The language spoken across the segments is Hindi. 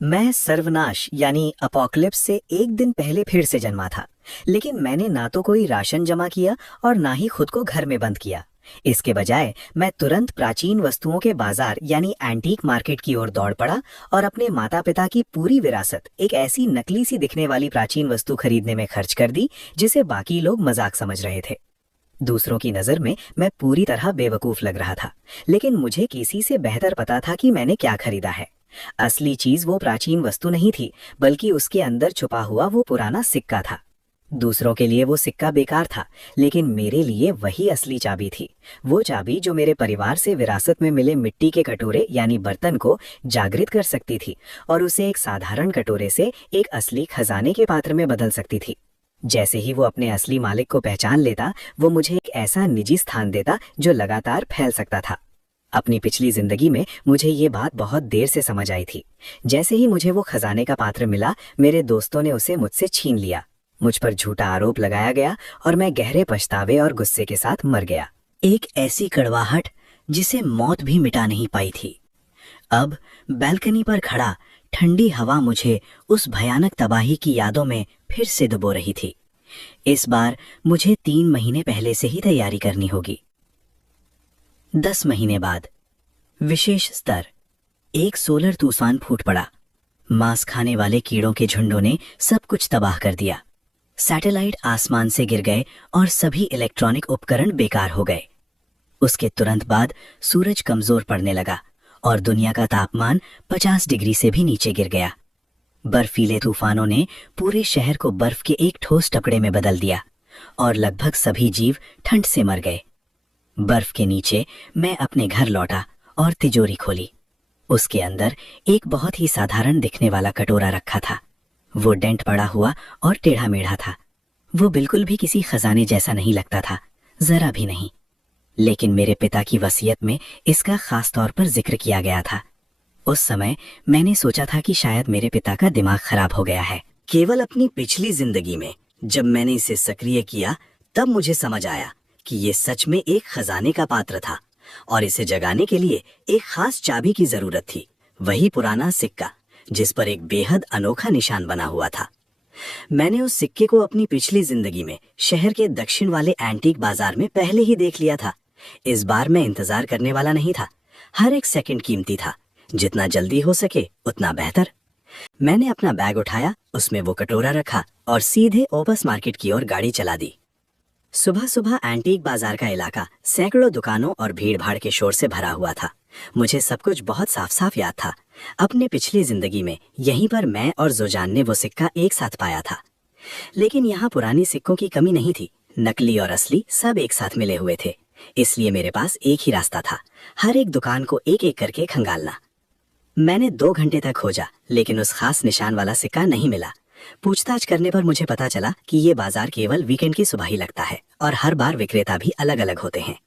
मैं सर्वनाश यानी अपोकलिप्स से एक दिन पहले फिर से जन्मा था। लेकिन मैंने ना तो कोई राशन जमा किया और ना ही खुद को घर में बंद किया। इसके बजाय मैं तुरंत प्राचीन वस्तुओं के बाजार यानी एंटीक मार्केट की ओर दौड़ पड़ा और अपने माता पिता की पूरी विरासत एक ऐसी नकली सी दिखने वाली प्राचीन वस्तु खरीदने में खर्च कर दी जिसे बाकी लोग मजाक समझ रहे थे। दूसरों की नजर में मैं पूरी तरह बेवकूफ लग रहा था, लेकिन मुझे किसी से बेहतर पता था कि मैंने क्या खरीदा है। असली चीज वो प्राचीन वस्तु नहीं थी, बल्कि उसके अंदर छुपा हुआ वो पुराना सिक्का था। दूसरों के लिए वो सिक्का बेकार था, लेकिन मेरे लिए वही असली चाबी थी। वो चाबी जो मेरे परिवार से विरासत में मिले मिट्टी के कटोरे यानी बर्तन को जागृत कर सकती थी और उसे एक साधारण कटोरे से एक असली खजाने के पात्र में बदल सकती थी। जैसे ही वो अपने असली मालिक को पहचान लेता, वो मुझे एक ऐसा निजी स्थान देता जो लगातार फैल सकता था। अपनी पिछली जिंदगी में मुझे ये बात बहुत देर से समझ आई थी। जैसे ही मुझे वो खजाने का पात्र मिला, मेरे दोस्तों ने उसे मुझसे छीन लिया। मुझ पर झूठा आरोप लगाया गया और मैं गहरे पछतावे और गुस्से के साथ मर गया। एक ऐसी कड़वाहट जिसे मौत भी मिटा नहीं पाई थी। अब बैल्कनी पर खड़ा ठंडी हवा मुझे उस भयानक तबाही की यादों में फिर से डुबो रही थी। इस बार मुझे 3 महीने पहले से ही तैयारी करनी होगी। 10 महीने बाद विशेष स्तर। एक सोलर तूफान फूट पड़ा। मांस खाने वाले कीड़ों के झुंडों ने सब कुछ तबाह कर दिया। सैटेलाइट आसमान से गिर गए और सभी इलेक्ट्रॉनिक उपकरण बेकार हो गए। उसके तुरंत बाद सूरज कमजोर पड़ने लगा और दुनिया का तापमान 50 डिग्री से भी नीचे गिर गया। बर्फीले तूफानों ने पूरे शहर को बर्फ के एक ठोस टुकड़े में बदल दिया और लगभग सभी जीव ठंड से मर गए। बर्फ के नीचे मैं अपने घर लौटा और तिजोरी खोली। उसके अंदर एक बहुत ही साधारण दिखने वाला कटोरा रखा था। वो डेंट पड़ा हुआ और टेढ़ा मेढ़ा था। वो बिल्कुल भी किसी खजाने जैसा नहीं लगता था, जरा भी नहीं। लेकिन मेरे पिता की वसीयत में इसका खास तौर पर जिक्र किया गया था। उस समय मैंने सोचा था कि शायद मेरे पिता का दिमाग खराब हो गया है। केवल अपनी पिछली जिंदगी में जब मैंने इसे सक्रिय किया, तब मुझे समझ आया कि ये सच में एक खजाने का पात्र था और इसे जगाने के लिए एक खास चाबी की जरूरत थी। वही पुराना सिक्का जिस पर एक बेहद अनोखा निशान बना हुआ था। मैंने उस सिक्के को अपनी पिछली जिंदगी में शहर के दक्षिण वाले एंटीक बाजार में पहले ही देख लिया था। इस बार मैं इंतजार करने वाला नहीं था। हर एक सेकंड कीमती था। जितना जल्दी हो सके उतना बेहतर। मैंने अपना बैग उठाया, उसमें वो कटोरा रखा और सीधे ओपस मार्केट की ओर गाड़ी चला दी। सुबह सुबह एंटीक बाजार का इलाका सैकड़ों दुकानों और भीड़ भाड़ के शोर से भरा हुआ था। मुझे सब कुछ बहुत साफ साफ याद था। अपने पिछली जिंदगी में यहीं पर मैं और जोजान ने वो सिक्का एक साथ पाया था। लेकिन यहाँ पुरानी सिक्कों की कमी नहीं थी। नकली और असली सब एक साथ मिले हुए थे। इसलिए मेरे पास एक ही रास्ता था, हर एक दुकान को एक एक करके खंगालना। मैंने 2 घंटे तक खोजा, लेकिन उस खास निशान वाला सिक्का नहीं मिला। पूछताछ करने पर मुझे पता चला कि ये बाजार केवल वीकेंड की सुबह ही लगता है और हर बार विक्रेता भी अलग अलग होते हैं।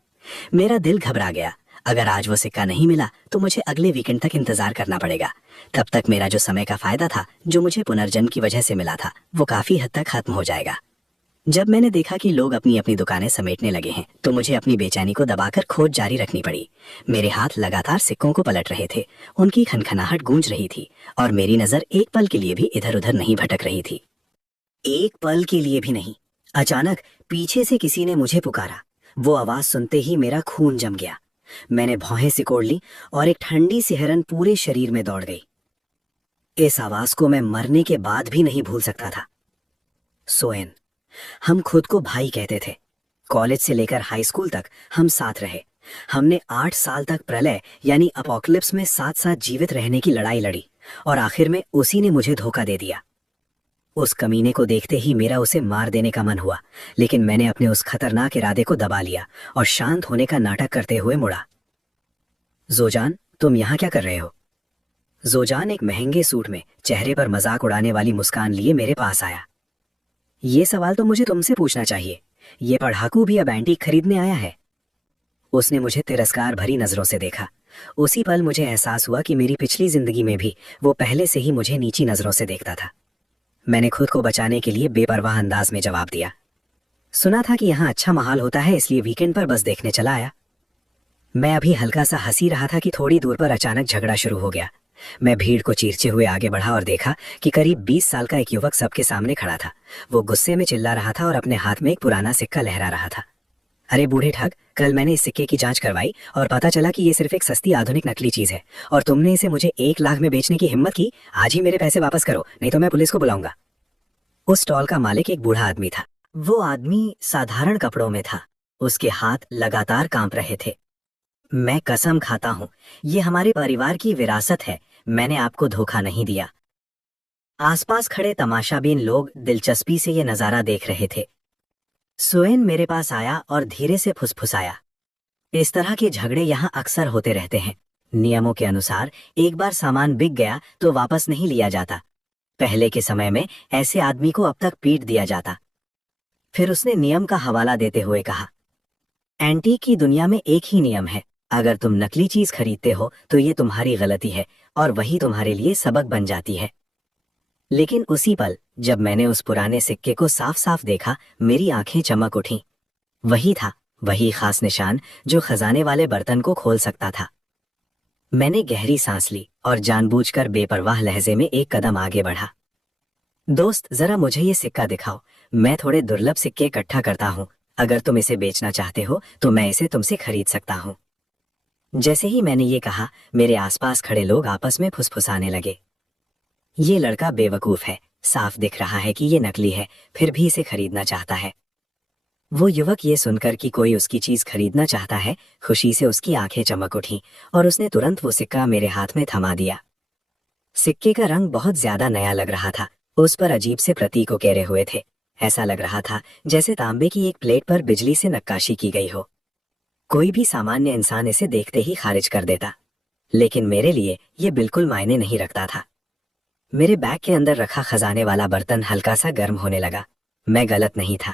मेरा दिल घबरा गया। अगर आज वो सिक्का नहीं मिला तो मुझे अगले वीकेंड तक इंतजार करना पड़ेगा। तब तक मेरा जो समय का फायदा था, जो मुझे पुनर्जन्म की वजह से मिला था, वो काफी हद तक खत्म हो जाएगा। जब मैंने देखा कि लोग अपनी अपनी दुकानें समेटने लगे हैं, तो मुझे अपनी बेचैनी को दबाकर खोज जारी रखनी पड़ी। मेरे हाथ लगातार सिक्कों को पलट रहे थे। उनकी खनखनाहट गूंज रही थी और मेरी नजर एक पल के लिए भी इधर उधर नहीं भटक रही थी। एक पल के लिए भी नहीं। अचानक पीछे से किसी ने मुझे पुकारा। वो आवाज सुनते ही मेरा खून जम गया। मैंने भौहें सिकोड़ ली और एक ठंडी सिहरन पूरे शरीर में दौड़ गई। इस आवाज को मैं मरने के बाद भी नहीं भूल सकता था। सोएन। हम खुद को भाई कहते थे। कॉलेज से लेकर हाई स्कूल तक हम साथ रहे। हमने 8 साल तक प्रलय यानी अपोकलिप्स में साथ साथ जीवित रहने की लड़ाई लड़ी और आखिर में उसी ने मुझे धोखा दे दिया। उस कमीने को देखते ही मेरा उसे मार देने का मन हुआ, लेकिन मैंने अपने उस खतरनाक इरादे को दबा लिया और शांत होने का नाटक करते हुए मुड़ा। जोजान, तुम यहाँ क्या कर रहे हो? जोजान एक महंगे सूट में चेहरे पर मजाक उड़ाने वाली मुस्कान लिए मेरे पास आया। ये सवाल तो मुझे तुमसे पूछना चाहिए। ये पढ़ाकू भी अब एंटीक खरीदने आया है। उसने मुझे तिरस्कार भरी नजरों से देखा। उसी पल मुझे एहसास हुआ कि मेरी पिछली जिंदगी में भी वो पहले से ही मुझे नीची नजरों से देखता था। मैंने खुद को बचाने के लिए बेपरवाह अंदाज में जवाब दिया। सुना था कि यहाँ अच्छा माहौल होता है, इसलिए वीकेंड पर बस देखने चला आया। मैं अभी हल्का सा हंसी रहा था कि थोड़ी दूर पर अचानक झगड़ा शुरू हो गया। मैं भीड़ को चीरते हुए आगे बढ़ा और देखा कि करीब 20 साल का एक युवक सबके सामने खड़ा था। वो गुस्से में चिल्ला रहा था और अपने हाथ में एक पुराना सिक्का लहरा रहा था। अरे बूढ़े ठग, कल मैंने इस सिक्के की जांच करवाई और पता चला कि ये सिर्फ एक सस्ती आधुनिक नकली चीज है, और तुमने इसे मुझे 1 लाख में बेचने की हिम्मत की। आज ही मेरे पैसे वापस करो, नहीं तो मैं पुलिस को बुलाऊंगा। उस स्टॉल का मालिक एक बूढ़ा आदमी था। वो आदमी साधारण कपड़ों में था। उसके हाथ लगातार कांप रहे थे। मैं कसम खाता हूं, ये हमारे परिवार की विरासत है, मैंने आपको धोखा नहीं दिया। आसपास खड़े तमाशाबीन लोग दिलचस्पी से ये नजारा देख रहे थे। सुएन मेरे पास आया और धीरे से फुसफुसाया, इस तरह के झगड़े यहाँ अक्सर होते रहते हैं। नियमों के अनुसार एक बार सामान बिक गया तो वापस नहीं लिया जाता। पहले के समय में ऐसे आदमी को अब तक पीट दिया जाता। फिर उसने नियम का हवाला देते हुए कहा, एंटीक की दुनिया में एक ही नियम है, अगर तुम नकली चीज खरीदते हो तो ये तुम्हारी गलती है और वही तुम्हारे लिए सबक बन जाती है। लेकिन उसी पल जब मैंने उस पुराने सिक्के को साफ साफ देखा, मेरी आंखें चमक उठीं। वही था, वही खास निशान जो खजाने वाले बर्तन को खोल सकता था। मैंने गहरी सांस ली और जानबूझकर बेपरवाह लहजे में एक कदम आगे बढ़ा। दोस्त, जरा मुझे ये सिक्का दिखाओ, मैं थोड़े दुर्लभ सिक्के इकट्ठा करता हूँ। अगर तुम इसे बेचना चाहते हो तो मैं इसे तुमसे खरीद सकता हूँ। जैसे ही मैंने ये कहा, मेरे आसपास खड़े लोग आपस में फुसफुसाने लगे। ये लड़का बेवकूफ है, साफ दिख रहा है कि ये नकली है, फिर भी इसे खरीदना चाहता है। वो युवक ये सुनकर कि कोई उसकी चीज खरीदना चाहता है, खुशी से उसकी आंखें चमक उठीं और उसने तुरंत वो सिक्का मेरे हाथ में थमा दिया। सिक्के का रंग बहुत ज्यादा नया लग रहा था। उस पर अजीब से प्रतीक उकेरे हुए थे। ऐसा लग रहा था जैसे तांबे की एक प्लेट पर बिजली से नक्काशी की गई हो। कोई भी सामान्य इंसान इसे देखते ही खारिज कर देता, लेकिन मेरे लिए ये बिल्कुल मायने नहीं रखता था। मेरे बैग के अंदर रखा खजाने वाला बर्तन हल्का सा गर्म होने लगा। मैं गलत नहीं था।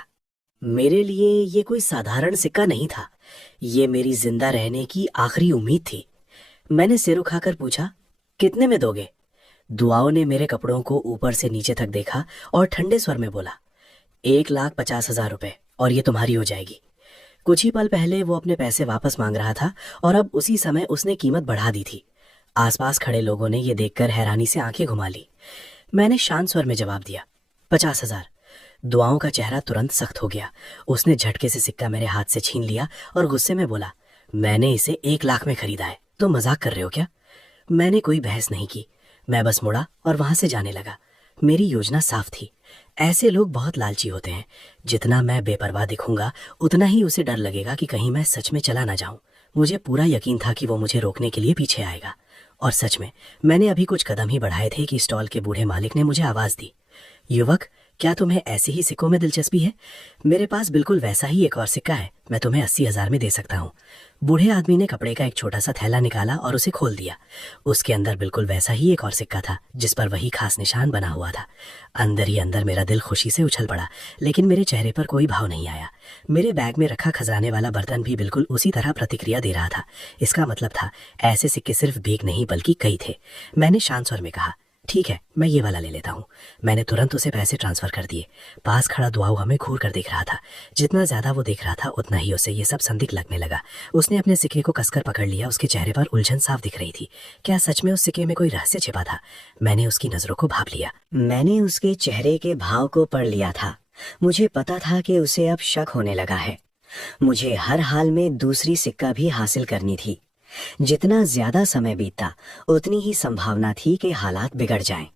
मेरे लिए ये कोई साधारण सिक्का नहीं था, ये मेरी जिंदा रहने की आखिरी उम्मीद थी। मैंने सिर उठाकर पूछा, कितने में दोगे? दुआओं ने मेरे कपड़ों को ऊपर से नीचे तक देखा और ठंडे स्वर में बोला, 1,50,000 रुपए, और ये तुम्हारी हो जाएगी। कुछ ही पल पहले वो अपने पैसे वापस मांग रहा था और अब उसी समय उसने कीमत बढ़ा दी थी। आसपास खड़े लोगों ने ये देखकर हैरानी से आंखें घुमा ली। मैंने शांत स्वर में जवाब दिया, 50,000। दुआओं का चेहरा तुरंत सख्त हो गया। उसने झटके से सिक्का मेरे हाथ से छीन लिया और गुस्से में बोला, मैंने इसे 1,00,000 में खरीदा है, तो मजाक कर रहे हो क्या? मैंने कोई बहस नहीं की, मैं बस मुड़ा और वहां से जाने लगा। मेरी योजना साफ थी। ऐसे लोग बहुत लालची होते हैं। जितना मैं बेपरवाह दिखूंगा उतना ही उसे डर लगेगा कि कहीं मैं सच में चला ना जाऊं। मुझे पूरा यकीन था कि वो मुझे रोकने के लिए पीछे आएगा, और सच में मैंने अभी कुछ कदम ही बढ़ाए थे कि स्टॉल के बूढ़े मालिक ने मुझे आवाज दी, युवक, क्या तुम्हें ऐसे ही सिक्कों में दिलचस्पी है? मेरे पास बिल्कुल वैसा ही एक और सिक्का है, मैं तुम्हें 80,000 में दे सकता हूँ। बूढ़े आदमी ने कपड़े का एक छोटा सा थैला निकाला और उसे खोल दिया। उसके अंदर बिल्कुल वैसा ही एक और सिक्का था, जिस पर वही खास निशान बना हुआ था। अंदर ही अंदर मेरा दिल खुशी से उछल पड़ा, लेकिन मेरे चेहरे पर कोई भाव नहीं आया। मेरे बैग में रखा खजाने वाला बर्तन भी बिल्कुल उसी तरह प्रतिक्रिया दे रहा था। इसका मतलब था ऐसे सिक्के सिर्फ एक नहीं बल्कि कई थे। मैंने शांत स्वर में कहा, ठीक है, मैं ये वाला ले लेता हूँ। मैंने तुरंत उसे पैसे ट्रांसफर कर दिए। पास खड़ा दुआऊ हमें घूर कर देख रहा था। जितना ज्यादा वो देख रहा था उतना ही उसे ये सब संदिग्ध लगने लगा। उसने अपने सिक्के को कसकर पकड़ लिया। उसके चेहरे पर उलझन साफ दिख रही थी। क्या सच में उस सिक्के में कोई रहस्य छिपा था? मैंने उसकी नजरों को भांप लिया। मैंने उसके चेहरे के भाव को पढ़ लिया था। मुझे पता था कि उसे अब शक होने लगा है। मुझे हर हाल में दूसरी सिक्का भी हासिल करनी थी। जितना ज्यादा समय बीतता उतनी ही संभावना थी कि हालात बिगड़ जाएं।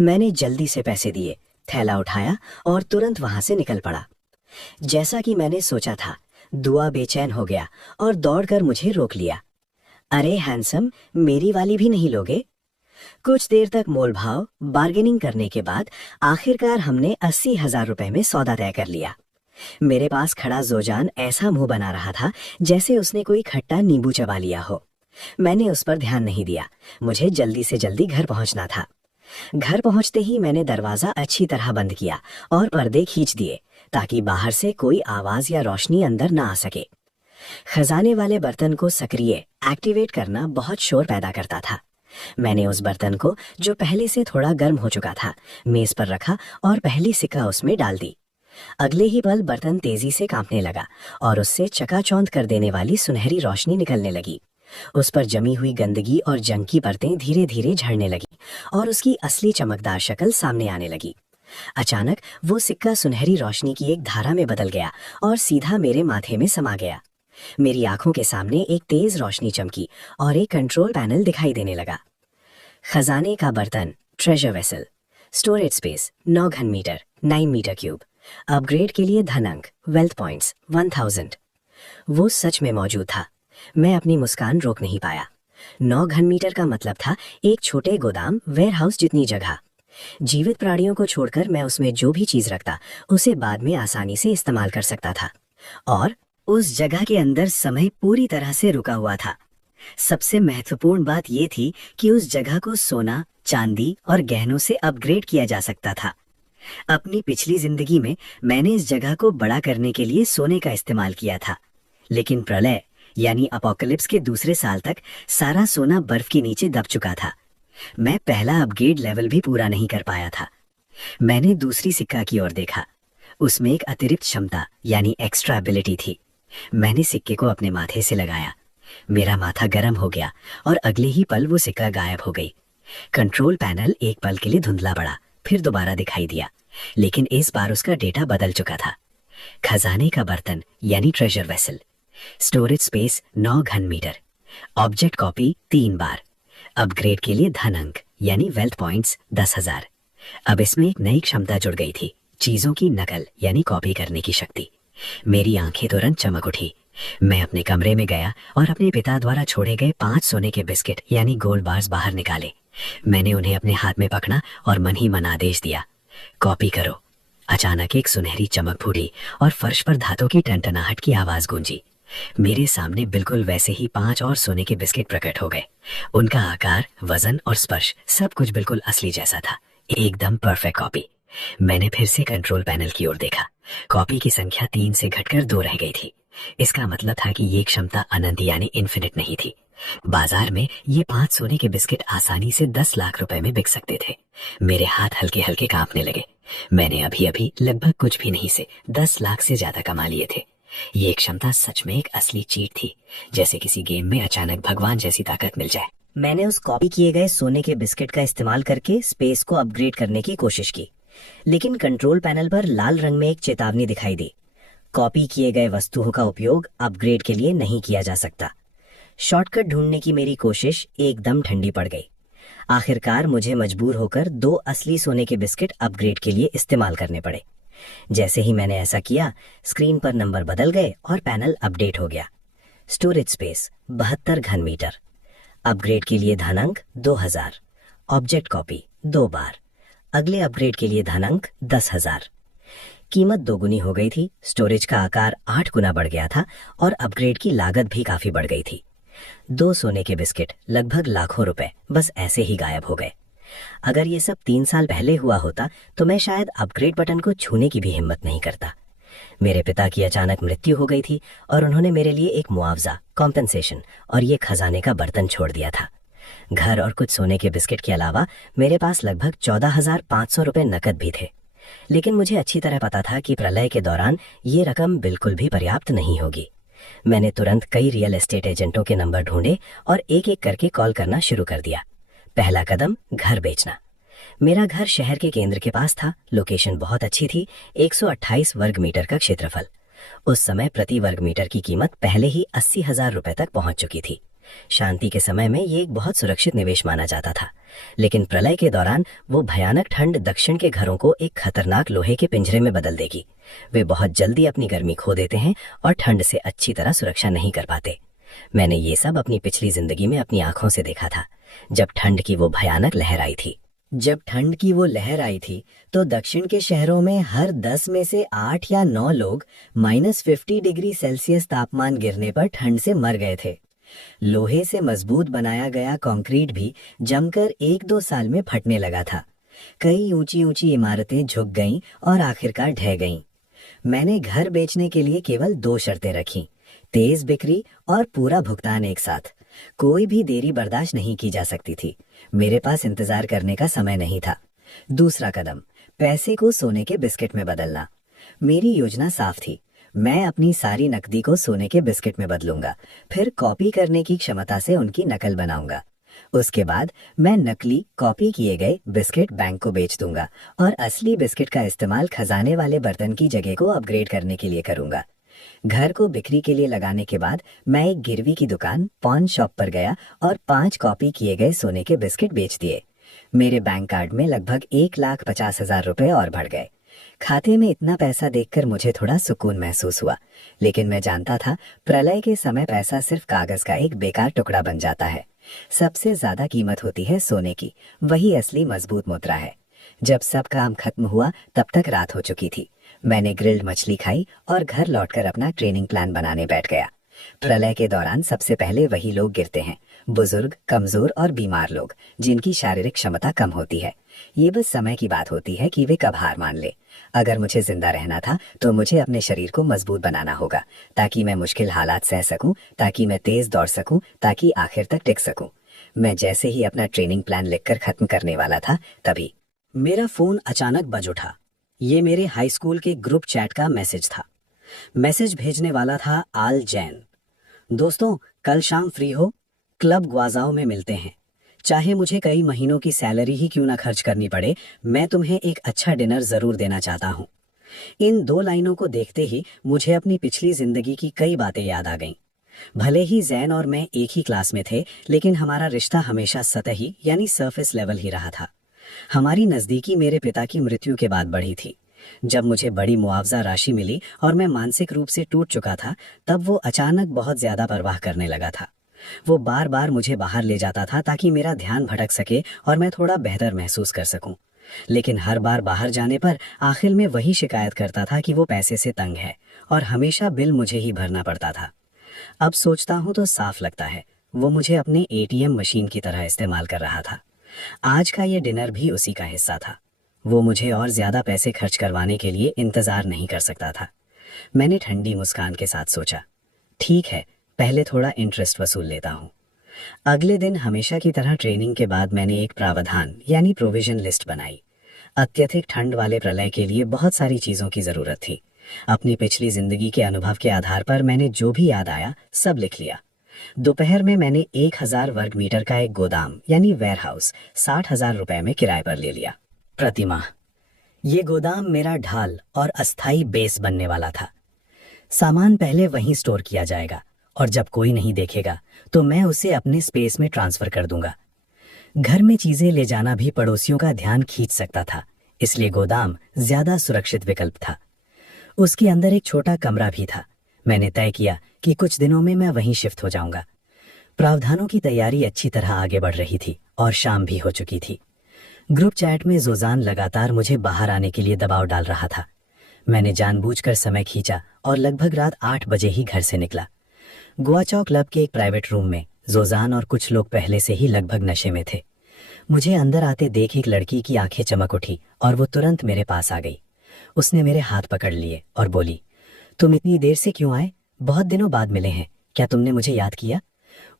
मैंने जल्दी से पैसे दिए, थैला उठाया और तुरंत वहां से निकल पड़ा। जैसा कि मैंने सोचा था, दुआ बेचैन हो गया और दौड़कर मुझे रोक लिया। अरे हैंडसम, मेरी वाली भी नहीं लोगे? कुछ देर तक मोलभाव बार्गेनिंग करने के बाद आखिरकार हमने 80,000 रुपए में सौदा तय कर लिया। मेरे पास खड़ा जोजान ऐसा मुंह बना रहा था जैसे उसने कोई खट्टा नींबू चबा लिया हो। मैंने उस पर ध्यान नहीं दिया। मुझे जल्दी से जल्दी घर पहुंचना था। घर पहुंचते ही मैंने दरवाजा अच्छी तरह बंद किया और पर्दे खींच दिए ताकि बाहर से कोई आवाज या रोशनी अंदर ना आ सके। खजाने वाले बर्तन को सक्रिय एक्टिवेट करना बहुत शोर पैदा करता था। मैंने उस बर्तन को, जो पहले से थोड़ा गर्म हो चुका था, मेज पर रखा और पहली सिक्का उसमें डाल दी। अगले ही पल बर्तन तेजी से कांपने लगा और उससे चकाचौंध कर देने वाली सुनहरी रोशनी निकलने लगी। उस पर जमी हुई गंदगी और जंग की परतें धीरे धीरे झड़ने लगी और उसकी असली चमकदार शक्ल सामने आने लगी। अचानक वो सिक्का सुनहरी रोशनी की एक धारा में बदल गया और सीधा मेरे माथे में समा गया। मेरी आंखों के सामने एक तेज रोशनी चमकी और एक कंट्रोल पैनल दिखाई देने लगा। खजाने का बर्तन, ट्रेजर वेसल, स्टोरेज स्पेस 9 घन मीटर 9 मीटर क्यूब, अपग्रेड के लिए धन अंक, वेल्थ पॉइंट्स 1000। वो सच में मौजूद था। मैं अपनी मुस्कान रोक नहीं पाया। 9 घन मीटर का मतलब था एक छोटे गोदाम, वेयरहाउस जितनी जगह। जीवित प्राणियों को छोड़कर मैं उसमें जो भी चीज रखता उसे बाद में आसानी से इस्तेमाल कर सकता था। और उस जगह के अंदर समय पूरी तरह से रुका हुआ था। सबसे महत्वपूर्ण बात यह थी कि उस जगह को सोना, चांदी और गहनों से अपग्रेड किया जा सकता था। अपनी पिछली जिंदगी में मैंने इस जगह को बड़ा करने के लिए सोने का इस्तेमाल किया था, लेकिन प्रलय यानी अपोकलिप्स के दूसरे साल तक सारा सोना बर्फ के नीचे दब चुका था। मैं पहला अपग्रेड लेवल भी पूरा नहीं कर पाया था। मैंने दूसरी सिक्का की ओर देखा। उसमें एक अतिरिक्त क्षमता यानी एक्स्ट्रा एबिलिटी थी। मैंने सिक्के को अपने माथे से लगाया। मेरा माथा गर्म हो गया और अगले ही पल वो सिक्का गायब हो गई। कंट्रोल पैनल एक पल के लिए धुंधला पड़ा, फिर दोबारा दिखाई दिया, लेकिन इस बार उसका डेटा बदल चुका था। खजाने का बर्तन यानी ट्रेजर वेसल, स्टोरेज स्पेस 9 घन मीटर, ऑब्जेक्ट कॉपी 3 बार, अपग्रेड के लिए धन अंक यानी वेल्थ पॉइंट्स 10,000। अब इसमें एक नई क्षमता जुड़ गई थी, चीजों की नकल यानी कॉपी करने की शक्ति। मेरी आंखें तुरंत चमक उठी। मैं अपने कमरे में गया और अपने पिता द्वारा छोड़े गए 5 सोने के बिस्किट यानी गोल्ड बार्स बाहर निकाले। मैंने उन्हें अपने हाथ में पकड़ा और मन ही मन आदेश दिया, कॉपी करो। अचानक एक सुनहरी चमक फूटी और फर्श पर धातु की टनटनाहट की आवाज गूंजी। मेरे सामने बिल्कुल वैसे ही 5 और सोने के बिस्किट प्रकट हो गए। उनका आकार, वजन और स्पर्श सब कुछ बिल्कुल असली जैसा था, एकदम परफेक्ट कॉपी। मैंने फिर से कंट्रोल पैनल की ओर देखा। कॉपी की संख्या 3 से घटकर 2 रह गई थी। इसका मतलब था कि ये क्षमता अनंत यानी इन्फिनिट नहीं थी। बाजार में ये 5 सोने के बिस्किट आसानी से 10 लाख रुपए में बिक सकते थे। मेरे हाथ हल्के हल्के कांपने लगे। मैंने अभी अभी लगभग कुछ भी नहीं से 10 लाख से ज्यादा कमा लिए थे। ये क्षमता सच में एक असली चीट थी, जैसे किसी गेम में अचानक भगवान जैसी ताकत मिल जाए। मैंने उस कॉपी किए गए सोने के बिस्किट का इस्तेमाल करके स्पेस को अपग्रेड करने की कोशिश की, लेकिन कंट्रोल पैनल पर लाल रंग में एक चेतावनी दिखाई दी, कॉपी किए गए वस्तुओं का उपयोग अपग्रेड के लिए नहीं किया जा सकता। शॉर्टकट ढूंढने की मेरी कोशिश एकदम ठंडी पड़ गई। आखिरकार मुझे मजबूर होकर 2 असली सोने के बिस्किट अपग्रेड के लिए इस्तेमाल करने पड़े। जैसे ही मैंने ऐसा किया, स्क्रीन पर नंबर बदल गए और पैनल अपडेट हो गया। स्टोरेज स्पेस 72 घन मीटर, अपग्रेड के लिए धनांक 2000, ऑब्जेक्ट कॉपी 2 बार, अगले अपग्रेड के लिए धनांक 10,000। कीमत 2 गुनी हो गई थी, स्टोरेज का आकार 8 गुना बढ़ गया था और अपग्रेड की लागत भी काफी बढ़ गई थी। 2 सोने के बिस्किट लगभग लाखों रुपए बस ऐसे ही गायब हो गए। अगर ये सब 3 साल पहले हुआ होता तो मैं शायद अपग्रेड बटन को छूने की भी हिम्मत नहीं करता। मेरे पिता की अचानक मृत्यु हो गई थी और उन्होंने मेरे लिए एक मुआवजा, कॉम्पेंसेशन और ये खजाने का बर्तन छोड़ दिया था। घर और कुछ सोने के बिस्किट के अलावा मेरे पास लगभग 14,500 रुपए नकद भी थे। लेकिन मुझे अच्छी तरह पता था कि प्रलय के दौरान ये रकम बिल्कुल भी पर्याप्त नहीं होगी। मैंने तुरंत कई रियल एस्टेट एजेंटों के नंबर ढूंढे और एक एक करके कॉल करना शुरू कर दिया। पहला कदम, घर बेचना। मेरा घर शहर के केंद्र के पास था, लोकेशन बहुत अच्छी थी, 128 वर्ग मीटर का क्षेत्रफल। उस समय प्रति वर्ग मीटर की कीमत पहले ही 80,000 रुपए तक पहुंच चुकी थी। शांति के समय में ये एक बहुत सुरक्षित निवेश माना जाता था, लेकिन प्रलय के दौरान वो भयानक ठंड दक्षिण के घरों को एक खतरनाक लोहे के पिंजरे में बदल देगी। वे बहुत जल्दी अपनी गर्मी खो देते हैं और ठंड से अच्छी तरह सुरक्षा नहीं कर पाते। मैंने ये सब अपनी पिछली जिंदगी में अपनी आंखों से देखा था, जब ठंड की वो भयानक लहर आई थी। जब ठंड की वो लहर आई थी तो दक्षिण के शहरों में हर 10 में से 8 या 9 लोग -50 डिग्री सेल्सियस तापमान गिरने पर ठंड से मर गए थे। लोहे से मजबूत बनाया गया कंक्रीट भी जमकर 1-2 साल में फटने लगा था। कई ऊंची ऊंची इमारतें झुक गईं और आखिरकार ढह गईं। मैंने घर बेचने के लिए केवल 2 शर्तें रखीं, तेज बिक्री और पूरा भुगतान एक साथ। कोई भी देरी बर्दाश्त नहीं की जा सकती थी। मेरे पास इंतजार करने का समय नहीं था। दूसरा कदम, पैसे को सोने के बिस्किट में बदलना। मेरी योजना साफ थी, मैं अपनी सारी नकदी को सोने के बिस्किट में बदलूंगा, फिर कॉपी करने की क्षमता से उनकी नकल बनाऊंगा। उसके बाद मैं नकली कॉपी किए गए बिस्किट बैंक को बेच दूंगा और असली बिस्किट का इस्तेमाल खजाने वाले बर्तन की जगह को अपग्रेड करने के लिए करूंगा। घर को बिक्री के लिए लगाने के बाद मैं एक गिरवी की दुकान पॉन शॉप पर गया और 5 कॉपी किए गए सोने के बिस्किट बेच दिए। मेरे बैंक कार्ड में लगभग 1,50,000 रुपए और बढ़ गए। खाते में इतना पैसा देखकर मुझे थोड़ा सुकून महसूस हुआ, लेकिन मैं जानता था प्रलय के समय पैसा सिर्फ कागज का एक बेकार टुकड़ा बन जाता है। सबसे ज्यादा कीमत होती है सोने की, वही असली मजबूत मुद्रा है। जब सब काम खत्म हुआ तब तक रात हो चुकी थी। मैंने ग्रिल्ड मछली खाई और घर लौटकर अपना ट्रेनिंग प्लान बनाने बैठ गया। प्रलय के दौरान सबसे पहले वही लोग गिरते हैं, बुजुर्ग, कमजोर और बीमार लोग, जिनकी शारीरिक क्षमता कम होती है। ये बस समय की बात होती है कि वे कब हार मान ले। अगर मुझे जिंदा रहना था तो मुझे अपने शरीर को मजबूत बनाना होगा, ताकि मैं मुश्किल हालात सह सकूं, ताकि मैं तेज दौड़ सकूं, ताकि आखिर तक टिक सकूं। मैं जैसे ही अपना ट्रेनिंग प्लान लिखकर खत्म करने वाला था, तभी मेरा फोन अचानक बज उठा। ये मेरे हाई स्कूल के ग्रुप चैट का मैसेज था। मैसेज भेजने वाला था आल जैन। दोस्तों, कल शाम फ्री हो? क्लब ग्वाजाओ में मिलते हैं। चाहे मुझे कई महीनों की सैलरी ही क्यों ना खर्च करनी पड़े, मैं तुम्हें एक अच्छा डिनर जरूर देना चाहता हूँ। इन 2 लाइनों को देखते ही मुझे अपनी पिछली जिंदगी की कई बातें याद आ गईं। भले ही जैन और मैं एक ही क्लास में थे, लेकिन हमारा रिश्ता हमेशा सतही यानी सरफेस लेवल ही रहा था। हमारी नजदीकी मेरे पिता की मृत्यु के बाद बढ़ी थी। जब मुझे बड़ी मुआवजा राशि मिली और मैं मानसिक रूप से टूट चुका था, तब वो अचानक बहुत ज्यादा परवाह करने लगा था। वो बार बार मुझे बाहर ले जाता था ताकि मेरा ध्यान भटक सके और मैं थोड़ा बेहतर महसूस कर सकूं। लेकिन हर बार बाहर जाने पर आखिर में वही शिकायत करता था कि वो पैसे से तंग है और हमेशा बिल मुझे ही भरना पड़ता था। अब सोचता हूं तो साफ लगता है, वो मुझे अपने एटीएम मशीन की तरह इस्तेमाल कर रहा था। आज का ये डिनर भी उसी का हिस्सा था। वो मुझे और ज्यादा पैसे खर्च करवाने के लिए इंतजार नहीं कर सकता था। मैंने ठंडी मुस्कान के साथ सोचा, ठीक है, पहले थोड़ा इंटरेस्ट वसूल लेता हूँ। अगले दिन हमेशा की तरह ट्रेनिंग के बाद मैंने एक प्रावधान यानी प्रोविजन लिस्ट बनाई। अत्यधिक ठंड वाले प्रलय के लिए बहुत सारी चीजों की जरूरत थी। अपनी पिछली जिंदगी के अनुभव के आधार पर मैंने जो भी याद आया सब लिख लिया। दोपहर में मैंने 1,000 वर्ग मीटर का एक गोदाम यानी वेयरहाउस 60,000 रुपए में किराए पर ले लिया प्रतिमाह। ये गोदाम मेरा ढाल और अस्थाई बेस बनने वाला था। सामान पहले वहीं स्टोर किया जाएगा और जब कोई नहीं देखेगा तो मैं उसे अपने स्पेस में ट्रांसफर कर दूंगा। घर में चीजें ले जाना भी पड़ोसियों का ध्यान खींच सकता था, इसलिए गोदाम ज्यादा सुरक्षित विकल्प था। उसके अंदर एक छोटा कमरा भी था। मैंने तय किया कि कुछ दिनों में मैं वहीं शिफ्ट हो जाऊंगा। प्रावधानों की तैयारी अच्छी तरह आगे बढ़ रही थी और शाम भी हो चुकी थी। ग्रुप चैट में जोजान लगातार मुझे बाहर आने के लिए दबाव डाल रहा था। मैंने जानबूझकर समय खींचा और लगभग रात 8 बजे ही घर से निकला। गुआचाओ क्लब के एक प्राइवेट रूम में जोजान और कुछ लोग पहले से ही लगभग नशे में थे। मुझे अंदर आते देख एक लड़की की आंखें चमक उठी और वो तुरंत मेरे पास आ गई। उसने मेरे हाथ पकड़ लिए और बोली, तुम इतनी देर से क्यों आए? बहुत दिनों बाद मिले हैं, क्या तुमने मुझे याद किया?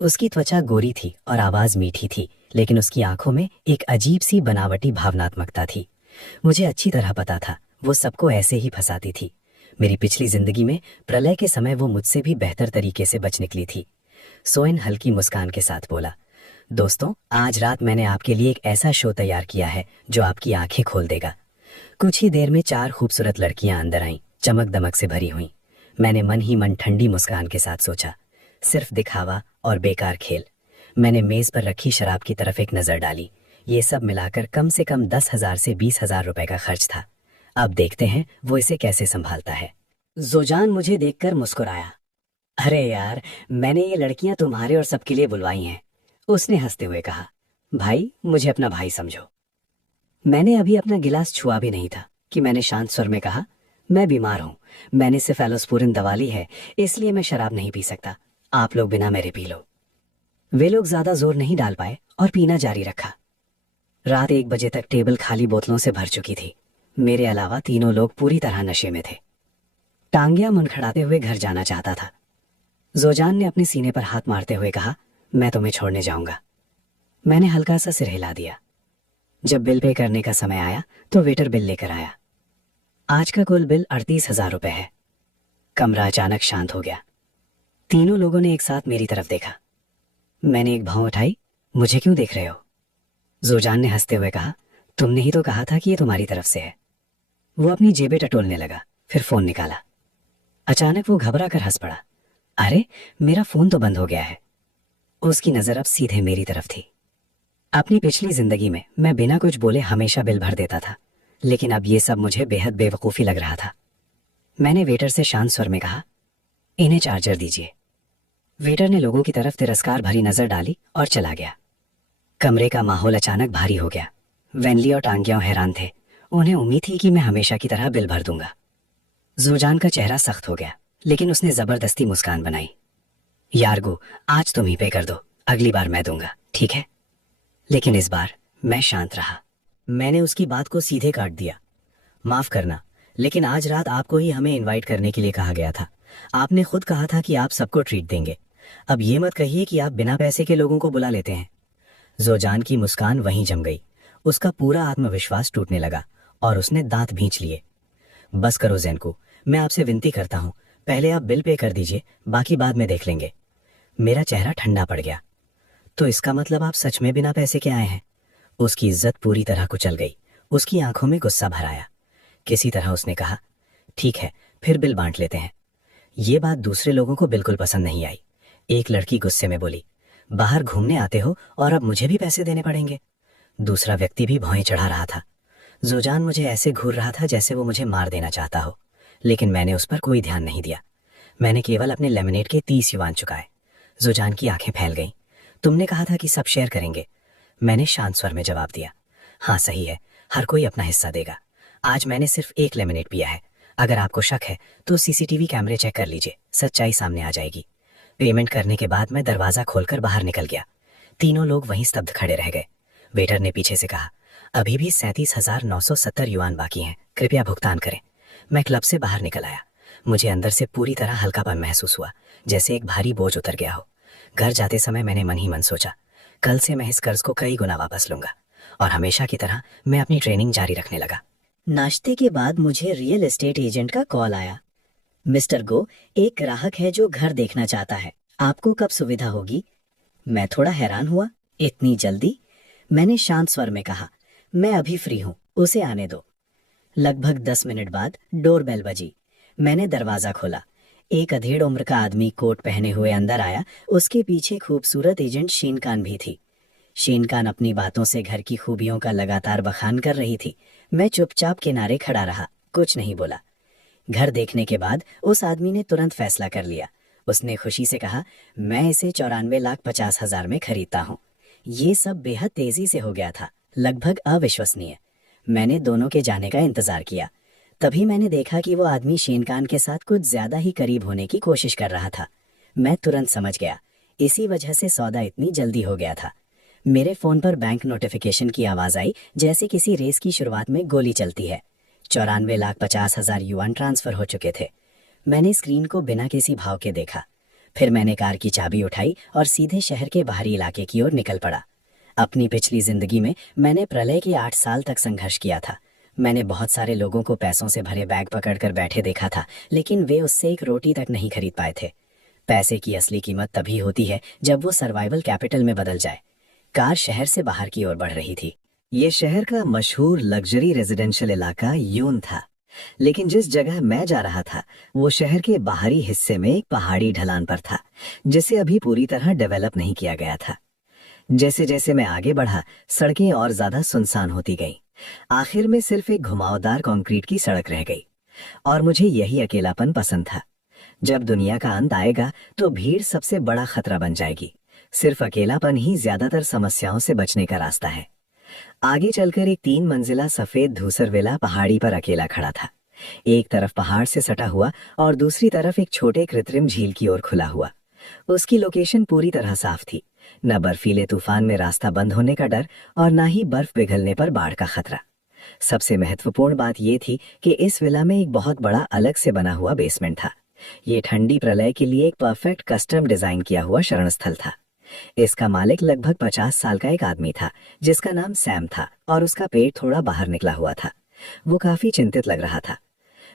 उसकी त्वचा गोरी थी और आवाज मीठी थी, लेकिन उसकी आंखों में एक अजीब सी बनावटी भावनात्मकता थी। मुझे अच्छी तरह पता था वो सबको ऐसे ही फंसाती थी। मेरी पिछली जिंदगी में प्रलय के समय वो मुझसे भी बेहतर तरीके से बच निकली थी। सोइन हल्की मुस्कान के साथ बोला, दोस्तों, आज रात मैंने आपके लिए एक ऐसा शो तैयार किया है जो आपकी आंखें खोल देगा। कुछ ही देर में 4 खूबसूरत लड़कियां अंदर आईं, चमक दमक से भरी हुईं। मैंने मन ही मन ठंडी मुस्कान के साथ सोचा, सिर्फ दिखावा और बेकार खेल। मैंने मेज पर रखी शराब की तरफ एक नजर डाली। ये सब मिलाकर कम से कम 10,000 से 20,000 रुपए का खर्च था। अब देखते हैं वो इसे कैसे संभालता है। जोजान मुझे देखकर मुस्कुराया। अरे यार, मैंने ये लड़कियां तुम्हारे और सबके लिए बुलवाई हैं। उसने हंसते हुए कहा, भाई, मुझे अपना भाई समझो। मैंने अभी अपना गिलास छुआ भी नहीं था कि मैंने शांत स्वर में कहा, मैं बीमार हूं, मैंने सिर्फ एलोस्पुरिन दवा ली है, इसलिए मैं शराब नहीं पी सकता। आप लोग बिना मेरे पी लो। वे लोग ज्यादा जोर नहीं डाल पाए और पीना जारी रखा। रात 1 बजे तक टेबल खाली बोतलों से भर चुकी थी। मेरे अलावा तीनों लोग पूरी तरह नशे में थे। टांगियां मुनखड़ाते हुए घर जाना चाहता था। जोजान ने अपने सीने पर हाथ मारते हुए कहा, मैं तुम्हें छोड़ने जाऊंगा। मैंने हल्का सा सिर हिला दिया। जब बिल पे करने का समय आया तो वेटर बिल लेकर आया। आज का कुल बिल 38,000 रुपए है। कमरा अचानक शांत हो गया। तीनों लोगों ने एक साथ मेरी तरफ देखा। मैंने एक भौं उठाई। मुझे क्यों देख रहे हो? जोजान ने हंसते हुए कहा, तुमने ही तो कहा था कि ये तुम्हारी तरफ से है। वो अपनी जेबें टटोलने लगा, फिर फोन निकाला। अचानक वो घबरा कर हंस पड़ा। अरे, मेरा फोन तो बंद हो गया है। उसकी नजर अब सीधे मेरी तरफ थी। अपनी पिछली जिंदगी में मैं बिना कुछ बोले हमेशा बिल भर देता था, लेकिन अब ये सब मुझे बेहद बेवकूफ़ी लग रहा था। मैंने वेटर से शांत स्वर में कहा, इन्हें चार्जर दीजिए। वेटर ने लोगों की तरफ तिरस्कार भरी नजर डाली और चला गया। कमरे का माहौल अचानक भारी हो गया। वेनली और टांगियाओ हैरान थे। उन्हें उम्मीद थी कि मैं हमेशा की तरह बिल भर दूंगा। जोजान का चेहरा सख्त हो गया, लेकिन उसने जबरदस्ती मुस्कान बनाई। यारगो, आज तुम ही पे कर दो, अगली बार मैं दूंगा, ठीक है? लेकिन इस बार मैं शांत रहा। मैंने उसकी बात को सीधे काट दिया। माफ करना, लेकिन आज रात आपको ही हमें इनवाइट करने के लिए कहा गया था। आपने खुद कहा था कि आप सबको ट्रीट देंगे। अब ये मत कहिए कि आप बिना पैसे के लोगों को बुला लेते हैं। जोजान की मुस्कान वहीं जम गई। उसका पूरा आत्मविश्वास टूटने लगा और उसने दांत भींच लिए। बस करो ज़ेनको, मैं आपसे विनती करता हूँ, पहले आप बिल पे कर दीजिए, बाकी बाद में देख लेंगे। मेरा चेहरा ठंडा पड़ गया। तो इसका मतलब आप सच में बिना पैसे के आए हैं? उसकी इज्जत पूरी तरह कुचल गई। उसकी आंखों में गुस्सा भर आया। किसी तरह उसने कहा, ठीक है, फिर बिल बांट लेते हैं। ये बात दूसरे लोगों को बिल्कुल पसंद नहीं आई। एक लड़की गुस्से में बोली, बाहर घूमने आते हो और अब मुझे भी पैसे देने पड़ेंगे। दूसरा व्यक्ति भी भौएं चढ़ा रहा था। जोजान मुझे ऐसे घूर रहा था जैसे वो मुझे मार देना चाहता हो, लेकिन मैंने उस पर कोई ध्यान नहीं दिया। मैंने केवल अपने लेमनेड के 30 युवान चुकाए। जोजान की आंखें फैल गईं। तुमने कहा था कि सब शेयर करेंगे। मैंने शांत स्वर में जवाब दिया। हाँ सही है, हर कोई अपना हिस्सा देगा। आज मैंने सिर्फ एक लेमनेड पिया है। अगर आपको शक है तो सीसीटीवी कैमरे चेक कर लीजिए, सच्चाई सामने आ जाएगी। पेमेंट करने के बाद मैं दरवाजा खोलकर बाहर निकल गया। तीनों लोग वहीं स्तब्ध खड़े रह गए। वेटर ने पीछे से कहा, अभी भी 37,970 युआन बाकी हैं, कृपया भुगतान करें। मैं क्लब से बाहर निकल आया। मुझे अंदर से पूरी तरह हल्कापन महसूस हुआ, जैसे एक भारी बोझ उतर गया हो। घर जाते समय मैंने मन ही मन सोचा, कल से मैं इस कर्ज को कई गुना वापस लूंगा। और हमेशा की तरह मैं अपनी ट्रेनिंग जारी रखने लगा। नाश्ते के बाद मुझे रियल एस्टेट एजेंट का कॉल आया। मिस्टर गो, एक ग्राहक है जो घर देखना चाहता है, आपको कब सुविधा होगी? मैं थोड़ा हैरान हुआ, इतनी जल्दी? मैंने शांत स्वर में कहा, मैं अभी फ्री हूं, उसे आने दो। लगभग 10 मिनट बाद डोरबेल बजी। मैंने दरवाजा खोला। एक अधेड़ उम्र का आदमी कोट पहने हुए अंदर आया। उसके पीछे खूबसूरत एजेंट शीनकान भी थी। शीनकान अपनी बातों से घर की खूबियों का लगातार बखान कर रही थी। मैं चुपचाप किनारे खड़ा रहा, कुछ नहीं बोला। घर देखने के बाद उस आदमी ने तुरंत फैसला कर लिया। उसने खुशी से कहा, मैं इसे 94,50,000 में खरीदता हूँ। ये सब बेहद तेजी से हो गया था, लगभग अविश्वसनीय। मैंने दोनों के जाने का इंतजार किया। तभी मैंने देखा कि वो आदमी शीनकान के साथ कुछ ज्यादा ही करीब होने की कोशिश कर रहा था। मैं तुरंत समझ गया, इसी वजह से सौदा इतनी जल्दी हो गया था। मेरे फोन पर बैंक नोटिफिकेशन की आवाज आई, जैसे किसी रेस की शुरुआत में गोली चलती है। 94,50,000 युआन ट्रांसफर हो चुके थे। मैंने स्क्रीन को बिना किसी भाव के देखा। फिर मैंने कार की चाबी उठाई और सीधे शहर के बाहरी इलाके की ओर निकल पड़ा। अपनी पिछली जिंदगी में मैंने प्रलय के 8 साल तक संघर्ष किया था। मैंने बहुत सारे लोगों को पैसों से भरे बैग पकड़कर बैठे देखा था, लेकिन वे उससे एक रोटी तक नहीं खरीद पाए थे। पैसे की असली कीमत तभी होती है जब वो सर्वाइवल कैपिटल में बदल जाए। कार शहर से बाहर की ओर बढ़ रही थी। ये शहर का मशहूर लग्जरी रेजिडेंशियल इलाका यून था, लेकिन जिस जगह मैं जा रहा था वो शहर के बाहरी हिस्से में एक पहाड़ी ढलान पर था, जिसे अभी पूरी तरह डेवलप नहीं किया गया था। जैसे जैसे मैं आगे बढ़ा, सड़कें और ज्यादा सुनसान होती गईं। आखिर में सिर्फ एक घुमावदार कंक्रीट की सड़क रह गई। और मुझे यही अकेलापन पसंद था। जब दुनिया का अंत आएगा तो भीड़ सबसे बड़ा खतरा बन जाएगी। सिर्फ अकेलापन ही ज्यादातर समस्याओं से बचने का रास्ता है। आगे चलकर एक 3 मंजिला सफेद धूसर विला पहाड़ी पर अकेला खड़ा था। एक तरफ पहाड़ से सटा हुआ और दूसरी तरफ एक छोटे कृत्रिम झील की ओर खुला हुआ। उसकी लोकेशन पूरी तरह साफ थी। न बर्फीले तूफान में रास्ता बंद होने का डर और न ही बर्फ पिघलने पर बाढ़ का खतरा। सबसे महत्वपूर्ण बात यह थी कि इस विला में एक बहुत बड़ा अलग से बना हुआ बेसमेंट था। ये ठंडी प्रलय के लिए एक परफेक्ट कस्टम डिजाइन किया हुआ शरण स्थल था। इसका मालिक लगभग 50 साल का एक आदमी था, जिसका नाम सैम था और उसका पेट थोड़ा बाहर निकला हुआ था। वो काफी चिंतित लग रहा था।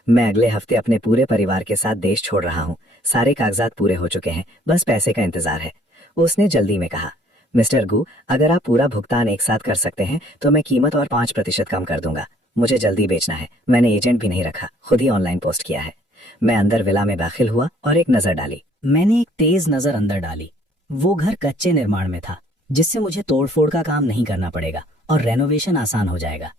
मैं अगले हफ्ते अपने पूरे परिवार के साथ देश छोड़ रहा हूँ। सारे कागजात पूरे हो चुके हैं, बस पैसे का इंतजार है। उसने जल्दी में कहा। मिस्टर गू, अगर आप पूरा भुगतान एक साथ कर सकते हैं तो मैं कीमत और 5% कम कर दूंगा। मुझे जल्दी बेचना है, मैंने एजेंट भी नहीं रखा, खुद ही ऑनलाइन पोस्ट किया है। मैं अंदर विला में दाखिल हुआ और एक नजर डाली। मैंने एक तेज नजर अंदर डाली। वो घर कच्चे निर्माण में था, जिससे मुझे तोड़फोड़ का काम नहीं करना पड़ेगा और रेनोवेशन आसान हो जाएगा।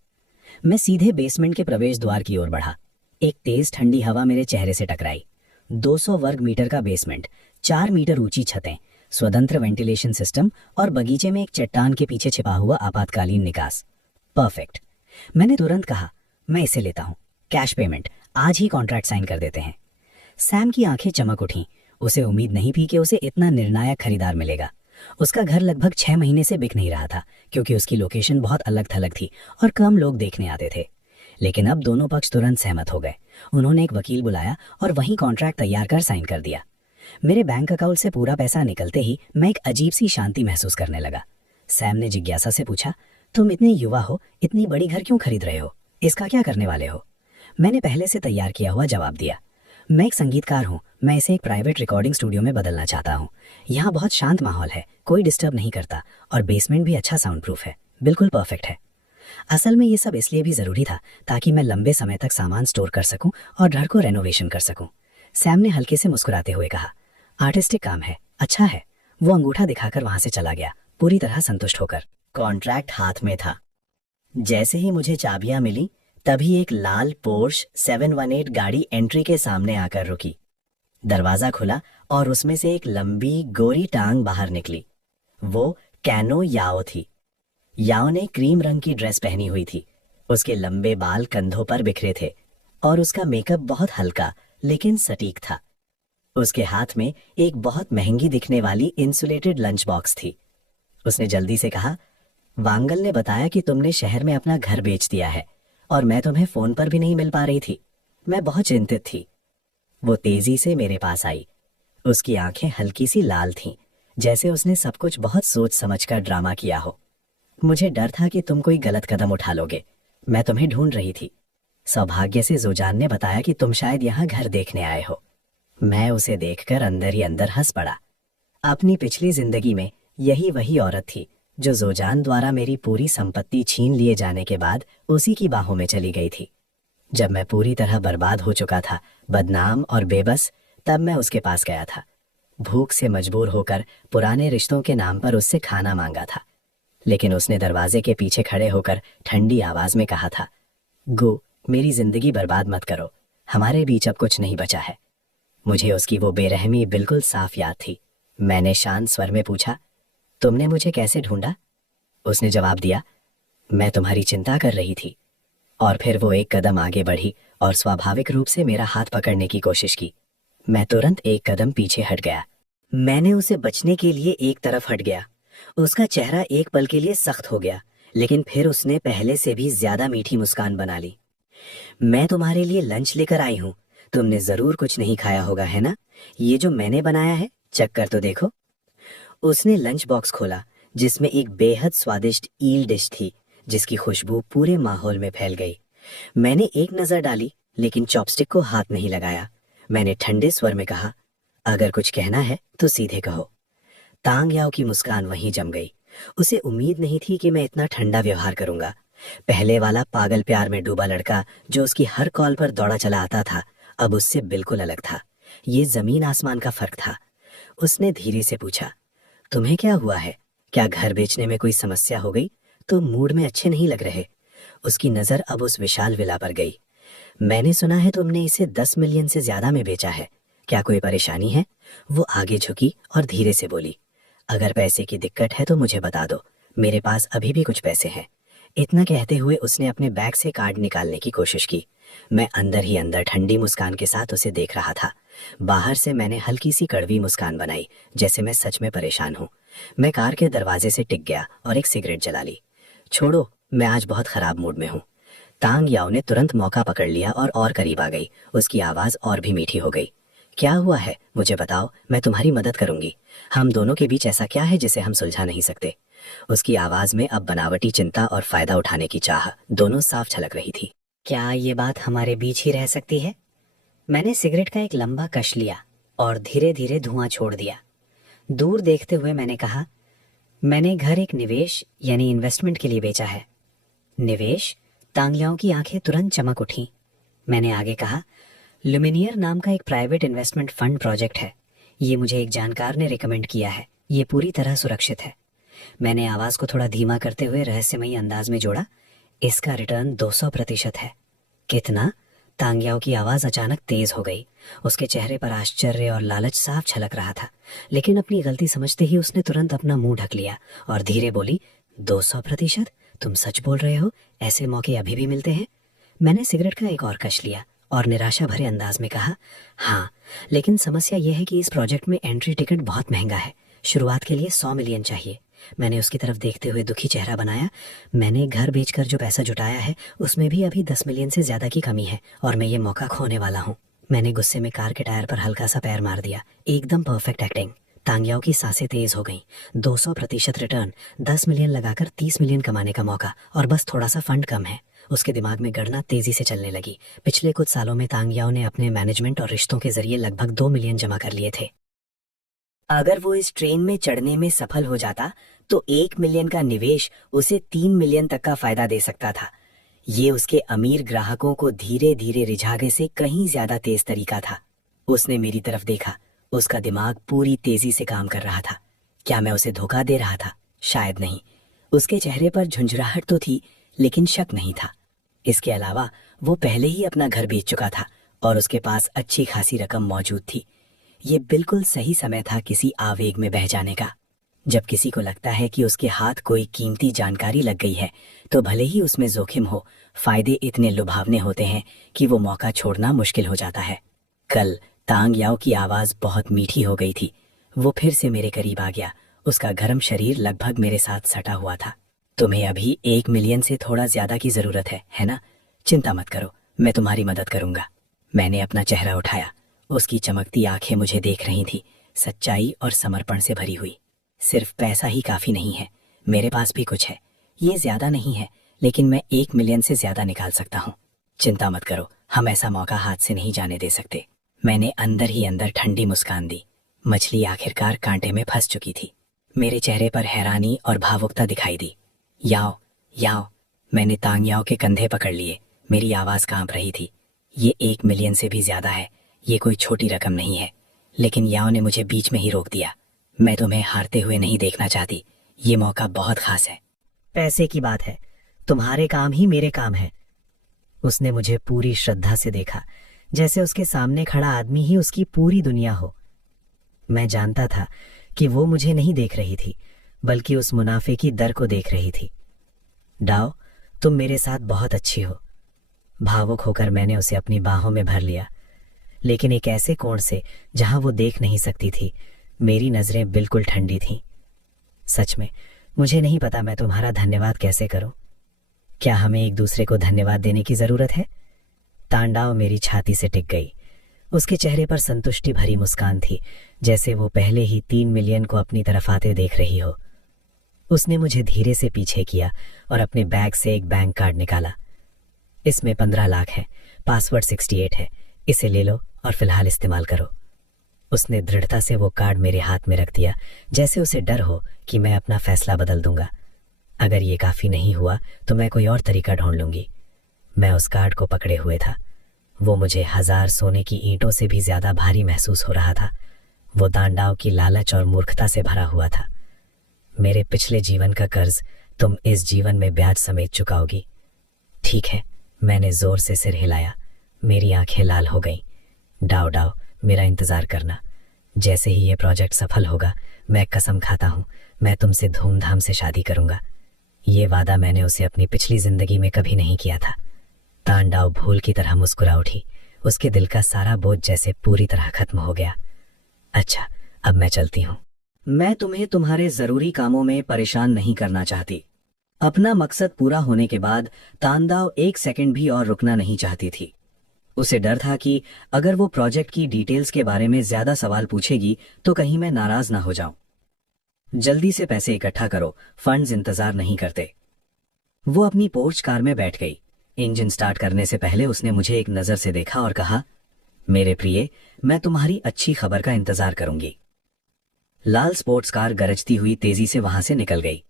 मैं सीधे बेसमेंट के प्रवेश द्वार की ओर बढ़ा। एक तेज ठंडी हवा मेरे चेहरे से टकराई। 200 वर्ग मीटर का बेसमेंट, 4 मीटर ऊंची छतें, स्वतंत्र वेंटिलेशन सिस्टम और बगीचे में एक चट्टान के पीछे छिपा हुआ आपातकालीन निकास। परफेक्ट। मैंने तुरंत कहा, मैं इसे लेता हूँ, कैश पेमेंट, आज ही कॉन्ट्रैक्ट साइन कर देते हैं। सैम की आंखें चमक उठीं। उसे उम्मीद नहीं थी कि उसे इतना निर्णायक खरीदार मिलेगा। उसका घर लगभग 6 महीने से बिक नहीं रहा था, क्योंकि उसकी लोकेशन बहुत अलग थलग थी और कम लोग देखने आते थे। लेकिन अब दोनों पक्ष तुरंत सहमत हो गए। उन्होंने एक वकील बुलाया और वहीं कॉन्ट्रैक्ट तैयार कर साइन कर दिया। मेरे बैंक अकाउंट से पूरा पैसा निकलते ही मैं एक अजीब सी शांति महसूस करने लगा। सैम ने जिज्ञासा से पूछा, तुम इतने युवा हो, इतनी बड़ी घर क्यों खरीद रहे हो? इसका क्या करने वाले हो? मैंने पहले से तैयार किया हुआ जवाब दिया। मैं एक संगीतकार हूँ, मैं इसे एक प्राइवेट रिकॉर्डिंग स्टूडियो में बदलना चाहता हूँ। यहाँ बहुत शांत माहौल है, कोई डिस्टर्ब नहीं करता और बेसमेंट भी अच्छा साउंड प्रूफ है, बिल्कुल परफेक्ट है। असल में ये सब इसलिए भी जरूरी था ताकि मैं लंबे समय तक सामान स्टोर कर सकूं और घर को रेनोवेशन कर सकूं। सैम ने हल्के से मुस्कुराते हुए कहा, आर्टिस्टिक काम है, अच्छा है। वो अंगूठा दिखाकर वहां से चला गया, पूरी तरह संतुष्ट होकर। कॉन्ट्रैक्ट हाथ में था। जैसे ही मुझे चाबियां मिली, तभी एक लाल पोर्श 718 गाड़ी एंट्री के सामने आकर रुकी। दरवाजा खुला और उसमें से एक लंबी गोरी टांग बाहर निकली। वो कैनो याओ थी। याओ ने क्रीम रंग की ड्रेस पहनी हुई थी। उसके लंबे बाल कंधों पर बिखरे थे और उसका मेकअप बहुत हल्का लेकिन सटीक था। उसके हाथ में एक बहुत महंगी दिखने वाली इंसुलेटेड लंच बॉक्स थी। उसने जल्दी से कहा, वांगल ने बताया कि तुमने शहर में अपना घर बेच दिया है और मैं तुम्हें फोन पर भी नहीं मिल पा रही थी। मैं बहुत चिंतित थी। वो तेजी से मेरे पास आई। उसकी आंखें हल्की सी लाल थीं, जैसे उसने सब कुछ बहुत सोच समझकर ड्रामा किया हो। मुझे डर था कि तुम कोई गलत कदम उठा लोगे। मैं तुम्हें ढूंढ रही थी। सौभाग्य से जोजान ने बताया कि तुम शायद यहाँ घर देखने आए हो। मैं उसे देखकर अंदर ही अंदर हंस पड़ा। अपनी पिछली जिंदगी में यही वही औरत थी जो जोजान द्वारा मेरी पूरी संपत्ति छीन लिए जाने के बाद उसी की बाहों में चली गई थी। जब मैं पूरी तरह बर्बाद हो चुका था, बदनाम और बेबस, तब मैं उसके पास गया था। भूख से मजबूर होकर पुराने रिश्तों के नाम पर उससे खाना मांगा था। लेकिन उसने दरवाजे के पीछे खड़े होकर ठंडी आवाज में कहा था, गो, मेरी जिंदगी बर्बाद मत करो, हमारे बीच अब कुछ नहीं बचा है। मुझे उसकी वो बेरहमी बिल्कुल साफ याद थी। मैंने शांत स्वर में पूछा, तुमने मुझे कैसे ढूंढा? उसने जवाब दिया, मैं तुम्हारी चिंता कर रही थी। और फिर वो एक कदम आगे बढ़ी और स्वाभाविक रूप से मेरा हाथ पकड़ने की कोशिश की। मैं तुरंत एक कदम पीछे हट गया। मैंने उसे बचने के लिए एक तरफ हट गया। उसका चेहरा एक पल के लिए सख्त हो गया, लेकिन फिर उसने पहले से भी ज्यादा मीठी मुस्कान बना ली। मैं तुम्हारे लिए लंच लेकर आई हूँ, तुमने जरूर कुछ नहीं खाया होगा, है ना? ये जो मैंने बनाया है, चख कर तो देखो। उसने लंच बॉक्स खोला, जिसमें एक बेहद स्वादिष्ट ईल डिश थी, जिसकी खुशबू पूरे माहौल में फैल गई। मैंने एक नजर डाली, लेकिन चॉपस्टिक को हाथ नहीं लगाया। मैंने ठंडे स्वर में कहा, अगर कुछ कहना है तो सीधे कहो। तांग याओ की मुस्कान वहीं जम गई। उसे उम्मीद नहीं थी कि मैं इतना ठंडा व्यवहार करूंगा। पहले वाला पागल प्यार में डूबा लड़का जो उसकी हर कॉल पर दौड़ा चला आता था, अब उससे बिल्कुल अलग था। ये जमीन आसमान का फर्क था। उसने धीरे से पूछा, तुम्हें क्या हुआ है? क्या घर बेचने में कोई समस्या हो गई? तुम मूड में अच्छे नहीं लग रहे। उसकी नजर अब उस विशाल विला पर गई। मैंने सुना है तुमने इसे 10 मिलियन से ज्यादा में बेचा है, क्या कोई परेशानी है? वो आगे झुकी और धीरे से बोली, अगर पैसे की दिक्कत है तो मुझे बता दो, मेरे पास अभी भी कुछ पैसे हैं। इतना कहते हुए उसने अपने बैग से कार्ड निकालने की कोशिश की। मैं अंदर ही अंदर ठंडी मुस्कान के साथ उसे देख रहा था। बाहर से मैंने हल्की सी कड़वी मुस्कान बनाई, जैसे मैं सच में परेशान हूँ। मैं कार के दरवाजे से टिक गया और एक सिगरेट जला ली। छोड़ो, मैं आज बहुत खराब मूड में हूँ। तांग याओ ने तुरंत मौका पकड़ लिया और करीब आ गई। उसकी आवाज और भी मीठी हो गई। क्या हुआ है, मुझे बताओ, मैं तुम्हारी मदद करूंगी। हम दोनों के बीच ऐसा क्या है जिसे हम सुलझा नहीं सकते? उसकी आवाज में अब बनावटी चिंता और फायदा उठाने की चाह दोनों साफ झलक रही थी। क्या ये बात हमारे बीच ही रह सकती है? मैंने सिगरेट का एक लंबा कश लिया और धीरे धीरे धुआं छोड़ दिया। दूर देखते हुए मैंने कहा, मैंने घर एक निवेश यानी इन्वेस्टमेंट के लिए बेचा है। निवेश? तांगलियाओं की आंखें तुरंत चमक उठी। मैंने आगे कहा, लुमिनियर नाम का एक प्राइवेट इन्वेस्टमेंट फंड प्रोजेक्ट है। ये मुझे एक जानकार ने रिकमेंड किया है। ये पूरी तरह सुरक्षित है। मैंने आवाज को थोड़ा धीमा करते हुए रहस्यमयी अंदाज में जोड़ा, इसका रिटर्न 200% है। कितना? तांगियाओ की आवाज अचानक तेज हो गई। उसके चेहरे पर आश्चर्य और लालच साफ झलक रहा था, लेकिन अपनी गलती समझते ही उसने तुरंत अपना मुंह ढक लिया और धीरे बोली, 200%? तुम सच बोल रहे हो? ऐसे मौके अभी भी मिलते हैं? मैंने सिगरेट का एक और कश लिया और निराशा भरे अंदाज में कहा, हाँ, लेकिन समस्या यह है कि इस प्रोजेक्ट में एंट्री टिकट बहुत महंगा है। शुरुआत के लिए 100 मिलियन चाहिए। मैंने उसकी तरफ देखते हुए दुखी चेहरा बनाया। मैंने घर बेचकर जो पैसा जुटाया है उसमें भी अभी 10 मिलियन से ज्यादा की कमी है और मैं ये मौका खोने वाला हूँ। मैंने गुस्से में कार के टायर पर हल्का सा पैर मार दिया। एकदम परफेक्ट एक्टिंग। तांगियाओं की सांसें तेज हो गईं। 200% रिटर्न, 10 मिलियन लगाकर 30 मिलियन कमाने का मौका, और बस थोड़ा सा फंड कम है। उसके दिमाग में गणना तेजी से चलने लगी। पिछले कुछ सालों में तांगियाओं ने अपने मैनेजमेंट और रिश्तों के जरिए लगभग 2 मिलियन जमा कर लिए थे। अगर वो इस ट्रेन में चढ़ने में सफल हो जाता तो 1 मिलियन का निवेश उसे 3 मिलियन तक का फायदा दे सकता था। ये उसके अमीर ग्राहकों को धीरे धीरे रिझाने से कहीं ज्यादा तेज तरीका था। उसने मेरी तरफ देखा। उसका दिमाग पूरी तेजी से काम कर रहा था। क्या मैं उसे धोखा दे रहा था? शायद नहीं। उसके चेहरे पर झुंझुराहट तो थी, लेकिन शक नहीं था। इसके अलावा वो पहले ही अपना घर बेच चुका था और उसके पास अच्छी खासी रकम मौजूद थी। ये बिल्कुल सही समय था किसी आवेग में बह जाने का। जब किसी को लगता है कि उसके हाथ कोई कीमती जानकारी लग गई है, तो भले ही उसमें जोखिम हो, फायदे इतने लुभावने होते हैं कि वो मौका छोड़ना मुश्किल हो जाता है। कल तांग याओ की आवाज बहुत मीठी हो गई थी। वो फिर से मेरे करीब आ गया। उसका गर्म शरीर लगभग मेरे साथ सटा हुआ था। तुम्हें अभी 1 मिलियन से थोड़ा ज्यादा की जरूरत है ना? चिंता मत करो, मैं तुम्हारी मदद करूंगा। मैंने अपना चेहरा उठाया। उसकी चमकती आंखें मुझे देख रही थी, सच्चाई और समर्पण से भरी हुई। सिर्फ पैसा ही काफी नहीं है, मेरे पास भी कुछ है। ये ज्यादा नहीं है, लेकिन मैं 1 मिलियन से ज्यादा निकाल सकता हूँ। चिंता मत करो, हम ऐसा मौका हाथ से नहीं जाने दे सकते। मैंने अंदर ही अंदर ठंडी मुस्कान दी। मछली आखिरकार कांटे में फंस चुकी थी। मेरे चेहरे पर हैरानी और भावुकता दिखाई दी। याओ, याओ। मैंने तांग याओ के कंधे पकड़ लिए। मेरी आवाज कांप रही थी। ये 1 मिलियन से भी ज्यादा है। ये कोई छोटी रकम नहीं है। लेकिन याओ ने मुझे बीच में ही रोक दिया। मैं तुम्हें हारते हुए नहीं देखना चाहती। ये मौका बहुत खास है। पैसे की बात है, तुम्हारे काम ही मेरे काम है। उसने मुझे पूरी श्रद्धा से देखा, जैसे उसके सामने खड़ा आदमी ही उसकी पूरी दुनिया हो। मैं जानता था कि वो मुझे नहीं देख रही थी, बल्कि उस मुनाफे की दर को देख रही थी। डाओ, तुम मेरे साथ बहुत अच्छी हो। भावुक होकर मैंने उसे अपनी बाहों में भर लिया, लेकिन एक ऐसे कोण से जहां वो देख नहीं सकती थी। मेरी नजरें बिल्कुल ठंडी थीं। सच में मुझे नहीं पता मैं तुम्हारा धन्यवाद कैसे करूं। क्या हमें एक दूसरे को धन्यवाद देने की जरूरत है? तांडाव मेरी छाती से टिक गई। उसके चेहरे पर संतुष्टि भरी मुस्कान थी, जैसे वो पहले ही 3 मिलियन को अपनी तरफ आते देख रही हो। उसने मुझे धीरे से पीछे किया और अपने बैग से एक बैंक कार्ड निकाला। इसमें 15 लाख है, पासवर्ड 68 है। इसे ले लो और फिलहाल इस्तेमाल करो। उसने दृढ़ता से वो कार्ड मेरे हाथ में रख दिया, जैसे उसे डर हो कि मैं अपना फैसला बदल दूंगा। अगर ये काफी नहीं हुआ तो मैं कोई और तरीका ढूंढ लूंगी। मैं उस कार्ड को पकड़े हुए था। वो मुझे 1000 सोने की ईंटों से भी ज्यादा भारी महसूस हो रहा था। वो दांडाव की लालच और मूर्खता से भरा हुआ था। मेरे पिछले जीवन का कर्ज तुम इस जीवन में ब्याज समेत चुकाओगी। ठीक है, मैंने जोर से सिर हिलाया। मेरी आंखें लाल हो गईं। डाओ डाओ, मेरा इंतजार करना। जैसे ही ये प्रोजेक्ट सफल होगा, मैं कसम खाता हूं, मैं तुमसे धूमधाम से शादी करूंगा। ये वादा मैंने उसे अपनी पिछली जिंदगी में कभी नहीं किया था। तांडाव भूल की तरह मुस्कुरा उठी। उसके दिल का सारा बोझ जैसे पूरी तरह खत्म हो गया। अच्छा, अब मैं चलती हूँ। मैं तुम्हें तुम्हारे जरूरी कामों में परेशान नहीं करना चाहती। अपना मकसद पूरा होने के बाद तांडाव 1 सेकंड भी और रुकना नहीं चाहती थी। उसे डर था कि अगर वो प्रोजेक्ट की डिटेल्स के बारे में ज्यादा सवाल पूछेगी तो कहीं मैं नाराज ना हो जाऊं। जल्दी से पैसे इकट्ठा करो, फंड्स इंतजार नहीं करते। वो अपनी पोर्च कार में बैठ गई। इंजन स्टार्ट करने से पहले उसने मुझे एक नजर से देखा और कहा, मेरे प्रिय, मैं तुम्हारी अच्छी खबर का इंतजार करूंगी। लाल स्पोर्ट्स कार गरजती हुई तेजी से वहां से निकल गई।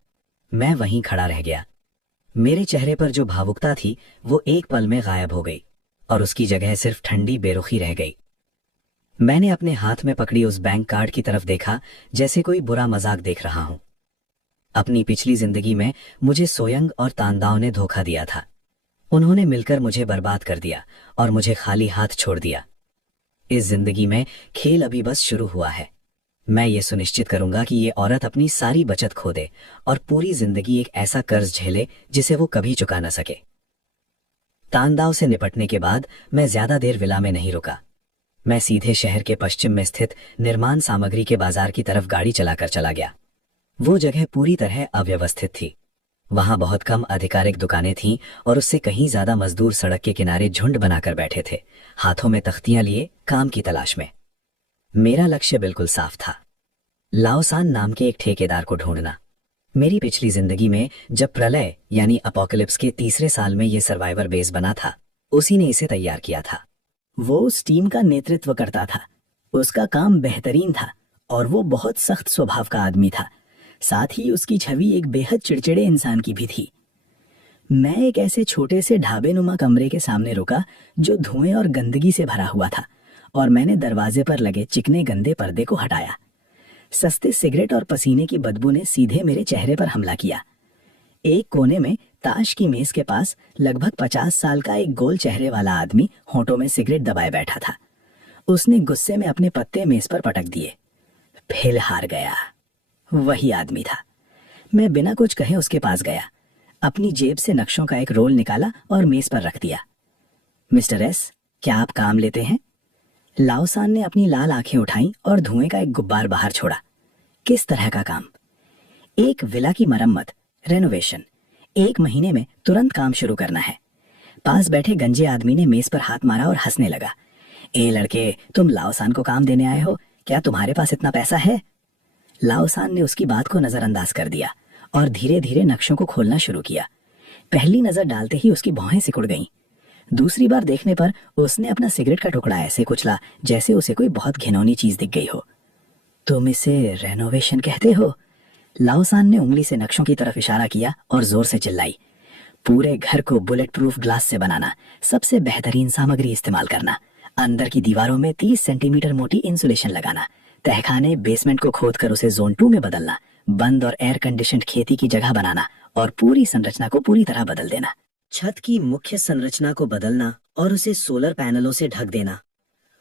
मैं वहीं खड़ा रह गया। मेरे चेहरे पर जो भावुकता थी वो एक पल में गायब हो गई और उसकी जगह सिर्फ ठंडी बेरुखी रह गई। मैंने अपने हाथ में पकड़ी उस बैंक कार्ड की तरफ देखा जैसे कोई बुरा मजाक देख रहा हूं। अपनी पिछली जिंदगी में मुझे सोयंग और तांदाओ ने धोखा दिया था। उन्होंने मिलकर मुझे बर्बाद कर दिया और मुझे खाली हाथ छोड़ दिया। इस जिंदगी में खेल अभी बस शुरू हुआ है। मैं ये सुनिश्चित करूंगा कि ये औरत अपनी सारी बचत खो दे और पूरी जिंदगी एक ऐसा कर्ज झेले जिसे वो कभी चुका न सके। तांदाव से निपटने के बाद मैं ज्यादा देर विला में नहीं रुका। मैं सीधे शहर के पश्चिम में स्थित निर्माण सामग्री के बाजार की तरफ गाड़ी चलाकर चला गया। वो जगह पूरी तरह अव्यवस्थित थी। वहां बहुत कम आधिकारिक दुकानें थीं और उससे कहीं ज्यादा मजदूर सड़क के किनारे झुंड बनाकर बैठे थे, हाथों में तख्तियां लिए काम की तलाश में। मेरा लक्ष्य बिल्कुल साफ था, लाओसान नाम के एक ठेकेदार को ढूंढना। मेरी पिछली जिंदगी में जब प्रलय यानी अपोकलिप्स के तीसरे साल में ये सर्वाइवर बेस बना था, उसी ने इसे तैयार किया था। वो उस टीम का नेतृत्व करता था। उसका काम बेहतरीन था और वो बहुत सख्त स्वभाव का आदमी था। साथ ही उसकी छवि एक बेहद चिड़चिड़े इंसान की भी थी। मैं एक ऐसे छोटे से ढाबे नुमा कमरे के सामने रुका जो धुएं और गंदगी से भरा हुआ था, और मैंने दरवाजे पर लगे चिकने गंदे पर्दे को हटाया। सस्ते सिगरेट और पसीने की बदबू ने सीधे मेरे चेहरे पर हमला किया। एक कोने में ताश की मेज के पास लगभग 50 साल का एक गोल चेहरे वाला आदमी होंठों में सिगरेट दबाए बैठा था। उसने गुस्से में अपने पत्ते मेज पर पटक दिए। फिर हार गया। वही आदमी था। मैं बिना कुछ कहे उसके पास गया, अपनी जेब से नक्शों का एक रोल निकाला और मेज पर रख दिया। मिस्टर एस, क्या आप काम लेते हैं? लाओसान ने अपनी लाल आंखें उठाई और धुएं का एक गुब्बार बाहर छोड़ा। किस तरह का काम? एक विला की मरम्मत, रेनोवेशन। 1 महीने में तुरंत काम शुरू करना है। पास बैठे गंजे आदमी ने मेज पर हाथ मारा और हंसने लगा। ए लड़के, तुम लाओसान को काम देने आए हो? क्या तुम्हारे पास इतना पैसा है? लाओसान ने उसकी बात को नजरअंदाज कर दिया और धीरे धीरे नक्शों को खोलना शुरू किया। पहली नजर डालते ही उसकी भौहें सिकुड़ गईं। दूसरी बार देखने पर उसने अपना सिगरेट का टुकड़ा ऐसे कुचला जैसे उसे कोई बहुत घिनौनी चीज दिख गई हो। तुम इसे रेनोवेशन कहते हो? लाओसान ने उंगली से नक्शों की तरफ इशारा किया और जोर से चिल्लाई। पूरे घर को बुलेट प्रूफ ग्लास से बनाना, सबसे बेहतरीन सामग्री इस्तेमाल करना, अंदर की दीवारों में 30 सेंटीमीटर मोटी इंसुलेशन लगाना, तहखाने बेसमेंट को खोदकर उसे जोन 2 में बदलना, बंद और एयर कंडीशनड खेती की जगह बनाना और पूरी संरचना को पूरी तरह बदल देना। छत की मुख्य संरचना को बदलना और उसे सोलर पैनलों से ढक देना।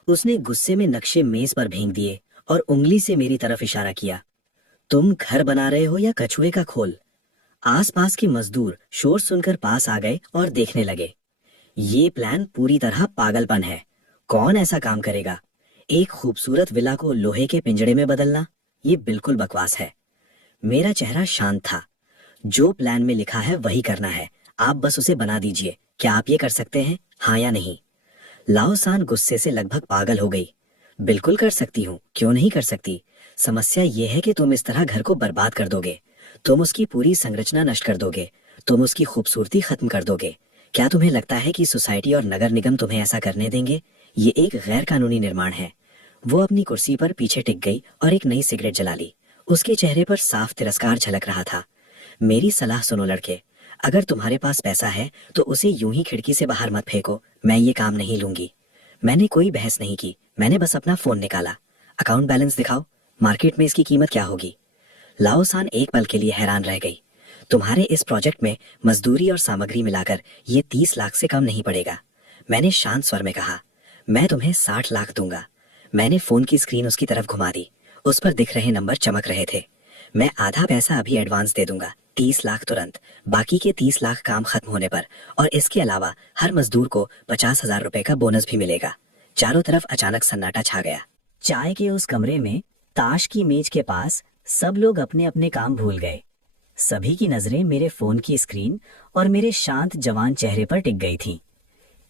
उसने गुस्से में नक्शे मेज पर फेंक दिए और उंगली से मेरी तरफ इशारा किया। तुम घर बना रहे हो या कछुए का खोल? आसपास के मजदूर शोर सुनकर पास आ गए और देखने लगे। ये प्लान पूरी तरह पागलपन है। कौन ऐसा काम करेगा? एक खूबसूरत विला को लोहे के पिंजड़े में बदलना, ये बिल्कुल बकवास है। मेरा चेहरा शांत था। जो प्लान में लिखा है वही करना है, आप बस उसे बना दीजिए। क्या आप ये कर सकते हैं, हाँ या नहीं? लाओसान गुस्से से लगभग पागल हो गई। बिल्कुल कर सकती हूँ, क्यों नहीं कर सकती? समस्या ये है कि तुम इस तरह घर को बर्बाद कर दोगे। तुम उसकी पूरी संरचना नष्ट कर दोगे। तुम उसकी खूबसूरती खत्म कर दोगे। क्या तुम्हें लगता है कि सोसाइटी और नगर निगम तुम्हें ऐसा करने देंगे? ये एक गैर कानूनी निर्माण है। वो अपनी कुर्सी पर पीछे टिक गई और एक नई सिगरेट जला ली। उसके चेहरे पर साफ तिरस्कार झलक रहा था। मेरी सलाह सुनो लड़के, अगर तुम्हारे पास पैसा है तो उसे यूं ही खिड़की से बाहर मत फेंको। मैं ये काम नहीं लूंगी। मैंने कोई बहस नहीं की, मैंने बस अपना फोन निकाला। अकाउंट बैलेंस दिखाओ, मार्केट में इसकी कीमत क्या होगी? लाओसान एक पल के लिए हैरान रह गई। तुम्हारे इस प्रोजेक्ट में मजदूरी और सामग्री मिलाकर ये 30 लाख से कम नहीं पड़ेगा। मैंने शांत स्वर में कहा, मैं तुम्हें 60 लाख दूंगा। मैंने फोन की स्क्रीन उसकी तरफ घुमा दी। उस पर दिख रहे नंबर चमक रहे थे। मैं आधा पैसा अभी एडवांस दे दूंगा, 30 लाख तुरंत, बाकी के 30 लाख काम खत्म होने पर, और इसके अलावा हर मजदूर को 50,000 रुपए का बोनस भी मिलेगा। चारों तरफ अचानक सन्नाटा छा गया। चाय के उस कमरे में ताश की मेज के पास सब लोग अपने अपने काम भूल गए। सभी की नजरें मेरे फोन की स्क्रीन और मेरे शांत जवान चेहरे पर टिक गई थी।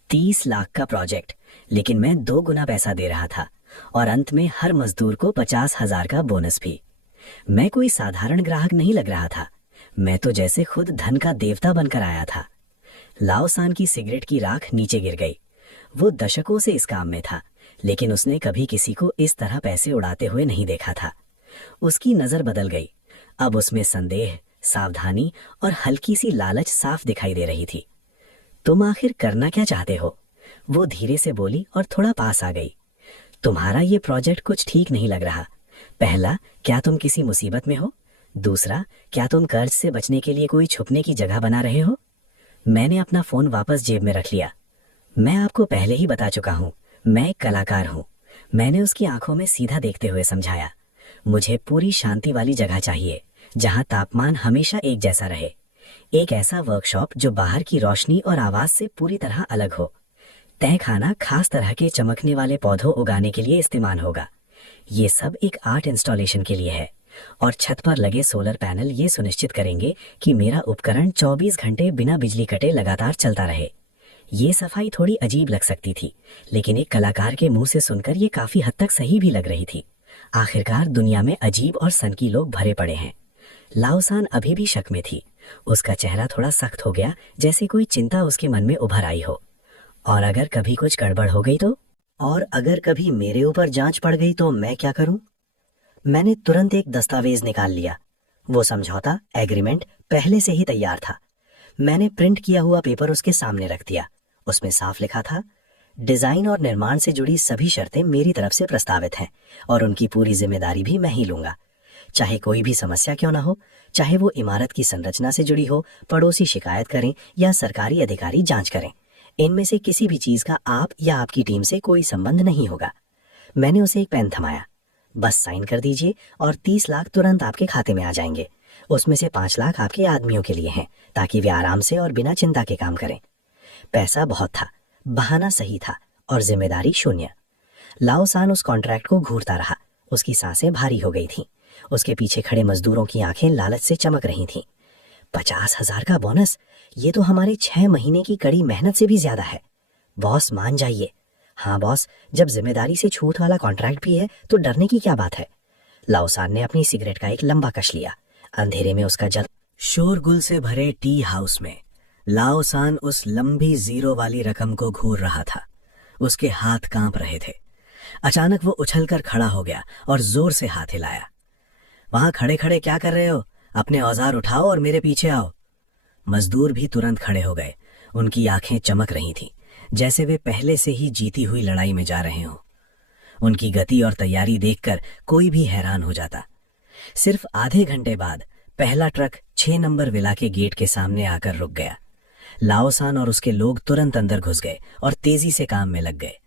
30 लाख का प्रोजेक्ट, लेकिन मैं 2 गुना पैसा दे रहा था और अंत में हर मजदूर को 50,000 का बोनस भी। मैं कोई साधारण ग्राहक नहीं लग रहा था। मैं तो जैसे खुद धन का देवता बनकर आया था। लाओ सान की सिगरेट की राख नीचे गिर गई। वो दशकों से इस काम में था, लेकिन उसने कभी किसी को इस तरह पैसे उड़ाते हुए नहीं देखा था। उसकी नजर बदल गई। अब उसमें संदेह, सावधानी और हल्की सी लालच साफ दिखाई दे रही थी। तुम आखिर करना क्या चाहते हो? वो धीरे से बोली और थोड़ा पास आ गई। तुम्हारा ये प्रोजेक्ट कुछ ठीक नहीं लग रहा। पहला, क्या तुम किसी मुसीबत में हो? दूसरा, क्या तुम कर्ज से बचने के लिए कोई छुपने की जगह बना रहे हो? मैंने अपना फोन वापस जेब में रख लिया। मैं आपको पहले ही बता चुका हूँ, मैं एक कलाकार हूँ। मैंने उसकी आंखों में सीधा देखते हुए समझाया। मुझे पूरी शांति वाली जगह चाहिए, जहाँ तापमान हमेशा एक जैसा रहे। एक ऐसा वर्कशॉप जो बाहर की रोशनी और आवाज से पूरी तरह अलग हो। तय खाना खास तरह के चमकने वाले पौधों उगाने के लिए इस्तेमाल होगा। ये सब एक आर्ट इंस्टॉलेशन के लिए है, और छत पर लगे सोलर पैनल ये सुनिश्चित करेंगे कि मेरा उपकरण 24 घंटे बिना बिजली कटे लगातार चलता रहे। ये सफाई थोड़ी अजीब लग सकती थी, लेकिन एक कलाकार के मुंह से सुनकर ये काफी हद तक सही भी लग रही थी। आखिरकार दुनिया में अजीब और सनकी लोग भरे पड़े हैं। लाओ सान अभी भी शक में थी। उसका चेहरा थोड़ा सख्त हो गया, जैसे कोई चिंता उसके मन में उभर आई हो। और अगर कभी कुछ गड़बड़ हो गई तो? और अगर कभी मेरे ऊपर जांच पड़ गई तो मैं क्या करूं? मैंने तुरंत एक दस्तावेज निकाल लिया। वो समझौता, एग्रीमेंट पहले से ही तैयार था। मैंने प्रिंट किया हुआ पेपर उसके सामने रख दिया। उसमें साफ लिखा था, डिजाइन और निर्माण से जुड़ी सभी शर्तें मेरी तरफ से प्रस्तावित हैं, और उनकी पूरी जिम्मेदारी भी मैं ही लूंगा। चाहे कोई भी समस्या क्यों ना हो, चाहे वो इमारत की संरचना से जुड़ी हो, पड़ोसी शिकायत करें या सरकारी अधिकारी जांच करें, इनमें से किसी भी चीज का आप या आपकी टीम से कोई संबंध नहीं होगा। मैंने उसे एक पेन थमाया। बस साइन कर दीजिए और 30 लाख तुरंत आपके खाते में आ जाएंगे। उसमें से 5 लाख आपके आदमियों के लिए हैं, ताकि वे आराम से और बिना चिंता के काम करें। पैसा बहुत था, बहाना सही था, और जिम्मेदारी शून्य। लाओ सान उस कॉन्ट्रैक्ट को घूरता रहा। उसकी सांसें भारी हो गई थीं। उसके पीछे खड़े मजदूरों की आंखें लालच से चमक रही थीं। 50,000 का बोनस, ये तो हमारे 6 महीने की कड़ी मेहनत से भी ज्यादा है। बॉस मान जाइए। हाँ बॉस, जब जिम्मेदारी से छूट वाला कॉन्ट्रैक्ट भी है तो डरने की क्या बात है? लाओ सान ने अपनी सिगरेट का एक लंबा कश लिया। अंधेरे में उसका जल शोरगुल से भरे टी हाउस में लाओ सान उस लंबी जीरो वाली रकम को घूर रहा था। उसके हाथ कांप रहे थे। अचानक वो उछलकर खड़ा हो गया और जोर से हाथ हिलाया। वहां खड़े खड़े क्या कर रहे हो? अपने औजार उठाओ और मेरे पीछे आओ। मजदूर भी तुरंत खड़े हो गए। उनकी आंखें चमक रही थीं, जैसे वे पहले से ही जीती हुई लड़ाई में जा रहे हों। उनकी गति और तैयारी देखकर कोई भी हैरान हो जाता। सिर्फ आधे घंटे बाद पहला ट्रक 6 नंबर विला के गेट के सामने आकर रुक गया। लाओ सान और उसके लोग तुरंत अंदर घुस गए और तेजी से काम में लग गए।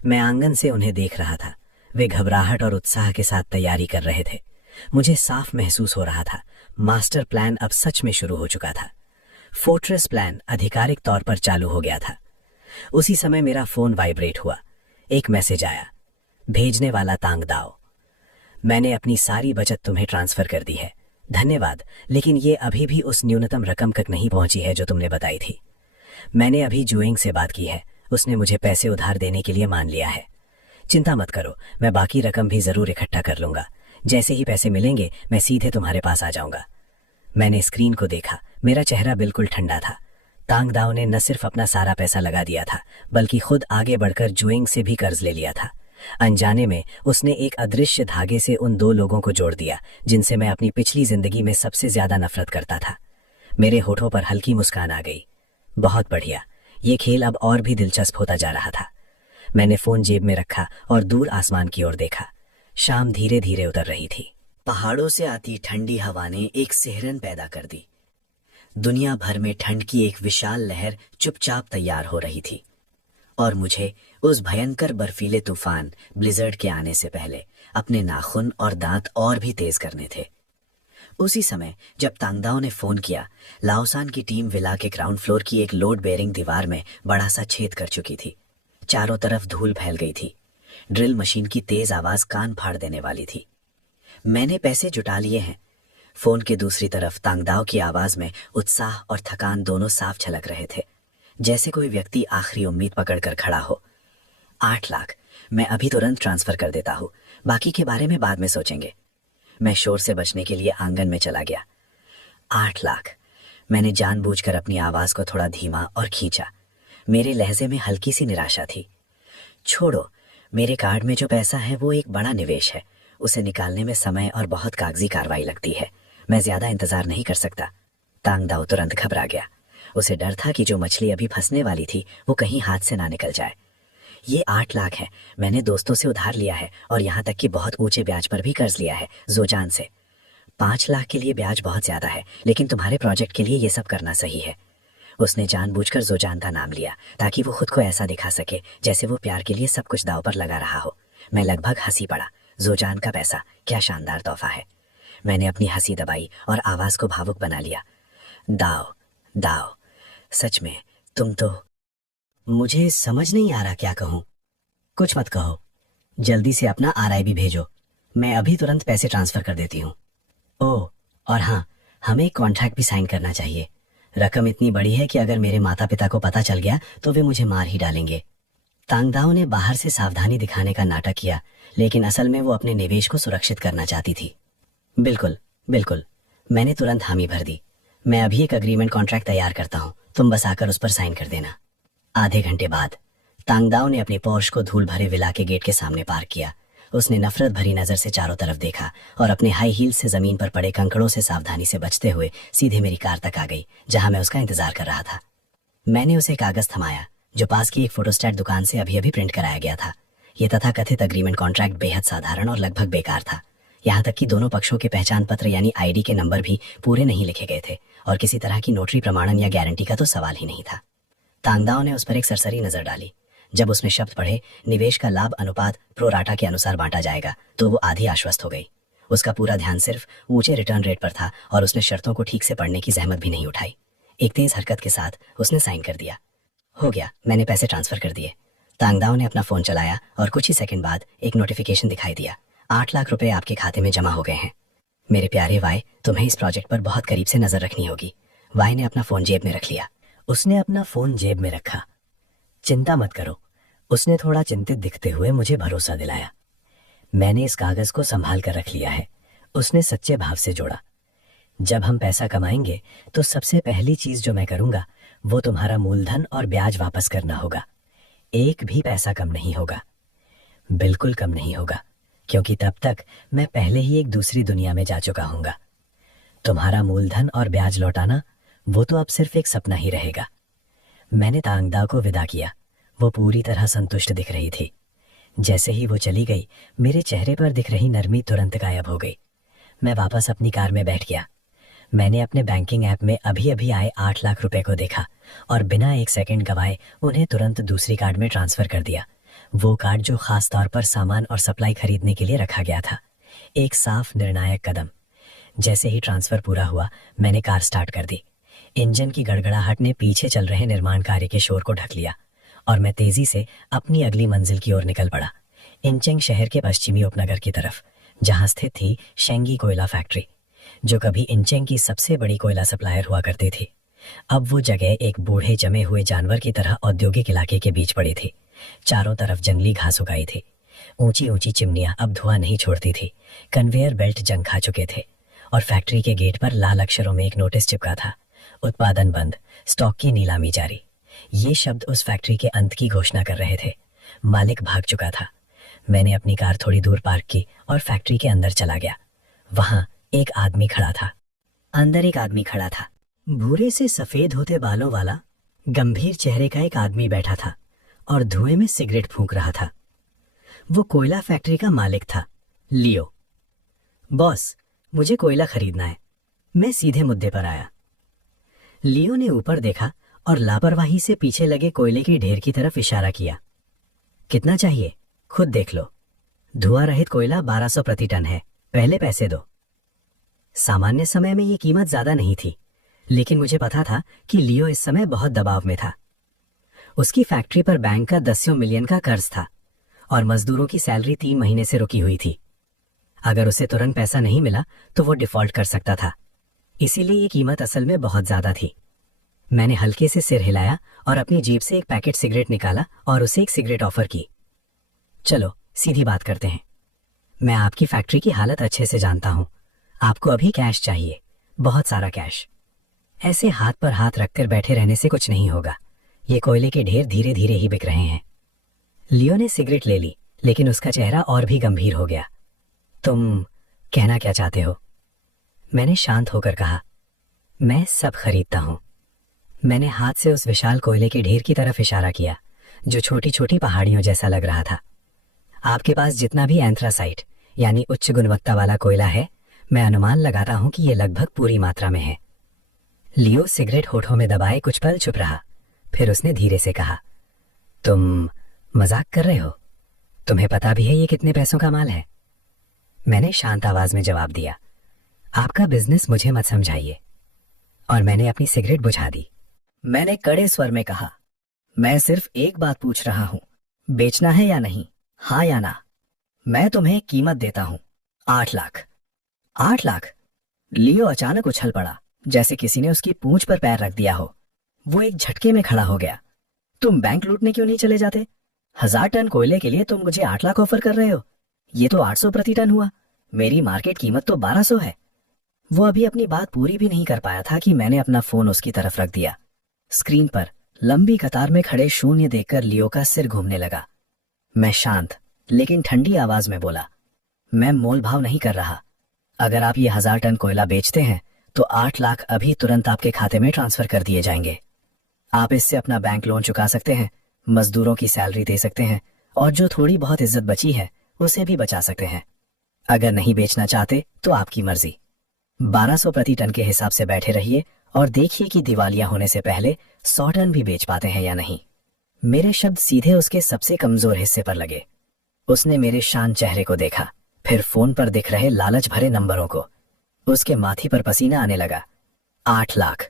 मैं आंगन से उन्हें देख रहा था। वे घबराहट और उत्साह के साथ तैयारी कर रहे थे। मुझे साफ महसूस हो रहा था, मास्टर प्लान अब सच में शुरू हो चुका था। फोर्ट्रेस प्लान आधिकारिक तौर पर चालू हो गया था। उसी समय मेरा फोन वाइब्रेट हुआ। एक मैसेज आया, भेजने वाला तांग दाओ। मैंने अपनी सारी बचत तुम्हें ट्रांसफर कर दी है, धन्यवाद, लेकिन ये अभी भी उस न्यूनतम रकम तक नहीं पहुंची है जो तुमने बताई थी। मैंने अभी जुएंग से बात की है, उसने मुझे पैसे उधार देने के लिए मान लिया है। चिंता मत करो, मैं बाकी रकम भी जरूर इकट्ठा कर लूंगा। जैसे ही पैसे मिलेंगे मैं सीधे तुम्हारे पास आ जाऊंगा। मैंने स्क्रीन को देखा। मेरा चेहरा बिल्कुल ठंडा था। तांग दाओ ने न सिर्फ अपना सारा पैसा लगा दिया था, बल्कि खुद आगे बढ़कर जुएंग से भी कर्ज ले लिया था। अनजाने में उसने एक अदृश्य धागे से उन 2 लोगों को जोड़ दिया जिनसे मैं अपनी पिछली जिंदगी में सबसे ज्यादा नफरत करता था। मेरे होठों पर हल्की मुस्कान आ गई। बहुत बढ़िया, ये खेल अब और भी दिलचस्प होता जा रहा था। मैंने फोन जेब में रखा और दूर आसमान की ओर देखा। शाम धीरे धीरे उतर रही थी। पहाड़ों से आती ठंडी हवा ने एक सिहरन पैदा कर दी। दुनिया भर में ठंड की एक विशाल लहर चुपचाप तैयार हो रही थी, और मुझे उस भयंकर बर्फीले तूफान ब्लिजर्ड के आने से पहले अपने नाखून और दांत और भी तेज करने थे। उसी समय जब तांगदाओ ने फोन किया, लाओ सान की टीम विला के ग्राउंड फ्लोर की एक लोड बेयरिंग दीवार में बड़ा सा छेद कर चुकी थी। चारों तरफ धूल फैल गई थी। ड्रिल मशीन की तेज आवाज कान फाड़ देने वाली थी। मैंने पैसे जुटा लिए हैं। फोन के दूसरी तरफ तांगदाओ की आवाज में उत्साह और थकान दोनों साफ झलक रहे थे, जैसे कोई व्यक्ति आखिरी उम्मीद पकड़कर खड़ा हो। 8 लाख, मैं अभी तुरंत ट्रांसफर कर देता हूँ, बाकी के बारे में बाद में सोचेंगे। मैं शोर से बचने के लिए आंगन में चला गया। 8 लाख, मैंने जानबूझकर अपनी आवाज को थोड़ा धीमा और खींचा। मेरे लहजे में हल्की सी निराशा थी। छोड़ो, मेरे कार्ड में जो पैसा है वो एक बड़ा निवेश है। उसे निकालने में समय और बहुत कागजी कार्रवाई लगती है। मैं ज्यादा इंतजार नहीं कर सकता। तांगदाओ तुरंत घबरा गया। उसे डर था कि जो मछली अभी फंसने वाली थी वो कहीं हाथ से ना निकल जाए। ये 8 लाख है। मैंने दोस्तों से उधार लिया है और यहाँ तक कि बहुत ऊंचे ब्याज पर भी कर्ज लिया है, जोजान से। 5 लाख के लिए ब्याज बहुत ज्यादा है, लेकिन तुम्हारे प्रोजेक्ट के लिए ये सब करना सही है। उसने जानबूझकर जोजान का नाम लिया ताकि वो खुद को ऐसा दिखा सके जैसे वो प्यार के लिए सब कुछ दांव पर लगा रहा हो। मैं लगभग हंसी पड़ा। जोजान का पैसा, क्या शानदार तोहफा है। मैंने अपनी हंसी दबाई और आवाज को भावुक बना लिया। दाओ, दाओ, सच में तुम तो। मुझे समझ नहीं आ रहा क्या कहूँ। कुछ मत कहो, जल्दी से अपना RIB भेजो। मैं अभी तुरंत पैसे ट्रांसफर कर देती हूँ। ओह, और हाँ, हमें एक कॉन्ट्रैक्ट भी साइन करना चाहिए। रकम इतनी बड़ी है कि अगर मेरे माता पिता को पता चल गया तो वे मुझे मार ही डालेंगे। तांगदाओ ने बाहर से सावधानी दिखाने का नाटक किया, लेकिन असल में वो अपने निवेश को सुरक्षित करना चाहती थी। बिल्कुल बिल्कुल, मैंने तुरंत हामी भर दी। मैं अभी एक अग्रीमेंट कॉन्ट्रैक्ट तैयार करता हूँ, तुम बस आकर उस पर साइन कर देना। आधे घंटे बाद तांगदाओ ने अपनी पोर्श को धूल भरे विला के गेट के सामने पार्क किया। उसने नफरत भरी नजर से चारों तरफ देखा और अपने हाई हील से जमीन पर पड़े कंकड़ों से सावधानी से बचते हुए सीधे मेरी कार तक आ गई, जहां मैं उसका इंतजार कर रहा था। मैंने उसे कागज थमाया जो पास की एक फोटोस्टैट दुकान से अभी अभी प्रिंट कराया गया था। ये तथाकथित अग्रीमेंट कॉन्ट्रैक्ट बेहद साधारण और लगभग बेकार था। यहाँ तक कि दोनों पक्षों के पहचान पत्र यानी ID के नंबर भी पूरे नहीं लिखे गए थे और किसी तरह की नोटरी प्रमाणन या गारंटी का तो सवाल ही नहीं था। तांगदाओ ने उस पर एक सरसरी नजर डाली। जब उसने शब्द पढ़े, निवेश का लाभ अनुपात प्रोराटा के अनुसार बांटा जाएगा, तो वो आधी आश्वस्त हो गई। उसका पूरा ध्यान सिर्फ ऊंचे रिटर्न रेट पर था और उसने शर्तों को ठीक से पढ़ने की जहमत भी नहीं उठाई। एक तेज हरकत के साथ उसने साइन कर दिया। हो गया, मैंने पैसे ट्रांसफर कर दिए। तांगदाओ ने अपना फोन चलाया और कुछ ही सेकंड बाद एक नोटिफिकेशन दिखाई दिया। 8 लाख रुपए आपके खाते में जमा हो गए हैं। मेरे प्यारे वाई, तुम्हें इस प्रोजेक्ट पर बहुत करीब से नजर रखनी होगी। वाई ने अपना फोन जेब में रख लिया। उसने अपना फोन जेब में रखा। चिंता मत करो, उसने थोड़ा चिंतित दिखते हुए मुझे भरोसा दिलाया। मैंने इस कागज को संभाल कर रख लिया है, उसने सच्चे भाव से जोड़ा। जब हम पैसा कमाएंगे तो सबसे पहली चीज जो मैं करूंगा वो तुम्हारा मूलधन और ब्याज वापस करना होगा। एक भी पैसा कम नहीं होगा, बिल्कुल कम नहीं होगा, क्योंकि तब तक मैं पहले ही एक दूसरी दुनिया में जा चुका हूंगा। तुम्हारा मूलधन और ब्याज लौटाना वो तो अब सिर्फ एक सपना ही रहेगा। मैंने तांगदाओ को विदा किया। वो पूरी तरह संतुष्ट दिख रही थी। जैसे ही वो चली गई, मेरे चेहरे पर दिख रही नरमी तुरंत गायब हो गई। मैं वापस अपनी कार में बैठ गया। मैंने अपने बैंकिंग ऐप में अभी अभी आए 8 लाख रुपए को देखा और बिना एक सेकंड गवाए उन्हें तुरंत दूसरी कार्ड में ट्रांसफर कर दिया। वो कार्ड जो खास तौर पर सामान और सप्लाई खरीदने के लिए रखा गया था। एक साफ निर्णायक कदम। जैसे ही ट्रांसफर पूरा हुआ, मैंने कार स्टार्ट कर दी। इंजन की गड़गड़ाहट ने पीछे चल रहे निर्माण कार्य के शोर को ढक लिया और मैं तेजी से अपनी अगली मंजिल की ओर निकल पड़ा, इंचेंग शहर के पश्चिमी उपनगर की तरफ, जहां स्थित थी शेंगी कोयला फैक्ट्री, जो कभी इंचेंग की सबसे बड़ी कोयला सप्लायर हुआ करती थी। अब वो जगह एक बूढ़े जमे हुए जानवर की तरह औद्योगिक इलाके के बीच पड़ी थी। चारों तरफ जंगली घास उगाई थी। ऊंची ऊंची चिमनियां अब धुआं नहीं छोड़ती थी। कन्वेयर बेल्ट जंग खा चुके थे और फैक्ट्री के गेट पर लाल अक्षरों में एक नोटिस चिपका था, उत्पादन बंद, स्टॉक की नीलामी जारी। ये शब्द उस फैक्ट्री के अंत की घोषणा कर रहे थे। मालिक भाग चुका था। मैंने अपनी कार थोड़ी दूर पार्क की और फैक्ट्री के अंदर चला गया। वहां एक आदमी खड़ा था। अंदर एक आदमी खड़ा था। भूरे से सफेद होते बालों वाला गंभीर चेहरे का एक आदमी बैठा था और धुएं में सिगरेट फूंक रहा था। वो कोयला फैक्ट्री का मालिक था, लियो। बॉस, मुझे कोयला खरीदना है। मैं सीधे मुद्दे पर आया। लियो ने ऊपर देखा और लापरवाही से पीछे लगे कोयले की ढेर की तरफ इशारा किया। कितना चाहिए? खुद देख लो। धुआं रहित कोयला 1200 प्रति टन है, पहले पैसे दो। सामान्य समय में ये कीमत ज्यादा नहीं थी, लेकिन मुझे पता था कि लियो इस समय बहुत दबाव में था। उसकी फैक्ट्री पर बैंक का 10 मिलियन का कर्ज था और मजदूरों की सैलरी 3 महीने से रुकी हुई थी। अगर उसे तुरंत पैसा नहीं मिला तो वो डिफॉल्ट कर सकता था। इसीलिए ये कीमत असल में बहुत ज्यादा थी। मैंने हल्के से सिर हिलाया और अपनी जेब से एक पैकेट सिगरेट निकाला और उसे एक सिगरेट ऑफर की। चलो सीधी बात करते हैं। मैं आपकी फैक्ट्री की हालत अच्छे से जानता हूं। आपको अभी कैश चाहिए, बहुत सारा कैश। ऐसे हाथ पर हाथ रखकर बैठे रहने से कुछ नहीं होगा। ये कोयले के ढेर धीरे धीरे ही बिक रहे हैं। लियो ने सिगरेट ले ली, लेकिन उसका चेहरा और भी गंभीर हो गया। तुम कहना क्या चाहते हो? मैंने शांत होकर कहा, मैं सब खरीदता हूं। मैंने हाथ से उस विशाल कोयले के ढेर की तरफ इशारा किया, जो छोटी छोटी पहाड़ियों जैसा लग रहा था। आपके पास जितना भी एंथ्रासाइट यानी उच्च गुणवत्ता वाला कोयला है, मैं अनुमान लगाता हूं कि ये लगभग पूरी मात्रा में है। लियो सिगरेट होठों में दबाए कुछ पल चुप रहा, फिर उसने धीरे से कहा, तुम मजाक कर रहे हो? तुम्हें पता भी है ये कितने पैसों का माल है? मैंने शांत आवाज में जवाब दिया, आपका बिजनेस मुझे मत समझाइए। और मैंने अपनी सिगरेट बुझा दी। मैंने कड़े स्वर में कहा, मैं सिर्फ एक बात पूछ रहा हूं, बेचना है या नहीं, हाँ या ना? मैं तुम्हें कीमत देता हूं, 8 लाख। 8 लाख? लियो अचानक उछल पड़ा, जैसे किसी ने उसकी पूंछ पर पैर रख दिया हो। वो एक झटके में खड़ा हो गया। तुम बैंक लूटने क्यों नहीं चले जाते? 1000 टन कोयले के लिए तुम मुझे 8 लाख ऑफर कर रहे हो? ये तो 800 प्रति टन हुआ। मेरी मार्केट कीमत तो 1200 है। वो अभी अपनी बात पूरी भी नहीं कर पाया था कि मैंने अपना फोन उसकी तरफ रख दिया। स्क्रीन पर लंबी कतार में खड़े शून्य देखकर लियो का सिर घूमने लगा। मैं शांत लेकिन ठंडी आवाज में बोला, मैं मोल भाव नहीं कर रहा। अगर आप ये 1000 टन कोयला बेचते हैं तो 8 लाख अभी तुरंत आपके खाते में ट्रांसफर कर दिए जाएंगे। आप इससे अपना बैंक लोन चुका सकते हैं, मजदूरों की सैलरी दे सकते हैं और जो थोड़ी बहुत इज्जत बची है उसे भी बचा सकते हैं। अगर नहीं बेचना चाहते तो आपकी मर्जी। 1200 प्रति टन के हिसाब से बैठे रहिए और देखिए कि दिवालिया होने से पहले 100 टन भी बेच पाते हैं या नहीं। मेरे शब्द सीधे उसके सबसे कमजोर हिस्से पर लगे। उसने मेरे शांत चेहरे को देखा, फिर फोन पर दिख रहे लालच भरे नंबरों को। उसके माथे पर पसीना आने लगा। 8 लाख,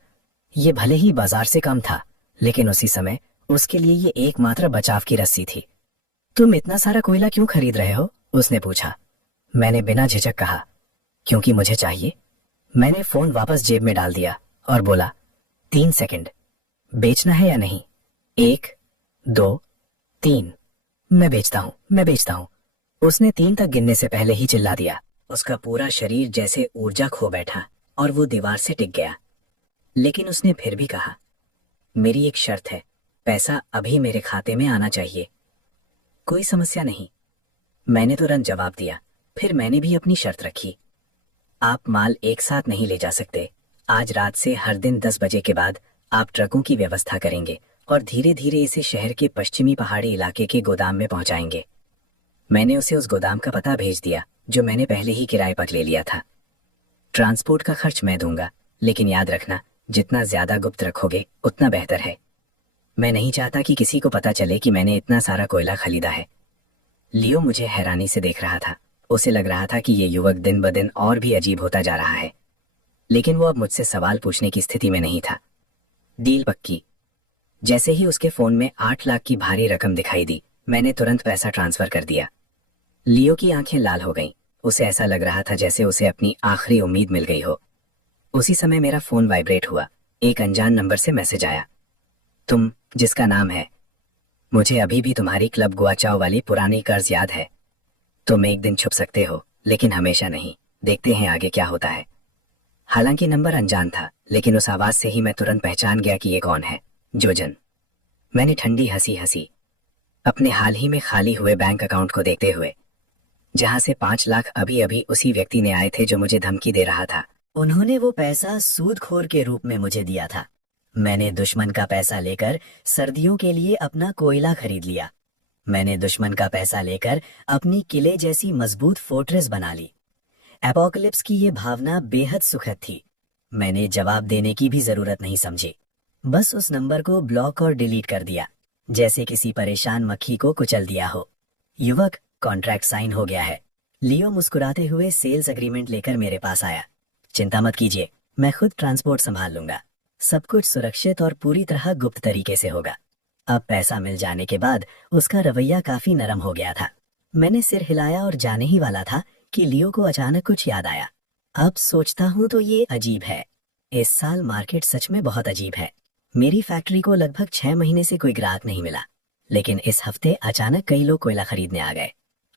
ये भले ही बाजार से कम था, लेकिन उसी समय उसके लिए ये एकमात्र बचाव की रस्सी थी। तुम इतना सारा कोयला क्यों खरीद रहे हो? उसने पूछा। मैंने बिना झिझक कहा, क्योंकि मुझे चाहिए। मैंने फोन वापस जेब में डाल दिया और बोला, 3 सेकंड, बेचना है या नहीं? 1, 2, 3। मैं बेचता हूं, मैं बेचता हूं। उसने 3 तक गिनने से पहले ही चिल्ला दिया। उसका पूरा शरीर जैसे ऊर्जा खो बैठा और वो दीवार से टिक गया। लेकिन उसने फिर भी कहा, मेरी एक शर्त है, पैसा अभी मेरे खाते में आना चाहिए। कोई समस्या नहीं, मैंने तुरंत जवाब दिया। फिर मैंने भी अपनी शर्त रखी, आप माल एक साथ नहीं ले जा सकते। आज रात से हर दिन 10 बजे के बाद आप ट्रकों की व्यवस्था करेंगे और धीरे धीरे इसे शहर के पश्चिमी पहाड़ी इलाके के गोदाम में पहुंचाएंगे। मैंने उसे उस गोदाम का पता भेज दिया जो मैंने पहले ही किराए पर ले लिया था। ट्रांसपोर्ट का खर्च मैं दूंगा, लेकिन याद रखना, जितना ज्यादा गुप्त रखोगे उतना बेहतर है। मैं नहीं चाहता कि किसी को पता चले कि मैंने इतना सारा कोयला खरीदा है। लियो मुझे हैरानी से देख रहा था। उसे लग रहा था कि ये युवक दिन ब दिन और भी अजीब होता जा रहा है, लेकिन वो अब मुझसे सवाल पूछने की स्थिति में नहीं था। डील पक्की। जैसे ही उसके फोन में 8 लाख की भारी रकम दिखाई दी, मैंने तुरंत पैसा ट्रांसफर कर दिया। लियो की आंखें लाल हो गईं। उसे ऐसा लग रहा था जैसे उसे अपनी आखिरी उम्मीद मिल गई हो। उसी समय मेरा फोन वाइब्रेट हुआ। एक अनजान नंबर से मैसेज आया। तुम जिसका नाम है, मुझे अभी भी तुम्हारी क्लब गुआचाओ वाली पुरानी कर्ज याद है। तुम एक दिन छुप सकते हो, लेकिन हमेशा नहीं। देखते हैं आगे क्या होता है। हालांकि नंबर अनजान था, लेकिन उस आवाज से ही मैं तुरंत पहचान गया कि ये कौन है। जोजन। मैंने ठंडी हंसी हंसी, अपने हाल ही में खाली हुए बैंक अकाउंट को देखते हुए, जहां से 5 लाख अभी अभी उसी व्यक्ति ने आए थे जो मुझे धमकी दे रहा था। उन्होंने वो पैसा सूदखोर के रूप में मुझे दिया था। मैंने दुश्मन का पैसा लेकर सर्दियों के लिए अपना कोयला खरीद लिया। मैंने दुश्मन का पैसा लेकर अपनी किले जैसी मजबूत फोर्ट्रेस बना ली। एपोकलिप्स की ये भावना बेहद सुखद थी। मैंने जवाब देने की भी जरूरत नहीं समझी, बस उस नंबर को ब्लॉक और डिलीट कर दिया, जैसे किसी परेशान मक्खी को कुचल दिया हो। युवक, कॉन्ट्रैक्ट साइन हो गया है। लियो मुस्कुराते हुए सेल्स एग्रीमेंट लेकर मेरे पास आया। चिंता मत कीजिए, मैं खुद ट्रांसपोर्ट संभाल लूंगा। सब कुछ सुरक्षित और पूरी तरह गुप्त तरीके से होगा। अब पैसा मिल जाने के बाद उसका रवैया काफी नरम हो गया था। मैंने सिर हिलाया और जाने ही वाला था कि लियो को अचानक कुछ याद आया। अब सोचता हूँ तो ये अजीब है। इस साल मार्केट सच में बहुत अजीब है। मेरी फैक्ट्री को लगभग 6 महीने से कोई ग्राहक नहीं मिला, लेकिन इस हफ्ते अचानक कई लोग कोयला खरीदने आ गए।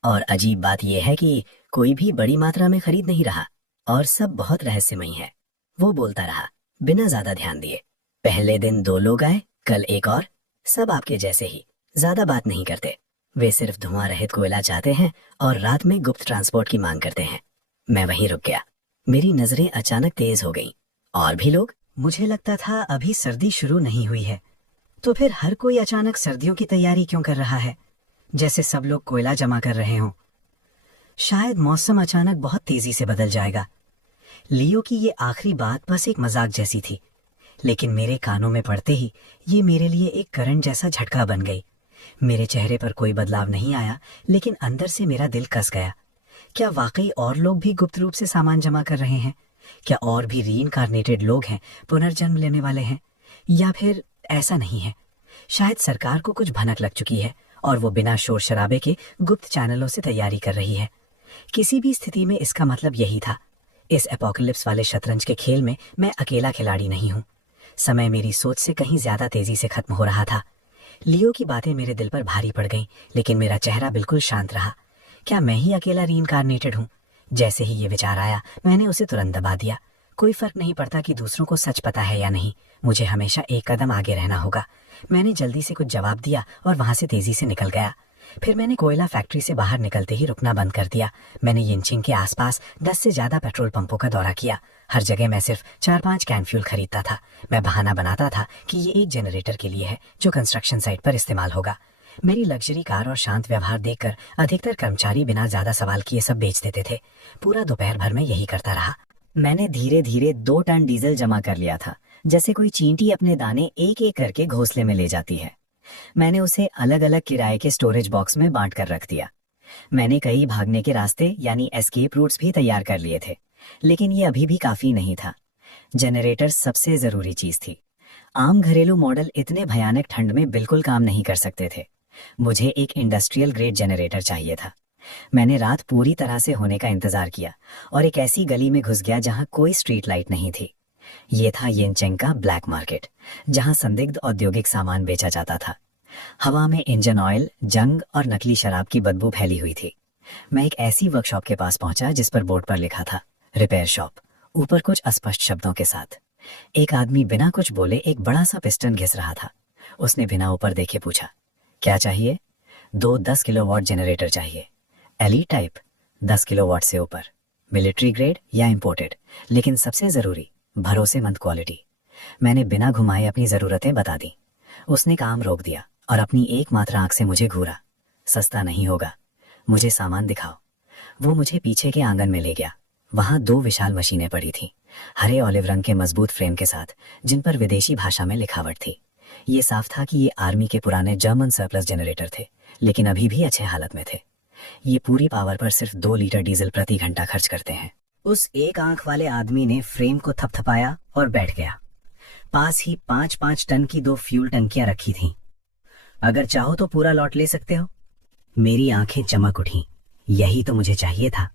और अजीब बात यह है कि कोई भी बड़ी मात्रा में खरीद नहीं रहा और सब बहुत रहस्यमयी है। वो बोलता रहा, बिना ज्यादा ध्यान दिए। पहले दिन 2 लोग आए, कल एक और। सब आपके जैसे ही, ज्यादा बात नहीं करते। वे सिर्फ धुआं रहित कोयला चाहते हैं और रात में गुप्त ट्रांसपोर्ट की मांग करते हैं। मैं वहीं रुक गया। मेरी नजरें अचानक तेज हो गईं। और भी लोग? मुझे लगता था अभी सर्दी शुरू नहीं हुई है, तो फिर हर कोई अचानक सर्दियों की तैयारी क्यों कर रहा है, जैसे सब लोग कोयला जमा कर रहे हों। शायद मौसम अचानक बहुत तेजी से बदल जाएगा। लियो की ये आखिरी बात बस एक मजाक जैसी थी, लेकिन मेरे कानों में पड़ते ही ये मेरे लिए एक करंट जैसा झटका बन गई। मेरे चेहरे पर कोई बदलाव नहीं आया, लेकिन अंदर से मेरा दिल कस गया। क्या वाकई और लोग भी गुप्त रूप से सामान जमा कर रहे हैं? क्या और भी रीइंकार्नेटेड लोग हैं, पुनर्जन्म लेने वाले हैं? या फिर ऐसा नहीं है, शायद सरकार को कुछ भनक लग चुकी है और वो बिना शोर शराबे के गुप्त चैनलों से तैयारी कर रही है। किसी भी स्थिति में इसका मतलब यही था। इस एपोकलिप्स वाले शतरंज के खेल में मैं अकेला खिलाड़ी नहीं हूँ। समय मेरी सोच से कहीं ज्यादा तेजी से खत्म हो रहा था। लियो की बातें मेरे दिल पर भारी पड़ गईं, लेकिन मेरा चेहरा बिल्कुल शांत रहा। क्या मैं ही अकेला रीइंकार्नेटेड हूँ? जैसे ही ये विचार आया, मैंने उसे तुरंत दबा दिया। कोई फर्क नहीं पड़ता कि दूसरों को सच पता है या नहीं, मुझे हमेशा एक कदम आगे रहना होगा। मैंने जल्दी से कुछ जवाब दिया और वहां से तेजी से निकल गया। फिर मैंने कोयला फैक्ट्री से बाहर निकलते ही रुकना बंद कर दिया। मैंने यिनचिंग के आसपास 10 से ज्यादा पेट्रोल पंपों का दौरा किया। हर जगह मैं सिर्फ 4-5 कैन फ्यूल खरीदता था। मैं बहाना बनाता था कि ये एक जनरेटर के लिए है जो कंस्ट्रक्शन साइट पर इस्तेमाल होगा। मेरी लग्जरी कार और शांत व्यवहार देखकर अधिकतर कर्मचारी बिना ज्यादा सवाल किए सब बेच देते थे। पूरा दोपहर भर में यही करता रहा। मैंने धीरे धीरे 2 टन डीजल जमा कर लिया था, जैसे कोई चींटी अपने दाने एक एक करके घोंसले में ले जाती है। मैंने उसे अलग अलग किराए के स्टोरेज बॉक्स में बांट कर रख दिया। मैंने कई भागने के रास्ते यानी एस्केप रूट्स भी तैयार कर लिए थे, लेकिन ये अभी भी काफी नहीं था। जनरेटर सबसे जरूरी चीज थी। आम घरेलू मॉडल इतने भयानक ठंड में बिल्कुल काम नहीं कर सकते थे। मुझे एक इंडस्ट्रियल ग्रेड जनरेटर चाहिए था। मैंने रात पूरी तरह से होने का इंतजार किया और एक ऐसी गली में घुस गया जहां कोई स्ट्रीट लाइट नहीं थी। ये था यिनचेंग का ब्लैक मार्केट, जहां संदिग्ध औद्योगिक सामान बेचा जाता था। हवा में इंजन ऑयल, जंग और नकली शराब की बदबू फैली हुई थी। मैं एक ऐसी वर्कशॉप के पास पहुंचा जिस पर बोर्ड पर लिखा था रिपेयर शॉप, ऊपर कुछ अस्पष्ट शब्दों के साथ। एक आदमी बिना कुछ बोले एक बड़ा सा पिस्टन घिस रहा था। उसने बिना ऊपर देखे पूछा, क्या चाहिए? 2 10 किलोवाट जनरेटर चाहिए। एली टाइप, 10 किलोवाट से ऊपर, मिलिट्री ग्रेड या इंपोर्टेड, लेकिन सबसे जरूरी भरोसेमंद क्वालिटी। मैंने बिना घुमाए अपनी जरूरतें बता दी। उसने काम रोक दिया और अपनी एकमात्र आंख से मुझे घूरा। सस्ता नहीं होगा, मुझे सामान दिखाओ। वो मुझे पीछे के आंगन में ले गया। वहां 2 विशाल मशीनें पड़ी थीं, हरे ऑलिव रंग के मजबूत फ्रेम के साथ, जिन पर विदेशी भाषा में लिखावट थी। ये साफ था कि ये आर्मी के पुराने जर्मन सरप्लस जनरेटर थे, लेकिन अभी भी अच्छे हालत में थे। ये पूरी पावर पर सिर्फ 2 लीटर डीजल प्रति घंटा खर्च करते हैं। उस एक आंख वाले आदमी ने फ्रेम को थपथपाया और बैठ गया। पास ही 5-5 टन की 2 फ्यूल टंकियां रखी थीं। अगर चाहो तो पूरा लॉट ले सकते हो। मेरी आंखें चमक उठी। यही तो मुझे चाहिए था।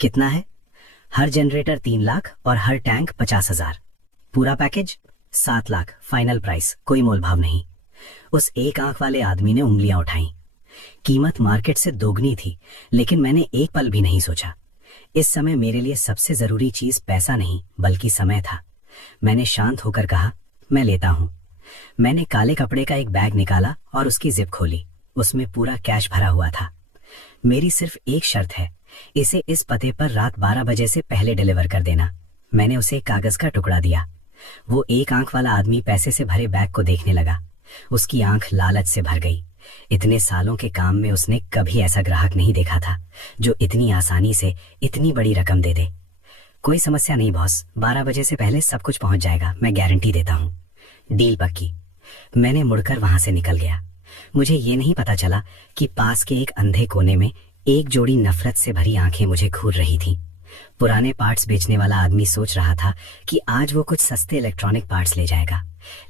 कितना है? हर जनरेटर 3 लाख और हर टैंक 50,000। पूरा पैकेज 7 लाख, फाइनल प्राइस, कोई मोलभाव नहीं। उस एक आंख वाले आदमी ने उंगलियां उठाई। कीमत मार्केट से दोगुनी थी, लेकिन मैंने एक पल भी नहीं सोचा। इस समय मेरे लिए सबसे जरूरी चीज पैसा नहीं बल्कि समय था। मैंने शांत होकर कहा, मैं लेता हूं। मैंने काले कपड़े का एक बैग निकाला और उसकी जिप खोली। उसमें पूरा कैश भरा हुआ था। मेरी सिर्फ एक शर्त है, इसे इस पते पर रात 12 बजे से पहले डिलीवर कर देना। मैंने उसे एक कागज का टुकड़ा दिया। वो एक आंख वाला आदमी पैसे से भरे बैग को देखने लगा। उसकी आंख लालच से भर गई। इतने सालों के काम में उसने कभी ऐसा ग्राहक नहीं देखा था जो इतनी आसानी से इतनी बड़ी रकम दे दे। कोई समस्या नहीं बॉस, 12 बजे से पहले सब कुछ पहुंच जाएगा, मैं गारंटी देता हूँ। डील पक्की। मैंने मुड़कर वहां से निकल गया। मुझे ये नहीं पता चला कि पास के एक अंधे कोने में एक जोड़ी नफरत से भरी आंखें मुझे घूर रही थीं। पुराने पार्ट्स बेचने वाला आदमी सोच रहा था कि आज वो कुछ सस्ते इलेक्ट्रॉनिक पार्ट्स ले जाएगा,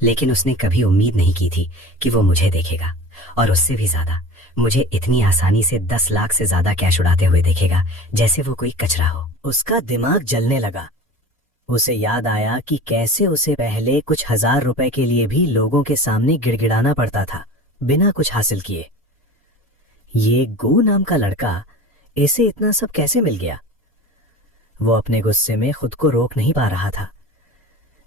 लेकिन उसने कभी उम्मीद नहीं की थी कि वो मुझे देखेगा, और उससे भी ज्यादा मुझे इतनी आसानी से 10 लाख से ज्यादा कैश उड़ाते हुए देखेगा, जैसे वो कोई कचरा हो। उसका दिमाग जलने लगा। उसे याद आया कि कैसे उसे पहले कुछ 1000 रुपए के लिए भी लोगों के सामने गिड़गिड़ाना पड़ता था बिना कुछ हासिल किए। ये गो नाम का लड़का, इसे इतना सब कैसे मिल गया? वो अपने गुस्से में खुद को रोक नहीं पा रहा था।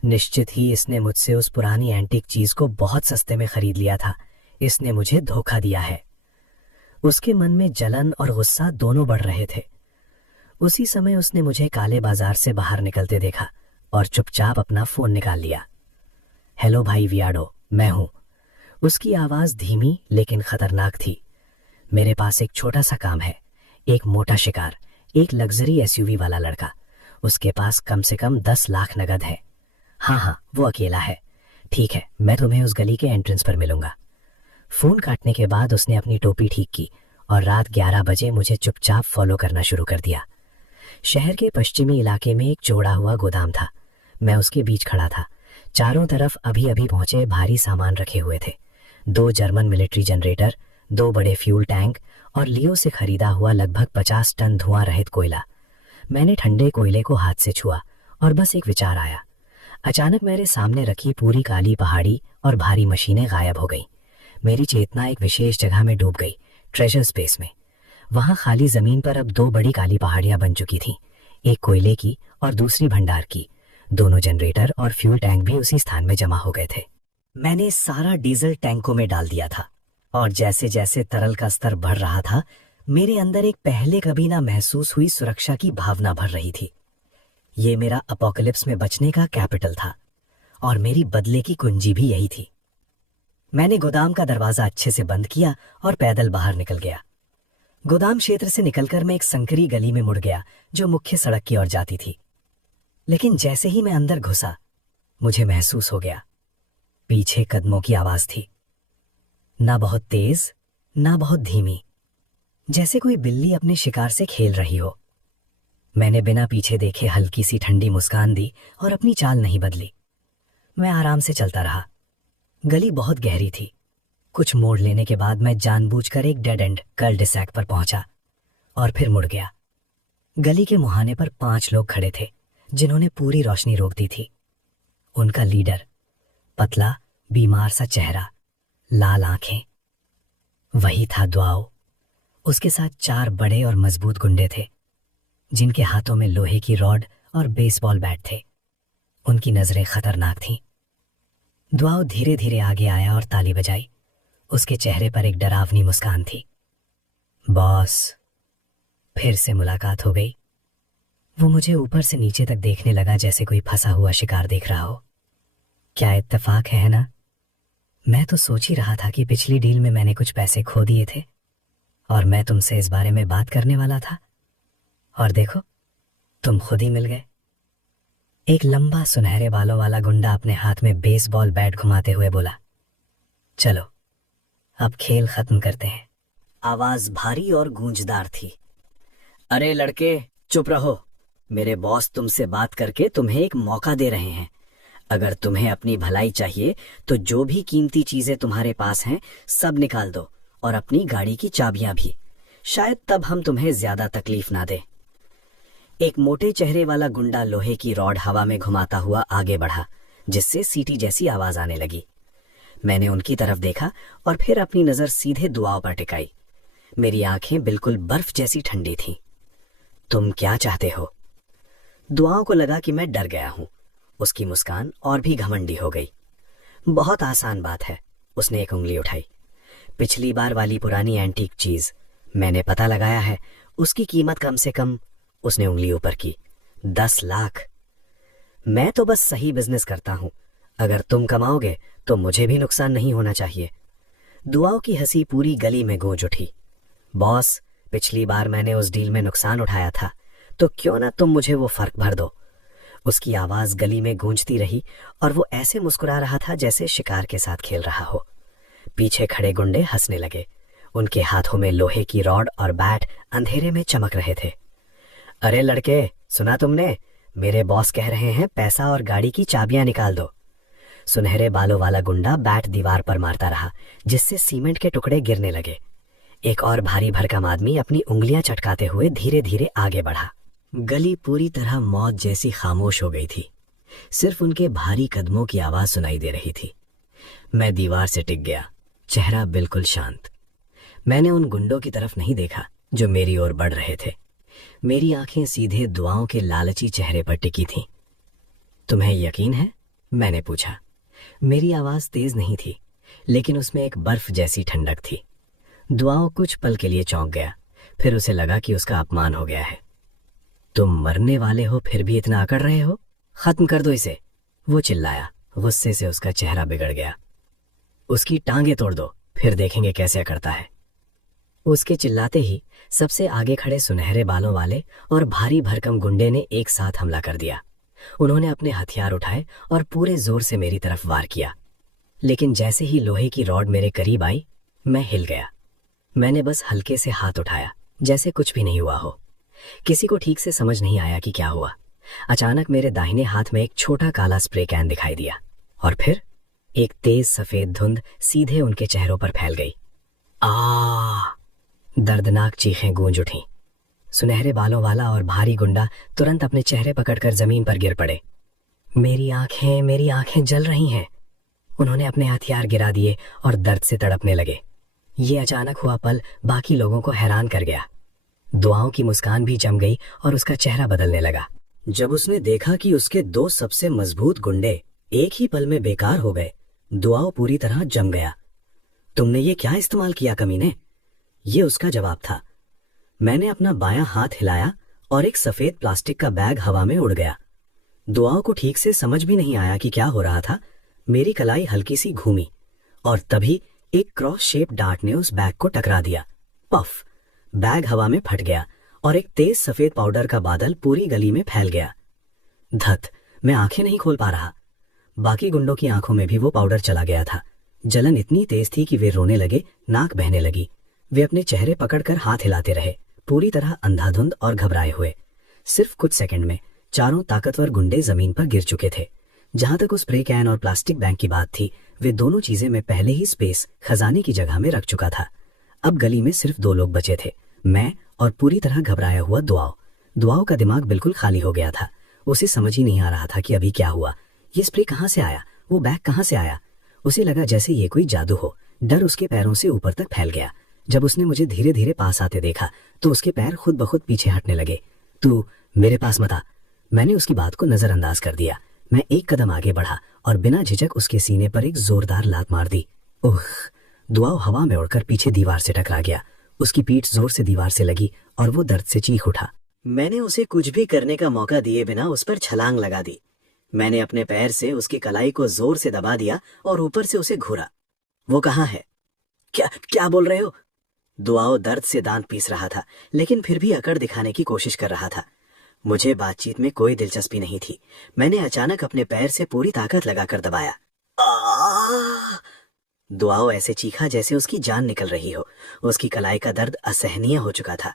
निश्चित ही इसने मुझसे उस पुरानी एंटीक चीज को बहुत सस्ते में खरीद लिया था। इसने मुझे धोखा दिया है। उसके मन में जलन और गुस्सा दोनों बढ़ रहे थे। उसी समय उसने मुझे काले बाजार से बाहर निकलते देखा और चुपचाप अपना फोन निकाल लिया। हेलो भाई वियाडो, मैं हूं। उसकी आवाज धीमी लेकिन खतरनाक थी। मेरे पास एक छोटा सा काम है। एक मोटा शिकार, एक लग्जरी एसयूवी वाला लड़का। उसके पास कम से कम 10 लाख नगद है। हाँ, वो अकेला है। ठीक है, मैं तुम्हें उस गली के एंट्रेंस पर मिलूंगा। फोन काटने के बाद उसने अपनी टोपी ठीक की और रात 11 बजे मुझे चुपचाप फॉलो करना शुरू कर दिया। शहर के पश्चिमी इलाके में एक चौड़ा हुआ गोदाम था। मैं उसके बीच खड़ा था। चारों तरफ अभी अभी पहुंचे भारी सामान रखे हुए थे। 2 जर्मन मिलिट्री जनरेटर, 2 बड़े फ्यूल टैंक और लियो से खरीदा हुआ लगभग 50 टन धुआं रहित कोयला। मैंने ठंडे कोयले को हाथ से छुआ और बस एक विचार आया। अचानक मेरे सामने रखी पूरी काली पहाड़ी और भारी मशीनें गायब हो गई। मेरी चेतना एक विशेष जगह में डूब गई, ट्रेजर स्पेस में। वहां खाली जमीन पर अब 2 बड़ी काली पहाड़ियां बन चुकी थीं, एक कोयले की और दूसरी भंडार की। दोनों जनरेटर और फ्यूल टैंक भी उसी स्थान में जमा हो गए थे। मैंने सारा डीजल टैंकों में डाल दिया था और जैसे जैसे तरल का स्तर बढ़ रहा था, मेरे अंदर एक पहले कभी ना महसूस हुई सुरक्षा की भावना भर रही थी। ये मेरा अपोकलिप्स में बचने का कैपिटल था और मेरी बदले की कुंजी भी यही थी। मैंने गोदाम का दरवाजा अच्छे से बंद किया और पैदल बाहर निकल गया। गोदाम क्षेत्र से निकलकर मैं एक संकरी गली में मुड़ गया जो मुख्य सड़क की ओर जाती थी। लेकिन जैसे ही मैं अंदर घुसा, मुझे महसूस हो गया पीछे कदमों की आवाज थी। ना बहुत तेज, ना बहुत धीमी, जैसे कोई बिल्ली अपने शिकार से खेल रही हो। मैंने बिना पीछे देखे हल्की सी ठंडी मुस्कान दी और अपनी चाल नहीं बदली। मैं आराम से चलता रहा। गली बहुत गहरी थी। कुछ मोड़ लेने के बाद मैं जानबूझकर एक डेड एंड कल डिसैक पर पहुंचा और फिर मुड़ गया। गली के मुहाने पर 5 लोग खड़े थे जिन्होंने पूरी रोशनी रोक दी थी। उनका लीडर, पतला बीमार सा चेहरा, लाल आंखें, वही था दुआओ। उसके साथ 4 बड़े और मजबूत गुंडे थे जिनके हाथों में लोहे की रॉड और बेसबॉल बैट थे। उनकी नजरें खतरनाक थीं। दुआओ धीरे धीरे आगे आया और ताली बजाई। उसके चेहरे पर एक डरावनी मुस्कान थी। बॉस, फिर से मुलाकात हो गई। वो मुझे ऊपर से नीचे तक देखने लगा जैसे कोई फंसा हुआ शिकार देख रहा हो। क्या इत्तेफाक है ना? मैं तो सोच ही रहा था कि पिछली डील में मैंने कुछ पैसे खो दिए थे और मैं तुमसे इस बारे में बात करने वाला था, और देखो तुम खुद ही मिल गए। एक लंबा सुनहरे बालों वाला गुंडा अपने हाथ में बेसबॉल बैट घुमाते हुए बोला, चलो अब खेल खत्म करते हैं। आवाज भारी और गूंजदार थी। अरे लड़के, चुप रहो। मेरे बॉस तुमसे बात करके तुम्हें एक मौका दे रहे हैं। अगर तुम्हें अपनी भलाई चाहिए तो जो भी कीमती चीजें तुम्हारे पास हैं सब निकाल दो और अपनी गाड़ी की चाबियां भी। शायद तब हम तुम्हें ज्यादा तकलीफ ना दें। एक मोटे चेहरे वाला गुंडा लोहे की रॉड हवा में घुमाता हुआ आगे बढ़ा, जिससे सीटी जैसी आवाज आने लगी। मैंने उनकी तरफ देखा और फिर अपनी नजर सीधे दुआओं पर टिकाई। मेरी आंखें बिल्कुल बर्फ जैसी ठंडी थीं। तुम क्या चाहते हो? दुआओं को लगा कि मैं डर गया हूं। उसकी मुस्कान और भी घमंडी हो गई। बहुत आसान बात है। उसने एक उंगली उठाई। पिछली बार वाली पुरानी एंटीक चीज, मैंने पता लगाया है, उसकी कीमत कम से कम, उसने उंगली ऊपर की, 10 लाख। मैं तो बस सही बिजनेस करता हूं। अगर तुम कमाओगे तो मुझे भी नुकसान नहीं होना चाहिए। दुआओं की हंसी पूरी गली में गूंज उठी। बॉस, पिछली बार मैंने उस डील में नुकसान उठाया था, तो क्यों ना तुम मुझे वो फर्क भर दो। उसकी आवाज गली में गूंजती रही और वो ऐसे मुस्कुरा रहा था जैसे शिकार के साथ खेल रहा हो। पीछे खड़े गुंडे हंसने लगे। उनके हाथों में लोहे की रॉड और बैट अंधेरे में चमक रहे थे। अरे लड़के, सुना तुमने? मेरे बॉस कह रहे हैं पैसा और गाड़ी की चाबियां निकाल दो। सुनहरे बालों वाला गुंडा बैट दीवार पर मारता रहा, जिससे सीमेंट के टुकड़े गिरने लगे। एक और भारी भरकम आदमी अपनी उंगलियां चटकाते हुए धीरे धीरे आगे बढ़ा। गली पूरी तरह मौत जैसी खामोश हो गई थी। सिर्फ उनके भारी कदमों की आवाज सुनाई दे रही थी। मैं दीवार से टिक गया, चेहरा बिल्कुल शांत। मैंने उन गुंडों की तरफ नहीं देखा जो मेरी ओर बढ़ रहे थे। मेरी आंखें सीधे दुआओं के लालची चेहरे पर टिकी थीं। तुम्हें यकीन है मैंने पूछा। मेरी आवाज तेज नहीं थी, लेकिन उसमें एक बर्फ जैसी ठंडक थी। दुआओं कुछ पल के लिए चौंक गया, फिर उसे लगा कि उसका अपमान हो गया है। तुम मरने वाले हो फिर भी इतना अकड़ रहे हो? खत्म कर दो इसे, वो चिल्लाया। गुस्से से उसका चेहरा बिगड़ गया। उसकी टांगे तोड़ दो, फिर देखेंगे कैसे अकड़ता है। उसके चिल्लाते ही सबसे आगे खड़े सुनहरे बालों वाले और भारी भरकम गुंडे ने एक साथ हमला कर दिया। उन्होंने अपने हथियार उठाए और पूरे जोर से मेरी तरफ वार किया, लेकिन जैसे ही लोहे की रॉड मेरे करीब आई, मैं हिल गया। मैंने बस हल्के से हाथ उठाया, जैसे कुछ भी नहीं हुआ हो। किसी को ठीक से समझ नहीं आया कि क्या हुआ। अचानक मेरे दाहिने हाथ में एक छोटा काला स्प्रे कैन दिखाई दिया, और फिर एक तेज सफेद धुंध सीधे उनके चेहरों पर फैल गई। आ! दर्दनाक चीखें गूंज उठीं। सुनहरे बालों वाला और भारी गुंडा तुरंत अपने चेहरे पकड़कर जमीन पर गिर पड़े। मेरी आंखें जल रही हैं। उन्होंने अपने हथियार गिरा दिए और दर्द से तड़पने लगे। ये अचानक हुआ पल बाकी लोगों को हैरान कर गया। दुआओं की मुस्कान भी जम गई और उसका चेहरा बदलने लगा। जब उसने देखा कि उसके दो सबसे मजबूत गुंडे एक ही पल में बेकार हो गए, दुआओं पूरी तरह जम गया। तुमने ये क्या इस्तेमाल किया कमीने? ये उसका जवाब था। मैंने अपना बायां हाथ हिलाया और एक सफेद प्लास्टिक का बैग हवा में उड़ गया। दुआओं को ठीक से समझ भी नहीं आया कि क्या हो रहा था। मेरी कलाई हल्की सी घूमी और तभी एक क्रॉस शेप डार्ट ने उस बैग को टकरा दिया। पफ! बैग हवा में फट गया और एक तेज सफेद पाउडर का बादल पूरी गली में फैल गया। धत! मैं आंखें नहीं खोल पा रहा। बाकी गुंडों की आंखों में भी वो पाउडर चला गया था। जलन इतनी तेज थी कि वे रोने लगे, नाक बहने लगी। वे अपने चेहरे पकड़कर हाथ हिलाते रहे, पूरी तरह अंधाधुंध और घबराए हुए। सिर्फ कुछ सेकंड में चारों ताकतवर गुंडे जमीन पर गिर चुके थे। जहां तक उस स्प्रे कैन और प्लास्टिक बैग की बात थी, वे दोनों चीजें मैं पहले ही स्पेस खजाने की जगह में रख चुका था। अब गली में सिर्फ दो लोग बचे थे, मैं और पूरी तरह घबराया हुआ दुआओं। दुआओं का दिमाग बिल्कुल खाली हो गया था। उसे समझ ही नहीं आ रहा था कि अभी क्या हुआ। ये स्प्रे कहाँ से आया? वो बैग कहाँ से आया? उसे लगा जैसे ये कोई जादू हो। डर उसके पैरों से ऊपर तक फैल गया। जब उसने मुझे धीरे धीरे पास आते देखा तो उसके पैर खुद ब खुद पीछे हटने लगे। तू मेरे पास मत आ। मैंने उसकी बात को नजरअंदाज कर दिया। मैं एक कदम आगे बढ़ा और बिना झिझक उसके सीने पर एक जोरदार लात मार दी। उह! दुआओं हवा में उड़कर पीछे दीवार से टकरा गया। उसकी पीठ जोर से दीवार से लगी और वो दर्द से चीख उठा। मैंने उसे कुछ भी करने का मौका दिए बिना उस पर छलांग लगा दी। मैंने अपने पैर से उसकी कलाई को जोर से दबा दिया और ऊपर से उसे घूरा। वो कहाँ है? क्या क्या बोल रहे हो? दुआओं दर्द से दांत पीस रहा था, लेकिन फिर भी अकड़ दिखाने की कोशिश कर रहा था। मुझे बातचीत में कोई दिलचस्पी नहीं थी। मैंने अचानक अपने पैर से पूरी ताकत लगाकर दबाया। दुआओं ऐसे चीखा जैसे उसकी जान निकल रही हो। उसकी कलाई का दर्द असहनीय हो चुका था।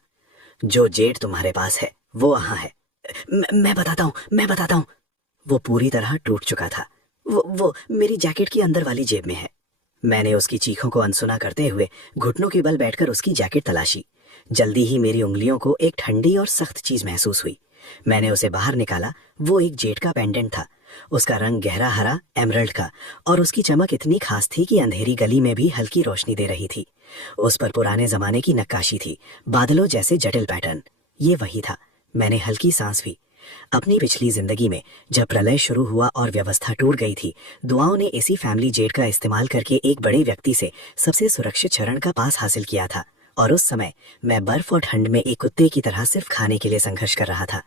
जो जेठ तुम्हारे पास है वो वहां है। मैं बताता हूँ। वो पूरी तरह टूट चुका था। वो मेरी जैकेट की अंदर वाली जेब में है। मैंने उसकी चीखों को अनसुना करते हुए घुटनों के बल बैठकर उसकी जैकेट तलाशी। जल्दी ही मेरी उंगलियों को एक ठंडी और सख्त चीज महसूस हुई। मैंने उसे बाहर निकाला। वो एक जेट का पेंडेंट था। उसका रंग गहरा हरा एमरल्ड का और उसकी चमक इतनी खास थी कि अंधेरी गली में भी हल्की रोशनी दे रही थी। उस पर पुराने जमाने की नक्काशी थी, बादलों जैसे जटिल पैटर्न। ये वही था। मैंने हल्की सांस ली। अपनी पिछली जिंदगी में जब प्रलय शुरू हुआ और व्यवस्था टूट गई थी, दुआओं ने इसी फैमिली जेट का इस्तेमाल करके एक बड़े व्यक्ति से सबसे सुरक्षित चरण का पास हासिल किया था। और उस समय मैं बर्फ और ठंड में एक कुत्ते की तरह सिर्फ खाने के लिए संघर्ष कर रहा था।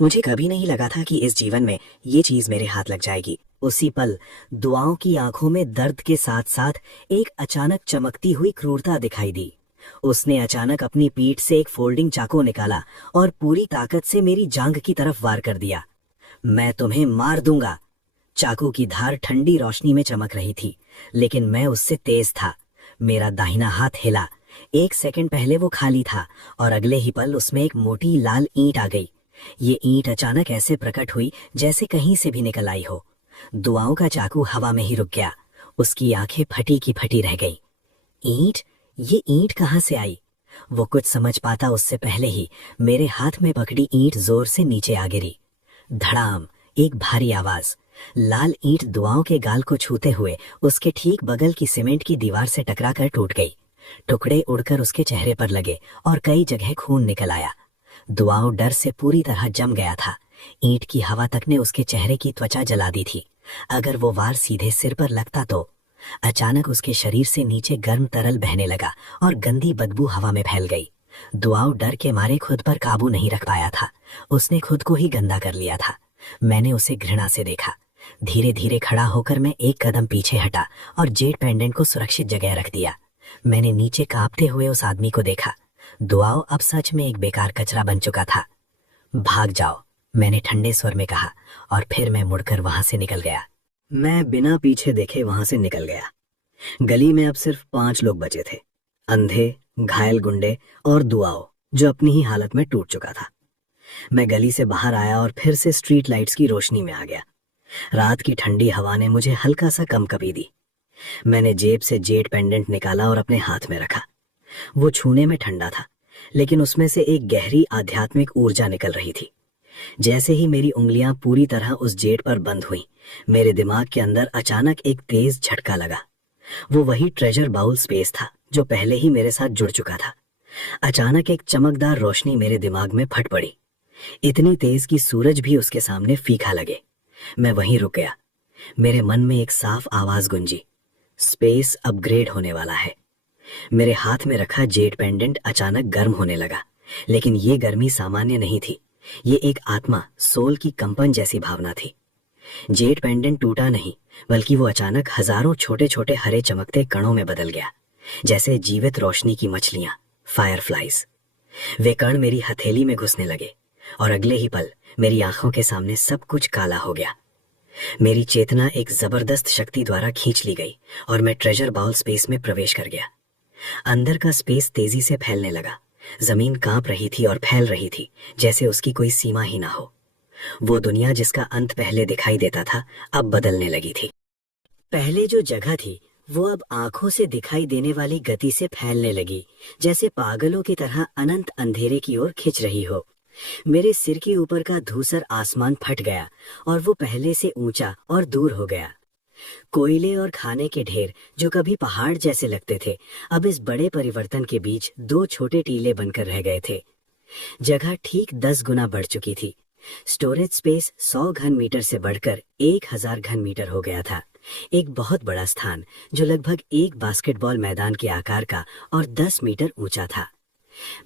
मुझे कभी नहीं लगा था कि इस जीवन में ये चीज मेरे हाथ लग जाएगी। उसी पल दुआओं की आंखों में दर्द के साथ साथ एक अचानक चमकती हुई क्रूरता दिखाई दी। उसने अचानक अपनी पीठ से एक फोल्डिंग चाकू निकाला और पूरी ताकत से मेरी जांघ की तरफ वार कर दिया। मैं तुम्हें मार दूंगा। चाकू की धार ठंडी रोशनी में चमक रही थी, लेकिन मैं उससे तेज था। मेरा दाहिना हाथ हिला। एक सेकंड पहले वो खाली था और अगले ही पल उसमें एक मोटी लाल ईंट आ गई। ये ईंट अचानक ऐसे प्रकट हुई जैसे कहीं से भी निकल आई हो। दुआओं का चाकू हवा में ही रुक गया। उसकी आंखें फटी की फटी रह गई। ईंट? ये ईंट कहाँ से आई? वो कुछ समझ पाता उससे पहले ही मेरे हाथ में पकड़ी ईंट जोर से नीचे आ गिरी। धड़ाम! एक भारी आवाज। लाल ईंट दुआओं के गाल को छूते हुए उसके ठीक बगल की सीमेंट की दीवार से टकराकर टूट गई। टुकड़े उड़कर उसके चेहरे पर लगे और कई जगह खून निकल आया। दुआओं डर से पूरी तरह जम गया था। ईंट की हवा तक ने उसके चेहरे की त्वचा जला दी थी। अगर वो वार सीधे सिर पर लगता तो। अचानक उसके शरीर से नीचे गर्म तरल बहने लगा और गंदी बदबू हवा में फैल गई। दुआओं डर के मारे खुद पर काबू नहीं रख पाया था। उसने खुद को ही गंदा कर लिया था। मैंने उसे घृणा से देखा। धीरे धीरे खड़ा होकर मैं एक कदम पीछे हटा और जेड पेंडेंट को सुरक्षित जगह रख दिया। मैंने नीचे कांपते हुए उस आदमी को देखा। दुआओं अब सच में एक बेकार कचरा बन चुका था। भाग जाओ, मैंने ठंडे स्वर में कहा और फिर मैं मुड़कर वहां से निकल गया। मैं बिना पीछे देखे वहां से निकल गया। गली में अब सिर्फ 5 लोग बचे थे, अंधे, घायल गुंडे और दुआओं जो अपनी ही हालत में टूट चुका था। मैं गली से बाहर आया और फिर से स्ट्रीट लाइट्स की रोशनी में आ गया। रात की ठंडी हवा ने मुझे हल्का सा कंपकपी दी। मैंने जेब से जेड पेंडेंट निकाला और अपने हाथ में रखा। वो छूने में ठंडा था, लेकिन उसमें से एक गहरी आध्यात्मिक ऊर्जा निकल रही थी। जैसे ही मेरी उंगलियां पूरी तरह उस जेड पर बंद हुई, मेरे दिमाग के अंदर अचानक एक तेज झटका लगा। वो वही ट्रेजर बाउल स्पेस था जो पहले ही मेरे साथ जुड़ चुका था। अचानक एक चमकदार रोशनी मेरे दिमाग में फट पड़ी, इतनी तेज कि सूरज भी उसके सामने फीका लगे। मैं वहीं रुक गया। मेरे मन में एक साफ आवाज गूंजी, स्पेस अपग्रेड होने वाला है। मेरे हाथ में रखा जेड पेंडेंट अचानक गर्म होने लगा, लेकिन ये गर्मी सामान्य नहीं थी। ये एक आत्मा, सोल की कंपन जैसी भावना थी। जेड पेंडेंट टूटा नहीं, बल्कि वो अचानक हजारों छोटे छोटे हरे चमकते कणों में बदल गया, जैसे जीवित रोशनी की मछलियां, फायरफ्लाइज। वे कण मेरी हथेली में घुसने लगे और अगले ही पल मेरी आंखों के सामने सब कुछ काला हो गया। मेरी चेतना एक जबरदस्त शक्ति द्वारा खींच ली गई और मैं ट्रेजर बाउल स्पेस में प्रवेश कर गया। अंदर का स्पेस तेजी से फैलने लगा। जमीन कांप रही थी और फैल रही थी, जैसे उसकी कोई सीमा ही ना हो। वो दुनिया जिसका अंत पहले दिखाई देता था, अब बदलने लगी थी। पहले जो जगह थी वो अब आंखों से दिखाई देने वाली गति से फैलने लगी, जैसे पागलों की तरह अनंत अंधेरे की ओर खिंच रही हो। मेरे सिर के ऊपर का धूसर आसमान फट गया और वो पहले से ऊंचा और दूर हो गया। कोयले और खाने के ढेर जो कभी पहाड़ जैसे लगते थे, अब इस बड़े परिवर्तन के बीच 2 छोटे टीले बनकर रह गए थे। जगह ठीक 10 गुना बढ़ चुकी थी। स्टोरेज स्पेस 100 घन मीटर से बढ़कर 1000 घन मीटर हो गया था। एक बहुत बड़ा स्थान जो लगभग एक बास्केटबॉल मैदान के आकार का और 10 मीटर ऊंचा था।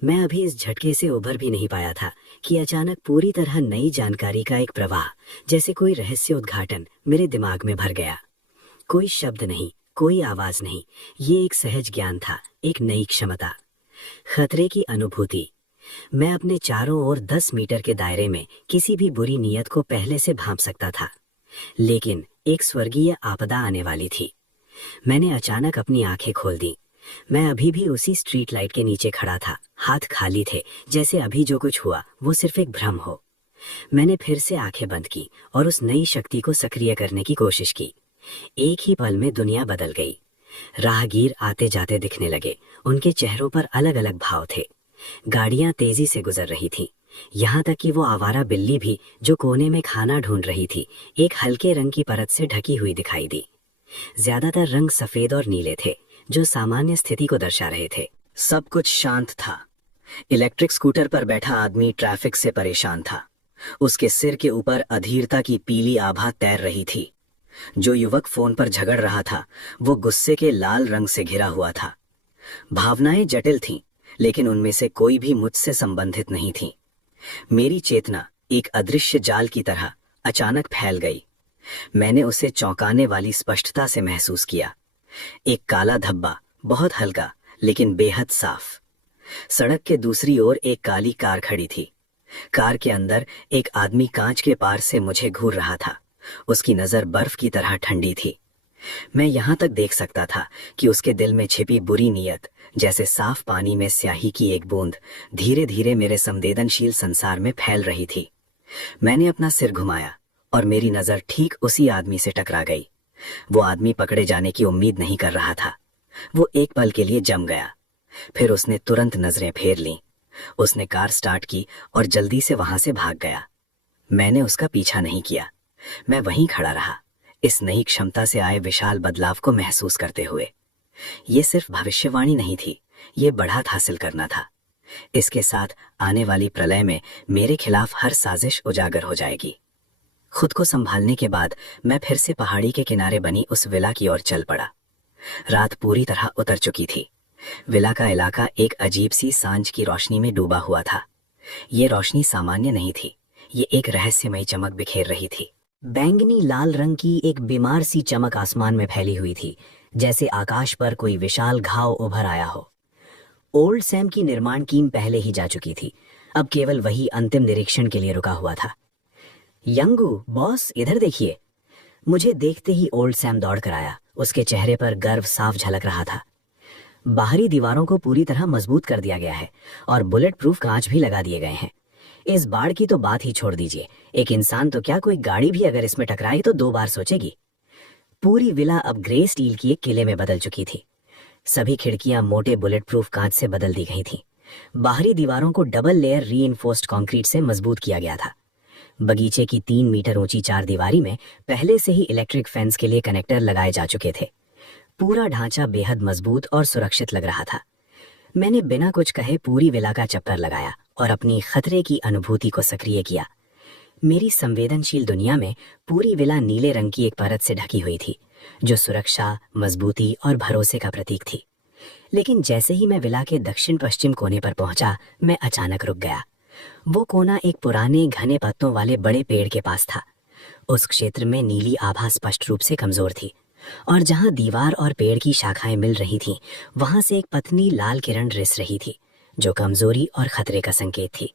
मैं अभी इस झटके से उभर भी नहीं पाया था कि अचानक पूरी तरह नई जानकारी का एक प्रवाह, जैसे कोई रहस्य उद्घाटन, मेरे दिमाग में भर गया। कोई शब्द नहीं, कोई आवाज नहीं, ये एक सहज ज्ञान था, एक नई क्षमता, खतरे की अनुभूति। मैं अपने चारों ओर 10 मीटर के दायरे में किसी भी बुरी नीयत को पहले से भांप सकता था, लेकिन एक स्वर्गीय आपदा आने वाली थी। मैंने अचानक अपनी आंखें खोल दी। मैं अभी भी उसी स्ट्रीट लाइट के नीचे खड़ा था, हाथ खाली थे, जैसे अभी जो कुछ हुआ वो सिर्फ एक भ्रम हो। मैंने फिर से आंखें बंद की और उस नई शक्ति को सक्रिय करने की कोशिश की। एक ही पल में दुनिया बदल गई। राहगीर आते जाते दिखने लगे, उनके चेहरों पर अलग अलग भाव थे। गाड़ियां तेजी से गुजर रही थीं, यहाँ तक कि वो आवारा बिल्ली भी जो कोने में खाना ढूंढ रही थी, एक हल्के रंग की परत से ढकी हुई दिखाई दी। ज्यादातर रंग सफेद और नीले थे, जो सामान्य स्थिति को दर्शा रहे थे। सब कुछ शांत था। इलेक्ट्रिक स्कूटर पर बैठा आदमी ट्रैफिक से परेशान था। उसके सिर के ऊपर अधीरता की पीली आभा तैर रही थी। जो युवक फोन पर झगड़ रहा था, वो गुस्से के लाल रंग से घिरा हुआ था। भावनाएं जटिल थीं, लेकिन उनमें से कोई भी मुझसे संबंधित नहीं थी। मेरी चेतना एक अदृश्य जाल की तरह अचानक फैल गई। मैंने उसे चौंकाने वाली स्पष्टता से महसूस किया। एक काला धब्बा, बहुत हल्का लेकिन बेहद साफ। सड़क के दूसरी ओर एक काली कार खड़ी थी। कार के अंदर एक आदमी कांच के पार से मुझे घूर रहा था। उसकी नजर बर्फ की तरह ठंडी थी। मैं यहां तक देख सकता था कि उसके दिल में छिपी बुरी नीयत, जैसे साफ पानी में स्याही की एक बूंद, धीरे धीरे मेरे संवेदनशील संसार में फैल रही थी। मैंने अपना सिर घुमाया और मेरी नजर ठीक उसी आदमी से टकरा गई। वो आदमी पकड़े जाने की उम्मीद नहीं कर रहा था। वो एक पल के लिए जम गया, फिर उसने तुरंत नजरें फेर लीं। उसने कार स्टार्ट की और जल्दी से वहां से भाग गया। मैंने उसका पीछा नहीं किया। मैं वहीं खड़ा रहा, इस नई क्षमता से आए विशाल बदलाव को महसूस करते हुए। ये सिर्फ भविष्यवाणी नहीं थी, ये बढ़त हासिल करना था। इसके साथ आने वाली प्रलय में मेरे खिलाफ हर साजिश उजागर हो जाएगी। खुद को संभालने के बाद मैं फिर से पहाड़ी के किनारे बनी उस विला की ओर चल पड़ा। रात पूरी तरह उतर चुकी थी। विला का इलाका एक अजीब सी सांझ की रोशनी में डूबा हुआ था। ये रोशनी सामान्य नहीं थी, ये एक रहस्यमयी चमक बिखेर रही थी। बैंगनी लाल रंग की एक बीमार सी चमक आसमान में फैली हुई थी, जैसे आकाश पर कोई विशाल घाव उभर आया हो। ओल्ड सैम की निर्माण टीम पहले ही जा चुकी थी, अब केवल वही अंतिम निरीक्षण के लिए रुका हुआ था। यंगू बॉस, इधर देखिए। मुझे देखते ही ओल्ड सैम दौड़ कर आया। उसके चेहरे पर गर्व साफ झलक रहा था। बाहरी दीवारों को पूरी तरह मजबूत कर दिया गया है और बुलेट प्रूफ कांच भी लगा दिए गए हैं। इस बाढ़ की तो बात ही छोड़ दीजिए, एक इंसान तो क्या, कोई गाड़ी भी अगर इसमें टकराए तो 2 बार सोचेगी। पूरी विला अब ग्रे स्टील की एक किले में बदल चुकी थी। सभी खिड़कियां मोटे बुलेट प्रूफ कांच से बदल दी गई थीं। बाहरी दीवारों को डबल लेयर रीइंफोर्स्ड कंक्रीट से मजबूत किया गया था। बगीचे की 3 मीटर ऊंची 4 दीवारी में पहले से ही इलेक्ट्रिक फेंस के लिए कनेक्टर लगाए जा चुके थे। पूरा ढांचा बेहद मजबूत और सुरक्षित लग रहा था। मैंने बिना कुछ कहे पूरी विला का चक्कर लगाया और अपनी खतरे की अनुभूति को सक्रिय किया। मेरी संवेदनशील दुनिया में पूरी विला नीले रंग की एक परत से ढकी हुई थी, जो सुरक्षा, मजबूती और भरोसे का प्रतीक थी। लेकिन जैसे ही मैं विला के दक्षिण पश्चिम कोने पर पहुंचा, मैं अचानक रुक गया। वो कोना एक पुराने घने पत्तों वाले बड़े पेड़ के पास था। उस क्षेत्र में नीली आभा स्पष्ट रूप से कमजोर थी और जहां दीवार और पेड़ की शाखाएं मिल रही थीं, वहां से एक पतली लाल किरण रिस रही थी, जो कमजोरी और खतरे का संकेत थी।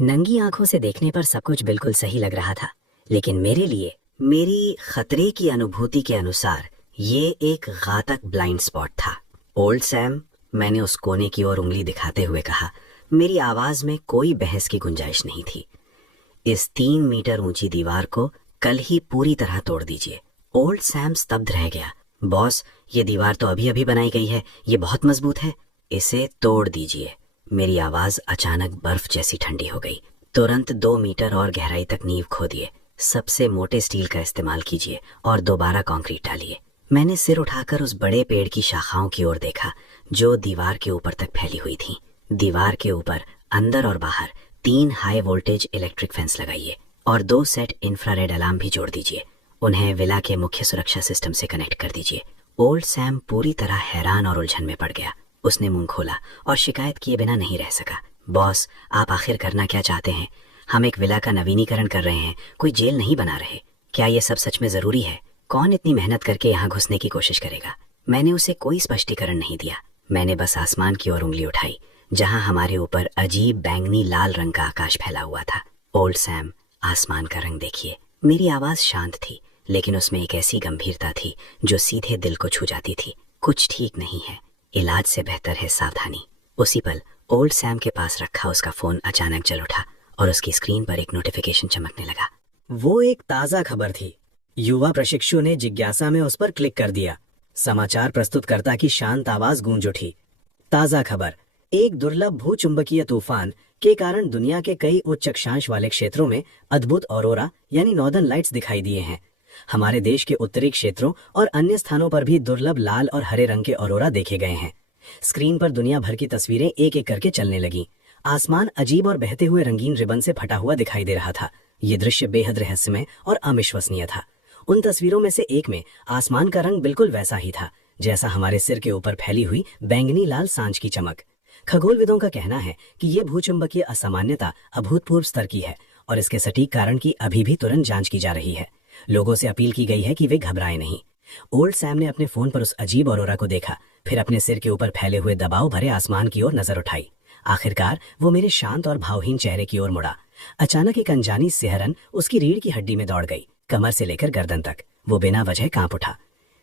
नंगी आंखों से देखने पर सब कुछ बिल्कुल सही लग रहा था, लेकिन मेरे लिए, मेरी खतरे की अनुभूति के अनुसार, ये एक घातक ब्लाइंड स्पॉट था। ओल्ड सैम, मैंने उस कोने की ओर उंगली दिखाते हुए कहा। मेरी आवाज में कोई बहस की गुंजाइश नहीं थी। इस 3 मीटर ऊंची दीवार को कल ही पूरी तरह तोड़ दीजिए। ओल्ड सैम स्तब्ध रह गया। बॉस, ये दीवार तो अभी अभी बनाई गई है, ये बहुत मजबूत है, इसे तोड़ दीजिए। मेरी आवाज अचानक बर्फ जैसी ठंडी हो गई। तुरंत 2 मीटर और गहराई तक नींव खोदिए, सबसे मोटे स्टील का इस्तेमाल कीजिए और दोबारा कंक्रीट डालिए। मैंने सिर उठाकर उस बड़े पेड़ की शाखाओं की ओर देखा, जो दीवार के ऊपर तक फैली हुई थीं। दीवार के ऊपर, अंदर और बाहर 3 हाई वोल्टेज इलेक्ट्रिक फेंस लगाइए और 2 सेट इंफ्रारेड अलार्म भी जोड़ दीजिए। उन्हें विला के मुख्य सुरक्षा सिस्टम से कनेक्ट कर दीजिए। ओल्ड सैम पूरी तरह हैरान और उलझन में पड़ गया। उसने मुंह खोला और शिकायत किए बिना नहीं रह सका। बॉस, आप आखिर करना क्या चाहते हैं? हम एक विला का नवीनीकरण कर रहे हैं, कोई जेल नहीं बना रहे। क्या ये सब सच में जरूरी है? कौन इतनी मेहनत करके यहाँ घुसने की कोशिश करेगा? मैंने उसे कोई स्पष्टीकरण नहीं दिया। मैंने बस आसमान की ओर उंगली उठाई, जहां हमारे ऊपर अजीब बैंगनी लाल रंग का आकाश फैला हुआ था। ओल्ड सैम, आसमान का रंग देखिए। मेरी आवाज शांत थी, लेकिन उसमें एक ऐसी गंभीरता थी जो सीधे दिल को छू जाती थी। कुछ ठीक नहीं है, इलाज से बेहतर है सावधानी। उसी पल ओल्ड सैम के पास रखा उसका फोन अचानक जल उठा और उसकी स्क्रीन पर एक नोटिफिकेशन चमकने लगा। वो एक ताजा खबर थी। युवा प्रशिक्षु ने जिज्ञासा में उस पर क्लिक कर दिया। समाचार प्रस्तुतकर्ता की शांत आवाज गूंज उठी। ताजा खबर, एक दुर्लभ भूचुंबकीय तूफान के कारण दुनिया के कई उच्च अक्षांश वाले क्षेत्रों में अद्भुत ऑरोरा यानी नॉर्दर्न लाइट्स दिखाई दिए हैं। हमारे देश के उत्तरी क्षेत्रों और अन्य स्थानों पर भी दुर्लभ लाल और हरे रंग के ऑरोरा देखे गए हैं। स्क्रीन पर दुनिया भर की तस्वीरें एक एक करके चलने लगीं। आसमान अजीब और बहते हुए रंगीन रिबन से फटा हुआ दिखाई दे रहा था। ये दृश्य बेहद रहस्यमय और अविश्वसनीय था। उन तस्वीरों में से एक में आसमान का रंग बिल्कुल वैसा ही था जैसा हमारे सिर के ऊपर फैली हुई बैंगनी लाल सांझ की चमक। खगोलविदों का कहना है कि ये भूचुंबकीय असामान्यता अभूतपूर्व स्तर की है और इसके सटीक कारण की अभी भी तुरंत जांच की जा रही है। लोगों से अपील की गई है कि वे घबराएं नहीं। ओल्ड सैम ने अपने फोन पर उस अजीब ऑरोरा को देखा, फिर अपने सिर के ऊपर फैले हुए दबाव भरे आसमान की ओर नजर उठाई। आखिरकार वो मेरे शांत और भावहीन चेहरे की ओर मुड़ा। अचानक एक अनजानी सिहरन उसकी रीढ़ की हड्डी में दौड़ गई, कमर से लेकर गर्दन तक। वो बिना वजह कांप उठा।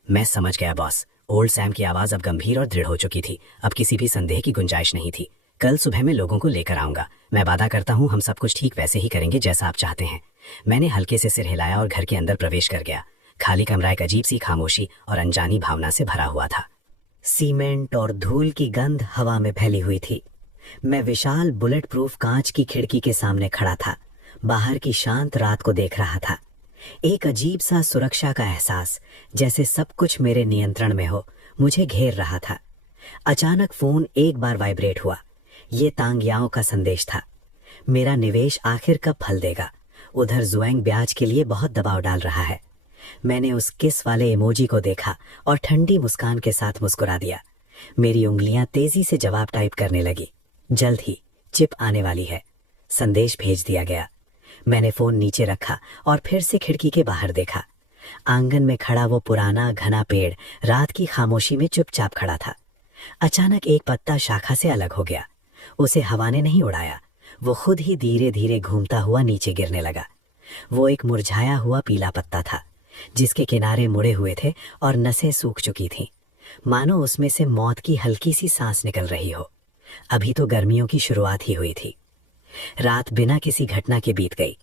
मैं समझ गया बॉस। ओल्ड सैम की आवाज अब गंभीर और दृढ़ हो चुकी थी। अब किसी भी संदेह की गुंजाइश नहीं थी। कल सुबह मैं लोगों को लेकर आऊंगा। मैं वादा करता हूँ हम सब कुछ ठीक वैसे ही करेंगे जैसा आप चाहते हैं। मैंने हल्के से सिर हिलाया और घर के अंदर प्रवेश कर गया। खाली कमरा एक अजीब सी खामोशी और अनजानी भावना से भरा हुआ था। सीमेंट और धूल की गंध हवा में फैली हुई थी। मैं विशाल बुलेट प्रूफ कांच की खिड़की के सामने खड़ा था। बाहर की शांत रात को देख रहा था। एक अजीब सा सुरक्षा का एहसास, जैसे सब कुछ मेरे नियंत्रण में हो, मुझे घेर रहा था। अचानक फोन एक बार वाइब्रेट हुआ। ये तांगियाओं का संदेश था। मेरा निवेश आखिर कब फल देगा? उधर जुएंग ब्याज के लिए बहुत दबाव डाल रहा है। मैंने उस किस वाले इमोजी को देखा और ठंडी मुस्कान के साथ मुस्कुरा दिया। मेरी उंगलियां तेजी से जवाब टाइप करने लगी। जल्द ही चिप आने वाली है। संदेश भेज दिया गया। मैंने फोन नीचे रखा और फिर से खिड़की के बाहर देखा। आंगन में खड़ा वो पुराना घना पेड़ रात की खामोशी में चुपचाप खड़ा था। अचानक एक पत्ता शाखा से अलग हो गया। उसे हवा ने नहीं उड़ाया, वो खुद ही धीरे धीरे घूमता हुआ नीचे गिरने लगा। वो एक मुरझाया हुआ पीला पत्ता था जिसके किनारे मुड़े हुए थे और नसें सूख चुकी थीं, मानो उसमें से मौत की हल्की सी सांस निकल रही हो। अभी तो गर्मियों की शुरुआत ही हुई थी। रात बिना किसी घटना के बीत गई,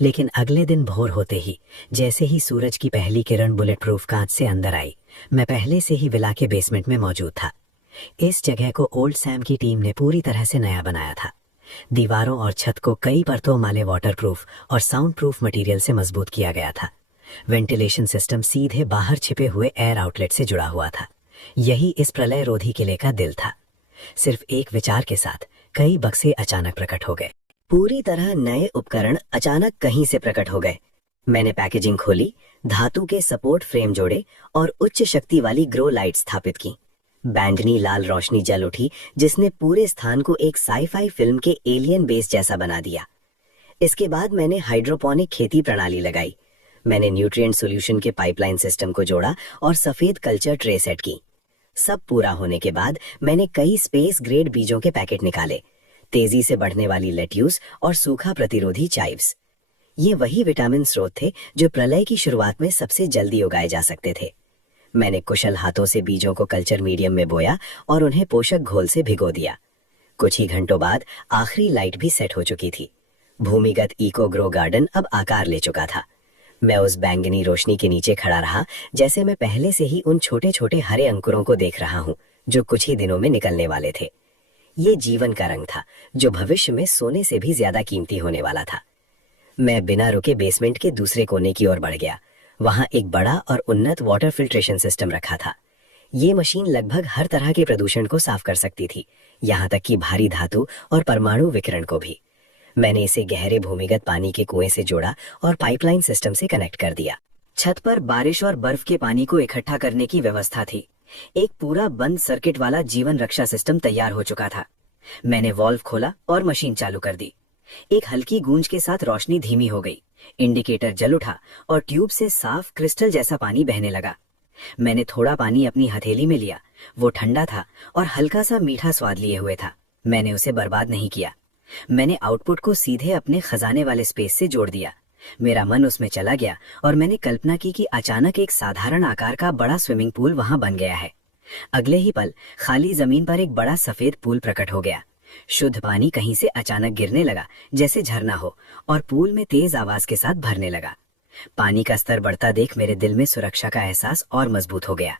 लेकिन अगले दिन भोर होते ही जैसे ही सूरज की पहली किरण बुलेट प्रूफ कांच से अंदर आई, मैं पहले से ही विला के बेसमेंट में मौजूद था। इस जगह को ओल्ड सैम की टीम ने पूरी तरह से नया बनाया था। दीवारों और छत को कई परतों वाले वाटरप्रूफ और साउंड प्रूफ मटेरियल से मजबूत किया गया था। वेंटिलेशन सिस्टम सीधे बाहर छिपे हुए एयर आउटलेट से जुड़ा हुआ था। यही इस प्रलय रोधी किले का दिल था। सिर्फ एक विचार के साथ कई बक्से अचानक प्रकट हो गए। पूरी तरह नए उपकरण अचानक कहीं से प्रकट हो गए। मैंने पैकेजिंग खोली, धातु के सपोर्ट फ्रेम जोड़े और उच्च शक्ति वाली ग्रो लाइट स्थापित की। बैंगनी लाल रोशनी जल उठी जिसने पूरे स्थान को एक साईफाई फिल्म के एलियन बेस जैसा बना दिया। इसके बाद मैंने हाइड्रोपोनिक खेती प्रणाली लगाई। मैंने न्यूट्रिएंट सॉल्यूशन के पाइपलाइन सिस्टम को जोड़ा और सफेद कल्चर ट्रे सेट की। सब पूरा होने के बाद मैंने कई स्पेस ग्रेड बीजों के पैकेट निकाले, तेजी से बढ़ने वाली लेट्यूस और सूखा प्रतिरोधी चाइव्स। ये वही विटामिन स्रोत थे जो प्रलय की शुरुआत में सबसे जल्दी उगाए जा सकते थे। मैंने कुशल हाथों से बीजों को कल्चर मीडियम में बोया और उन्हें पोषक घोल से भिगो दिया। कुछ ही घंटों बाद आखिरी लाइट भी सेट हो चुकी थी। भूमिगत इको ग्रो गार्डन अब आकार ले चुका था। मैं उस बैंगनी रोशनी के नीचे खड़ा रहा जैसे मैं पहले से ही उन छोटे छोटे हरे अंकुरों को देख रहा हूं जो कुछ ही दिनों में निकलने वाले थे। ये जीवन का रंग था जो भविष्य में सोने से भी ज्यादा कीमती होने वाला था। मैं बिना रुके बेसमेंट के दूसरे कोने की ओर बढ़ गया। वहां एक बड़ा और उन्नत वाटर फिल्ट्रेशन सिस्टम रखा था। ये मशीन लगभग हर तरह के प्रदूषण को साफ कर सकती थी, यहाँ तक कि भारी धातु और परमाणु विकिरण को भी। मैंने इसे गहरे भूमिगत पानी के कुएं से जोड़ा और पाइपलाइन सिस्टम से कनेक्ट कर दिया। छत पर बारिश और बर्फ के पानी को इकट्ठा करने की व्यवस्था थी। एक पूरा बंद सर्किट वाला जीवन रक्षा सिस्टम तैयार हो चुका था। मैंने वाल्व खोला और मशीन चालू कर दी। एक हल्की गूंज के साथ रोशनी धीमी हो गई, इंडिकेटर जल उठा और ट्यूब से साफ क्रिस्टल जैसा पानी बहने लगा। मैंने थोड़ा पानी अपनी हथेली में लिया। वो ठंडा था और हल्का सा मीठा स्वाद लिए हुए था। मैंने उसे बर्बाद नहीं किया। मैंने आउटपुट को सीधे अपने खजाने वाले स्पेस से जोड़ दिया। मेरा मन उसमें चला गया और मैंने कल्पना की कि अचानक एक साधारण आकार का बड़ा स्विमिंग पूल वहां बन गया है। अगले ही पल खाली जमीन पर एक बड़ा सफेद पूल प्रकट हो गया। शुद्ध पानी कहीं से अचानक गिरने लगा जैसे झरना हो और पूल में तेज आवाज के साथ भरने लगा। पानी का स्तर बढ़ता देख मेरे दिल में सुरक्षा का एहसास और मजबूत हो गया।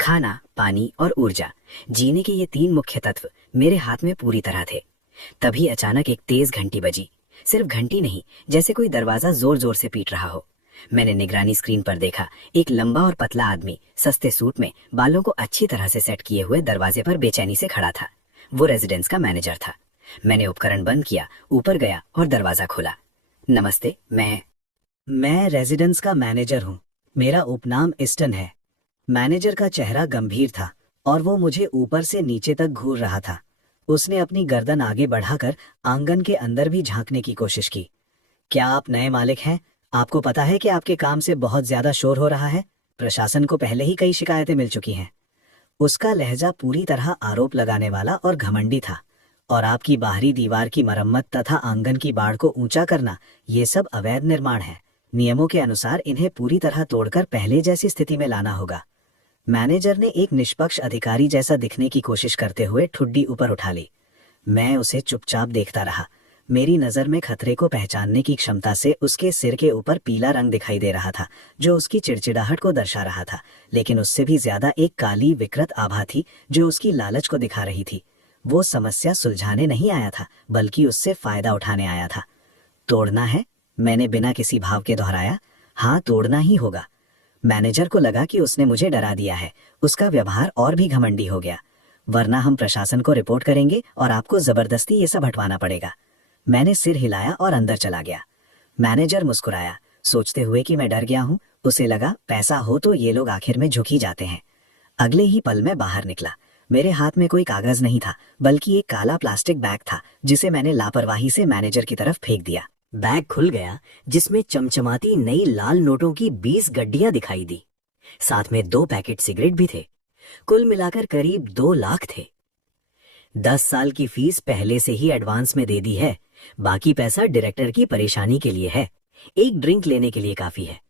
खाना, पानी और ऊर्जा, जीने के ये तीन मुख्य तत्व मेरे हाथ में पूरी तरह थे। तभी अचानक एक तेज घंटी बजी। सिर्फ घंटी नहीं, जैसे कोई दरवाजा जोर जोर से पीट रहा हो। मैंने निगरानी स्क्रीन पर देखा, एक लंबा और पतला आदमी सस्ते सूट में बालों को अच्छी तरह से सेट किए हुए दरवाजे पर बेचैनी से खड़ा था। वो रेजिडेंस का मैनेजर था। मैंने उपकरण बंद किया, ऊपर गया और दरवाजा खोला। नमस्ते, मैं रेजिडेंस का मैनेजर हूँ। मेरा उपनाम ईस्टन है। मैनेजर का चेहरा गंभीर था और वो मुझे ऊपर से नीचे तक घूर रहा था। उसने अपनी गर्दन आगे बढ़ाकर आंगन के अंदर भी झांकने की कोशिश की। क्या आप नए मालिक हैं? आपको पता है कि आपके काम से बहुत ज्यादा शोर हो रहा है। प्रशासन को पहले ही कई शिकायतें मिल चुकी हैं। उसका लहजा पूरी तरह आरोप लगाने वाला और घमंडी था। और आपकी बाहरी दीवार की मरम्मत तथा आंगन की बाड़ को ऊंचा करना, ये सब अवैध निर्माण है। नियमों के अनुसार इन्हें पूरी तरह तोड़कर पहले जैसी स्थिति में लाना होगा। मैनेजर ने एक निष्पक्ष अधिकारी जैसा दिखने की कोशिश करते हुए ठुड्डी ऊपर उठा ली। मैं उसे चुपचाप देखता रहा। मेरी नजर में खतरे को पहचानने की क्षमता से उसके सिर के ऊपर पीला रंग दिखाई दे रहा था जो उसकी चिड़चिड़ाहट को दर्शा रहा था, लेकिन उससे भी ज्यादा एक काली विकृत आभा थी जो उसकी लालच को दिखा रही थी। वो समस्या सुलझाने नहीं आया था, बल्कि उससे फायदा उठाने आया था। तोड़ना है? मैंने बिना किसी भाव के दोहराया। हाँ, तोड़ना ही होगा। मैनेजर को लगा कि उसने मुझे डरा दिया है। उसका व्यवहार और भी घमंडी हो गया। वरना हम प्रशासन को रिपोर्ट करेंगे और आपको जबरदस्ती ये सब हटवाना पड़ेगा। मैंने सिर हिलाया और अंदर चला गया। मैनेजर मुस्कुराया, सोचते हुए कि मैं डर गया हूँ। उसे लगा पैसा हो तो ये लोग आखिर में झुक ही जाते हैं। अगले ही पल में बाहर निकला। मेरे हाथ में कोई कागज नहीं था, बल्कि एक काला प्लास्टिक बैग था जिसे मैंने लापरवाही से मैनेजर की तरफ फेंक दिया। बैग खुल गया, जिसमें चमचमाती नई लाल नोटों की 20 गड्डियां दिखाई दी। साथ में 2 पैकेट सिगरेट भी थे। कुल मिलाकर करीब 2 लाख थे। 10 साल की फीस पहले से ही एडवांस में दे दी है। बाकी पैसा डायरेक्टर की परेशानी के लिए है। एक ड्रिंक लेने के लिए काफी है।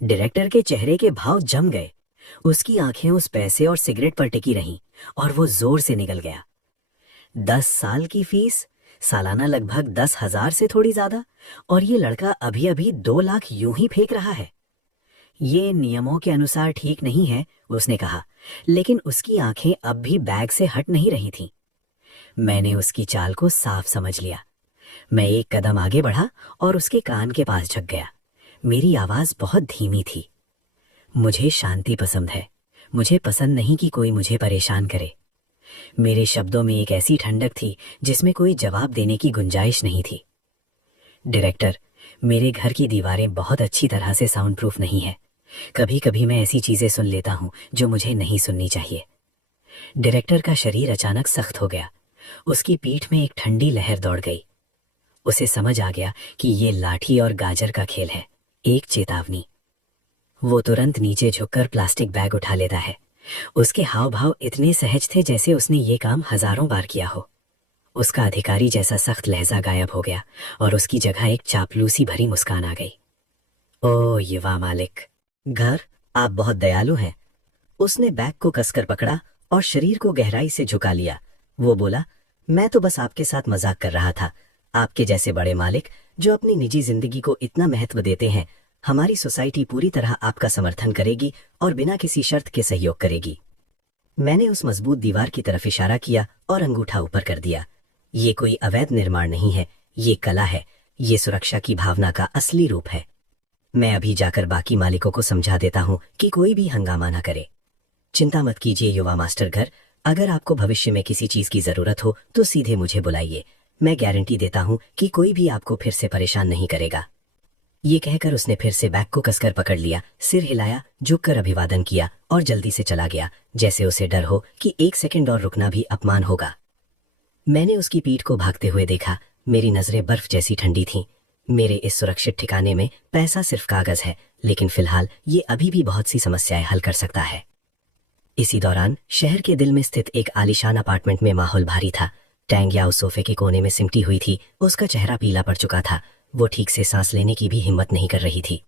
डायरेक्टर के चेहरे के भाव जम गए। उसकी आंखें उस पैसे और सिगरेट पर टिकी रहीं और वो जोर से निकल गया। 10 साल की फीस, सालाना लगभग 10,000 से थोड़ी ज्यादा, और ये लड़का अभी अभी 2 लाख यूं ही फेंक रहा है। ये नियमों के अनुसार ठीक नहीं है, उसने कहा, लेकिन उसकी आंखें अब भी बैग से हट नहीं रही थीं। मैंने उसकी चाल को साफ समझ लिया। मैं एक कदम आगे बढ़ा और उसके कान के पास झुक गया। मेरी आवाज बहुत धीमी थी। मुझे शांति पसंद है। मुझे पसंद नहीं कि कोई मुझे परेशान करे। मेरे शब्दों में एक ऐसी ठंडक थी जिसमें कोई जवाब देने की गुंजाइश नहीं थी। डायरेक्टर, मेरे घर की दीवारें बहुत अच्छी तरह से साउंड प्रूफ नहीं है। कभी कभी मैं ऐसी चीजें सुन लेता हूं जो मुझे नहीं सुननी चाहिए। डायरेक्टर का शरीर अचानक सख्त हो गया। उसकी पीठ में एक ठंडी लहर दौड़ गई। उसे समझ आ गया कि ये लाठी और गाजर का खेल है, एक चेतावनी। वो तुरंत नीचे झुककर प्लास्टिक बैग उठा लेता है। उसके हाव भाव इतने सहज थे जैसे उसने ये काम हजारों बार किया हो। उसका अधिकारी जैसा सख्त लहजा गायब हो गया और उसकी जगह एक चापलूसी भरी मुस्कान आ गई। ओ युवा मालिक, घर, आप बहुत दयालु हैं। उसने बैग को कसकर पकड़ा और शरीर को गहराई से झुका लिया। वो बोला, मैं तो बस आपके साथ मजाक कर रहा था। आपके जैसे बड़े मालिक जो अपनी निजी जिंदगी को इतना महत्व देते हैं, हमारी सोसाइटी पूरी तरह आपका समर्थन करेगी और बिना किसी शर्त के सहयोग करेगी। मैंने उस मजबूत दीवार की तरफ इशारा किया और अंगूठा ऊपर कर दिया। ये कोई अवैध निर्माण नहीं है, ये कला है। ये सुरक्षा की भावना का असली रूप है। मैं अभी जाकर बाकी मालिकों को समझा देता हूं कि कोई भी हंगामा ना करे। चिंता मत कीजिए युवा मास्टर घर, अगर आपको भविष्य में किसी चीज की जरूरत हो तो सीधे मुझे बुलाइए। मैं गारंटी देता हूं कि कोई भी आपको फिर से परेशान नहीं करेगा। ये कहकर उसने फिर से बैग को कसकर पकड़ लिया, सिर हिलाया, झुककर अभिवादन किया और जल्दी से चला गया, जैसे उसे डर हो कि 1 सेकंड और रुकना भी अपमान होगा। मैंने उसकी पीठ को भागते हुए देखा। मेरी नजरें बर्फ जैसी ठंडी थीं। मेरे इस सुरक्षित ठिकाने में पैसा सिर्फ कागज है, लेकिन फिलहाल ये अभी भी बहुत सी समस्याएं हल कर सकता है। इसी दौरान शहर के दिल में स्थित एक आलीशान अपार्टमेंट में माहौल भारी था। टैंग याओ सोफे के कोने में सिमटी हुई थी। उसका चेहरा पीला पड़ चुका था। वो ठीक से सांस लेने की भी हिम्मत नहीं कर रही थी।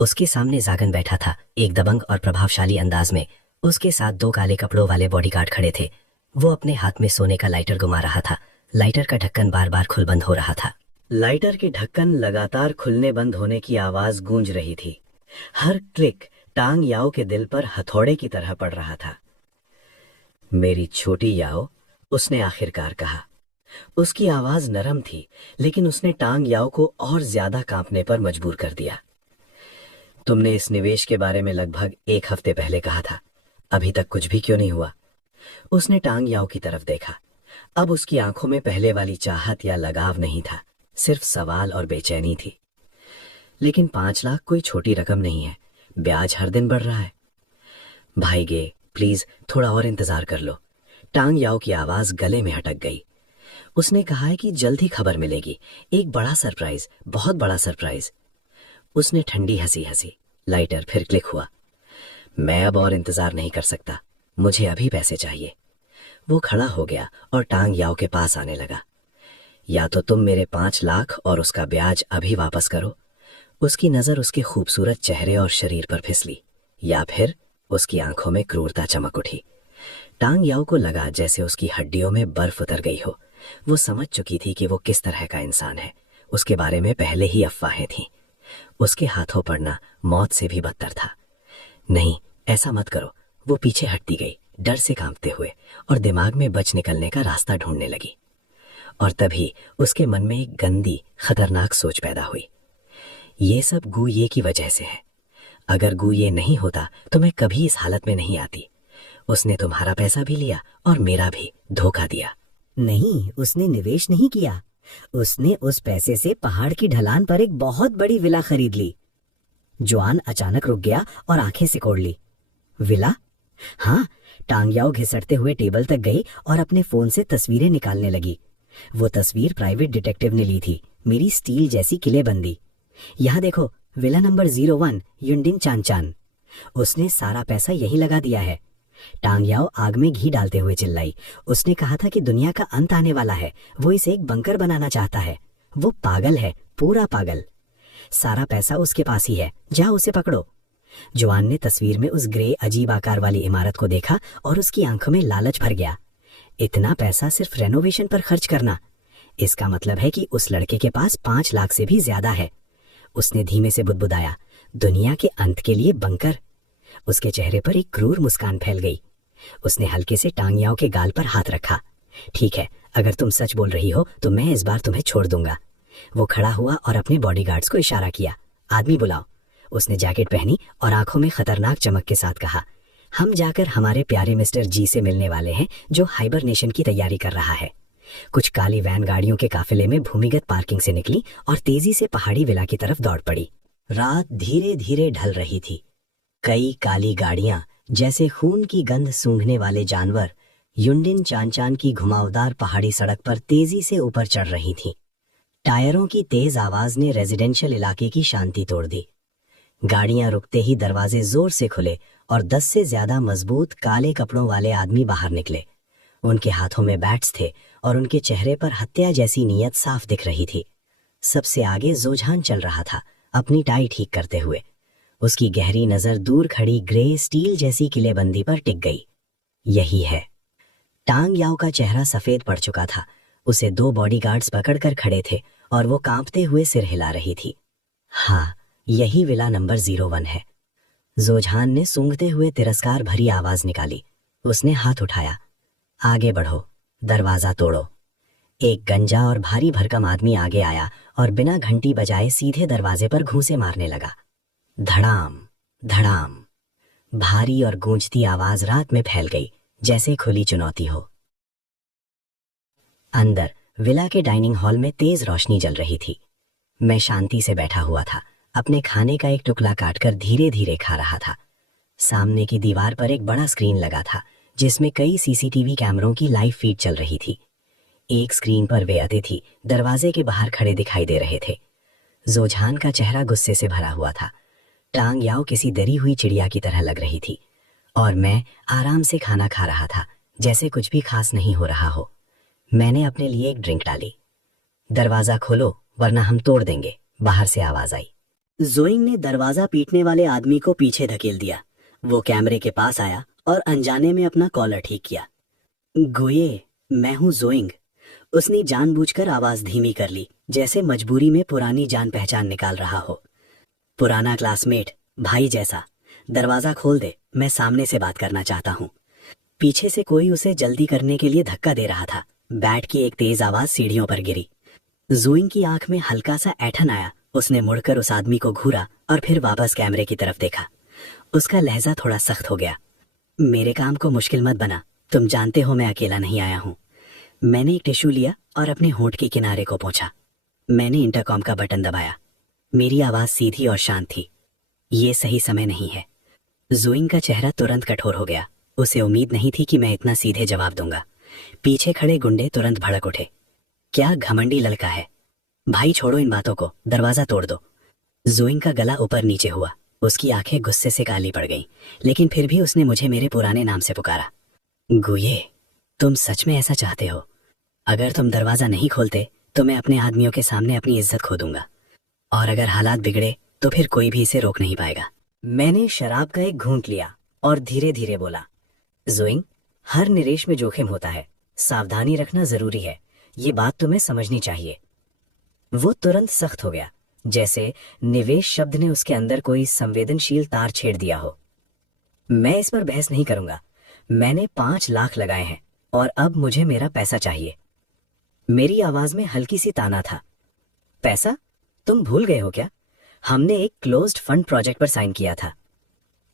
उसके सामने जागन बैठा था, एक दबंग और प्रभावशाली अंदाज में। उसके साथ 2 काले कपड़ों वाले बॉडीगार्ड खड़े थे। वो अपने हाथ में सोने का लाइटर घुमा रहा था। लाइटर का ढक्कन बार बार खुल बंद हो रहा था। लाइटर के ढक्कन लगातार खुलने बंद होने की आवाज गूंज रही थी। हर क्लिक टांग याओ के दिल पर हथौड़े की तरह पड़ रहा था। मेरी छोटी याओ, उसने आखिरकार कहा। उसकी आवाज नरम थी, लेकिन उसने टांग याओ को और ज्यादा कांपने पर मजबूर कर दिया। तुमने इस निवेश के बारे में लगभग 1 हफ्ते पहले कहा था, अभी तक कुछ भी क्यों नहीं हुआ? उसने टांग याओ की तरफ देखा। अब उसकी आंखों में पहले वाली चाहत या लगाव नहीं था, सिर्फ सवाल और बेचैनी थी। लेकिन 5 लाख कोई छोटी रकम नहीं है। ब्याज हर दिन बढ़ रहा है। भाई गे, प्लीज थोड़ा और इंतजार कर लो। टांग याओ की आवाज गले में अटक गई। उसने कहा है कि जल्द ही खबर मिलेगी, एक बड़ा सरप्राइज, बहुत बड़ा सरप्राइज। उसने ठंडी हंसी हंसी। लाइटर फिर क्लिक हुआ। मैं अब और इंतजार नहीं कर सकता, मुझे अभी पैसे चाहिए। वो खड़ा हो गया और टांग याओ के पास आने लगा। या तो तुम मेरे 5 लाख और उसका ब्याज अभी वापस करो। उसकी नजर उसके खूबसूरत चेहरे और शरीर पर फिसली, या फिर उसकी आंखों में क्रूरता चमक उठी। टांग याओ को लगा जैसे उसकी हड्डियों में बर्फ उतर गई हो। वो समझ चुकी थी कि वो किस तरह का इंसान है। उसके बारे में पहले ही अफवाहें थीं। उसके हाथों पड़ना मौत से भी बदतर था। नहीं, ऐसा मत करो। वो पीछे हटती गई, डर से कांपते हुए, और दिमाग में बच निकलने का रास्ता ढूंढने लगी। और तभी उसके मन में एक गंदी, खतरनाक सोच पैदा हुई। ये सब गू ये की वजह से है। अगर गू ये नहीं होता तो मैं कभी इस हालत में नहीं आती। उसने तुम्हारा पैसा भी लिया और मेरा भी, धोखा दिया। नहीं, उसने निवेश नहीं किया। उसने उस पैसे से पहाड़ की ढलान पर एक बहुत बड़ी विला खरीद ली। जुआन अचानक रुक गया और आंखें सिकोड़ ली। विला? हाँ। टांगयाओ घिसटते हुए टेबल तक गई और अपने फोन से तस्वीरें निकालने लगी। वो तस्वीर प्राइवेट डिटेक्टिव ने ली थी, मेरी स्टील जैसी किलेबंदी। यहाँ देखो, विला नंबर 01 युंडिन चानचान। उसने सारा पैसा यहीं लगा दिया है। टांगयाओ आग में घी डालते हुए चिल्लाई। उसने कहा था कि दुनिया का अंत आने वाला है, वो इसे एक बंकर बनाना चाहता है। वो पागल है, पूरा पागल। सारा पैसा उसके पास ही है, जाओ उसे पकड़ो। जुआन ने तस्वीर में उस ग्रे अजीब आकार वाली इमारत को देखा और उसकी आंखों में लालच भर गया। इतना पैसा सिर्फ रेनोवेशन पर खर्च करना, इसका मतलब है कि उस लड़के के पास 5 लाख से भी ज्यादा है। उसने धीमे से बुदबुदाया, दुनिया के अंत के लिए बंकर। उसके चेहरे पर एक क्रूर मुस्कान फैल गई। उसने हल्के से टांगयाओ के गाल पर हाथ रखा। ठीक है, अगर तुम सच बोल रही हो तो मैं इस बार तुम्हें छोड़ दूंगा। वो खड़ा हुआ और अपने बॉडीगार्ड्स को इशारा किया। आदमी बुलाओ। उसने जैकेट पहनी और आंखों में खतरनाक चमक के साथ कहा, हम जाकर हमारे प्यारे मिस्टर जी से मिलने वाले हैं, जो हाइबरनेशन की तैयारी कर रहा है। कुछ काली वैन गाड़ियों के काफिले में भूमिगत पार्किंग से निकली और तेजी से पहाड़ी विला की तरफ दौड़ पड़ी। रात धीरे धीरे ढल रही थी। कई काली गाड़ियां, जैसे खून की गंध सूंघने वाले जानवर, युंडिन चानचान की घुमावदार पहाड़ी सड़क पर तेजी से ऊपर चढ़ रही थीं। टायरों की तेज आवाज ने रेजिडेंशियल इलाके की शांति तोड़ दी। गाड़ियां रुकते ही दरवाजे जोर से खुले और 10 से ज्यादा मजबूत काले कपड़ों वाले आदमी बाहर निकले। उनके हाथों में बैट्स थे और उनके चेहरे पर हत्या जैसी नीयत साफ दिख रही थी। सबसे आगे जोझान चल रहा था, अपनी टाई ठीक करते हुए। उसकी गहरी नजर दूर खड़ी ग्रे स्टील जैसी किलेबंदी पर टिक गई। यही है। टांगयाओ का चेहरा सफेद पड़ चुका था। उसे 2 बॉडीगार्ड्स पकड़कर खड़े थे और वो कांपते हुए सिर हिला रही थी। हाँ, यही विला नंबर 01 है। जोझान ने सूंघते हुए तिरस्कार भरी आवाज निकाली। उसने हाथ उठाया। आगे बढ़ो, दरवाजा तोड़ो। एक गंजा और भारी भरकम आदमी आगे आया और बिना घंटी बजाए सीधे दरवाजे पर घूंसे मारने लगा। धड़ाम धड़ाम। भारी और गूंजती आवाज रात में फैल गई, जैसे खुली चुनौती हो। अंदर विला के डाइनिंग हॉल में तेज रोशनी जल रही थी। मैं शांति से बैठा हुआ था, अपने खाने का एक टुकड़ा काटकर धीरे धीरे खा रहा था। सामने की दीवार पर एक बड़ा स्क्रीन लगा था, जिसमें कई सीसीटीवी कैमरों की लाइव फीड चल रही थी। एक स्क्रीन पर वे अतिथि दरवाजे के बाहर खड़े दिखाई दे रहे थे। जोझान का चेहरा गुस्से से भरा हुआ था। टांगयाओ किसी डरी हुई चिड़िया की तरह लग रही थी और मैं आराम से खाना खा रहा था, जैसे कुछ भी खास नहीं हो रहा हो। मैंने अपने लिए एक ड्रिंक डाली। दरवाजा खोलो वरना हम तोड़ देंगे, बाहर से आवाज आई। जोइंग ने दरवाजा पीटने वाले आदमी को पीछे धकेल दिया। वो कैमरे के पास आया और अनजाने में अपना कॉलर ठीक किया। गुये, मैं हूं जोइंग। उसने जानबूझकर आवाज धीमी कर ली, जैसे मजबूरी में पुरानी जान पहचान निकाल रहा हो। पुराना क्लासमेट, भाई जैसा। दरवाजा खोल दे, मैं सामने से बात करना चाहता हूँ। पीछे से कोई उसे जल्दी करने के लिए धक्का दे रहा था। बैट की एक तेज आवाज सीढ़ियों पर गिरी। जोइंग की आंख में हल्का सा ऐठन आया। उसने मुड़कर उस आदमी को घूरा और फिर वापस कैमरे की तरफ देखा। उसका लहजा थोड़ा सख्त हो गया। मेरे काम को मुश्किल मत बना, तुम जानते हो मैं अकेला नहीं आया हूँ। मैंने एक टिश्यू लिया और अपने होंठ के किनारे को पोंछा। मैंने इंटरकॉम का बटन दबाया। मेरी आवाज सीधी और शांत थी। ये सही समय नहीं है। जोइंग का चेहरा तुरंत कठोर हो गया। उसे उम्मीद नहीं थी कि मैं इतना सीधे जवाब दूंगा। पीछे खड़े गुंडे तुरंत भड़क उठे। क्या घमंडी लड़का है। भाई छोड़ो इन बातों को, दरवाजा तोड़ दो। जोइंग का गला ऊपर नीचे हुआ। उसकी आंखें गुस्से से काली पड़ गईं, लेकिन फिर भी उसने मुझे मेरे पुराने नाम से पुकारा। गुये, तुम सच में ऐसा चाहते हो? अगर तुम दरवाजा नहीं खोलते तो मैं अपने आदमियों के सामने अपनी इज्जत खो दूंगा, और अगर हालात बिगड़े तो फिर कोई भी इसे रोक नहीं पाएगा। मैंने शराब का एक घूंट लिया और धीरे धीरे बोला, जोइंग, हर निवेश में जोखिम होता है, सावधानी रखना जरूरी है, ये बात तुम्हें समझनी चाहिए। वो तुरंत सख्त हो गया, जैसे निवेश शब्द ने उसके अंदर कोई संवेदनशील तार छेड़ दिया हो। मैं इस पर बहस नहीं करूंगा। मैंने 5 लाख लगाए हैं और अब मुझे मेरा पैसा चाहिए। मेरी आवाज में हल्की सी ताना था। पैसा? तुम भूल गए हो क्या? हमने एक क्लोज्ड फंड प्रोजेक्ट पर साइन किया था।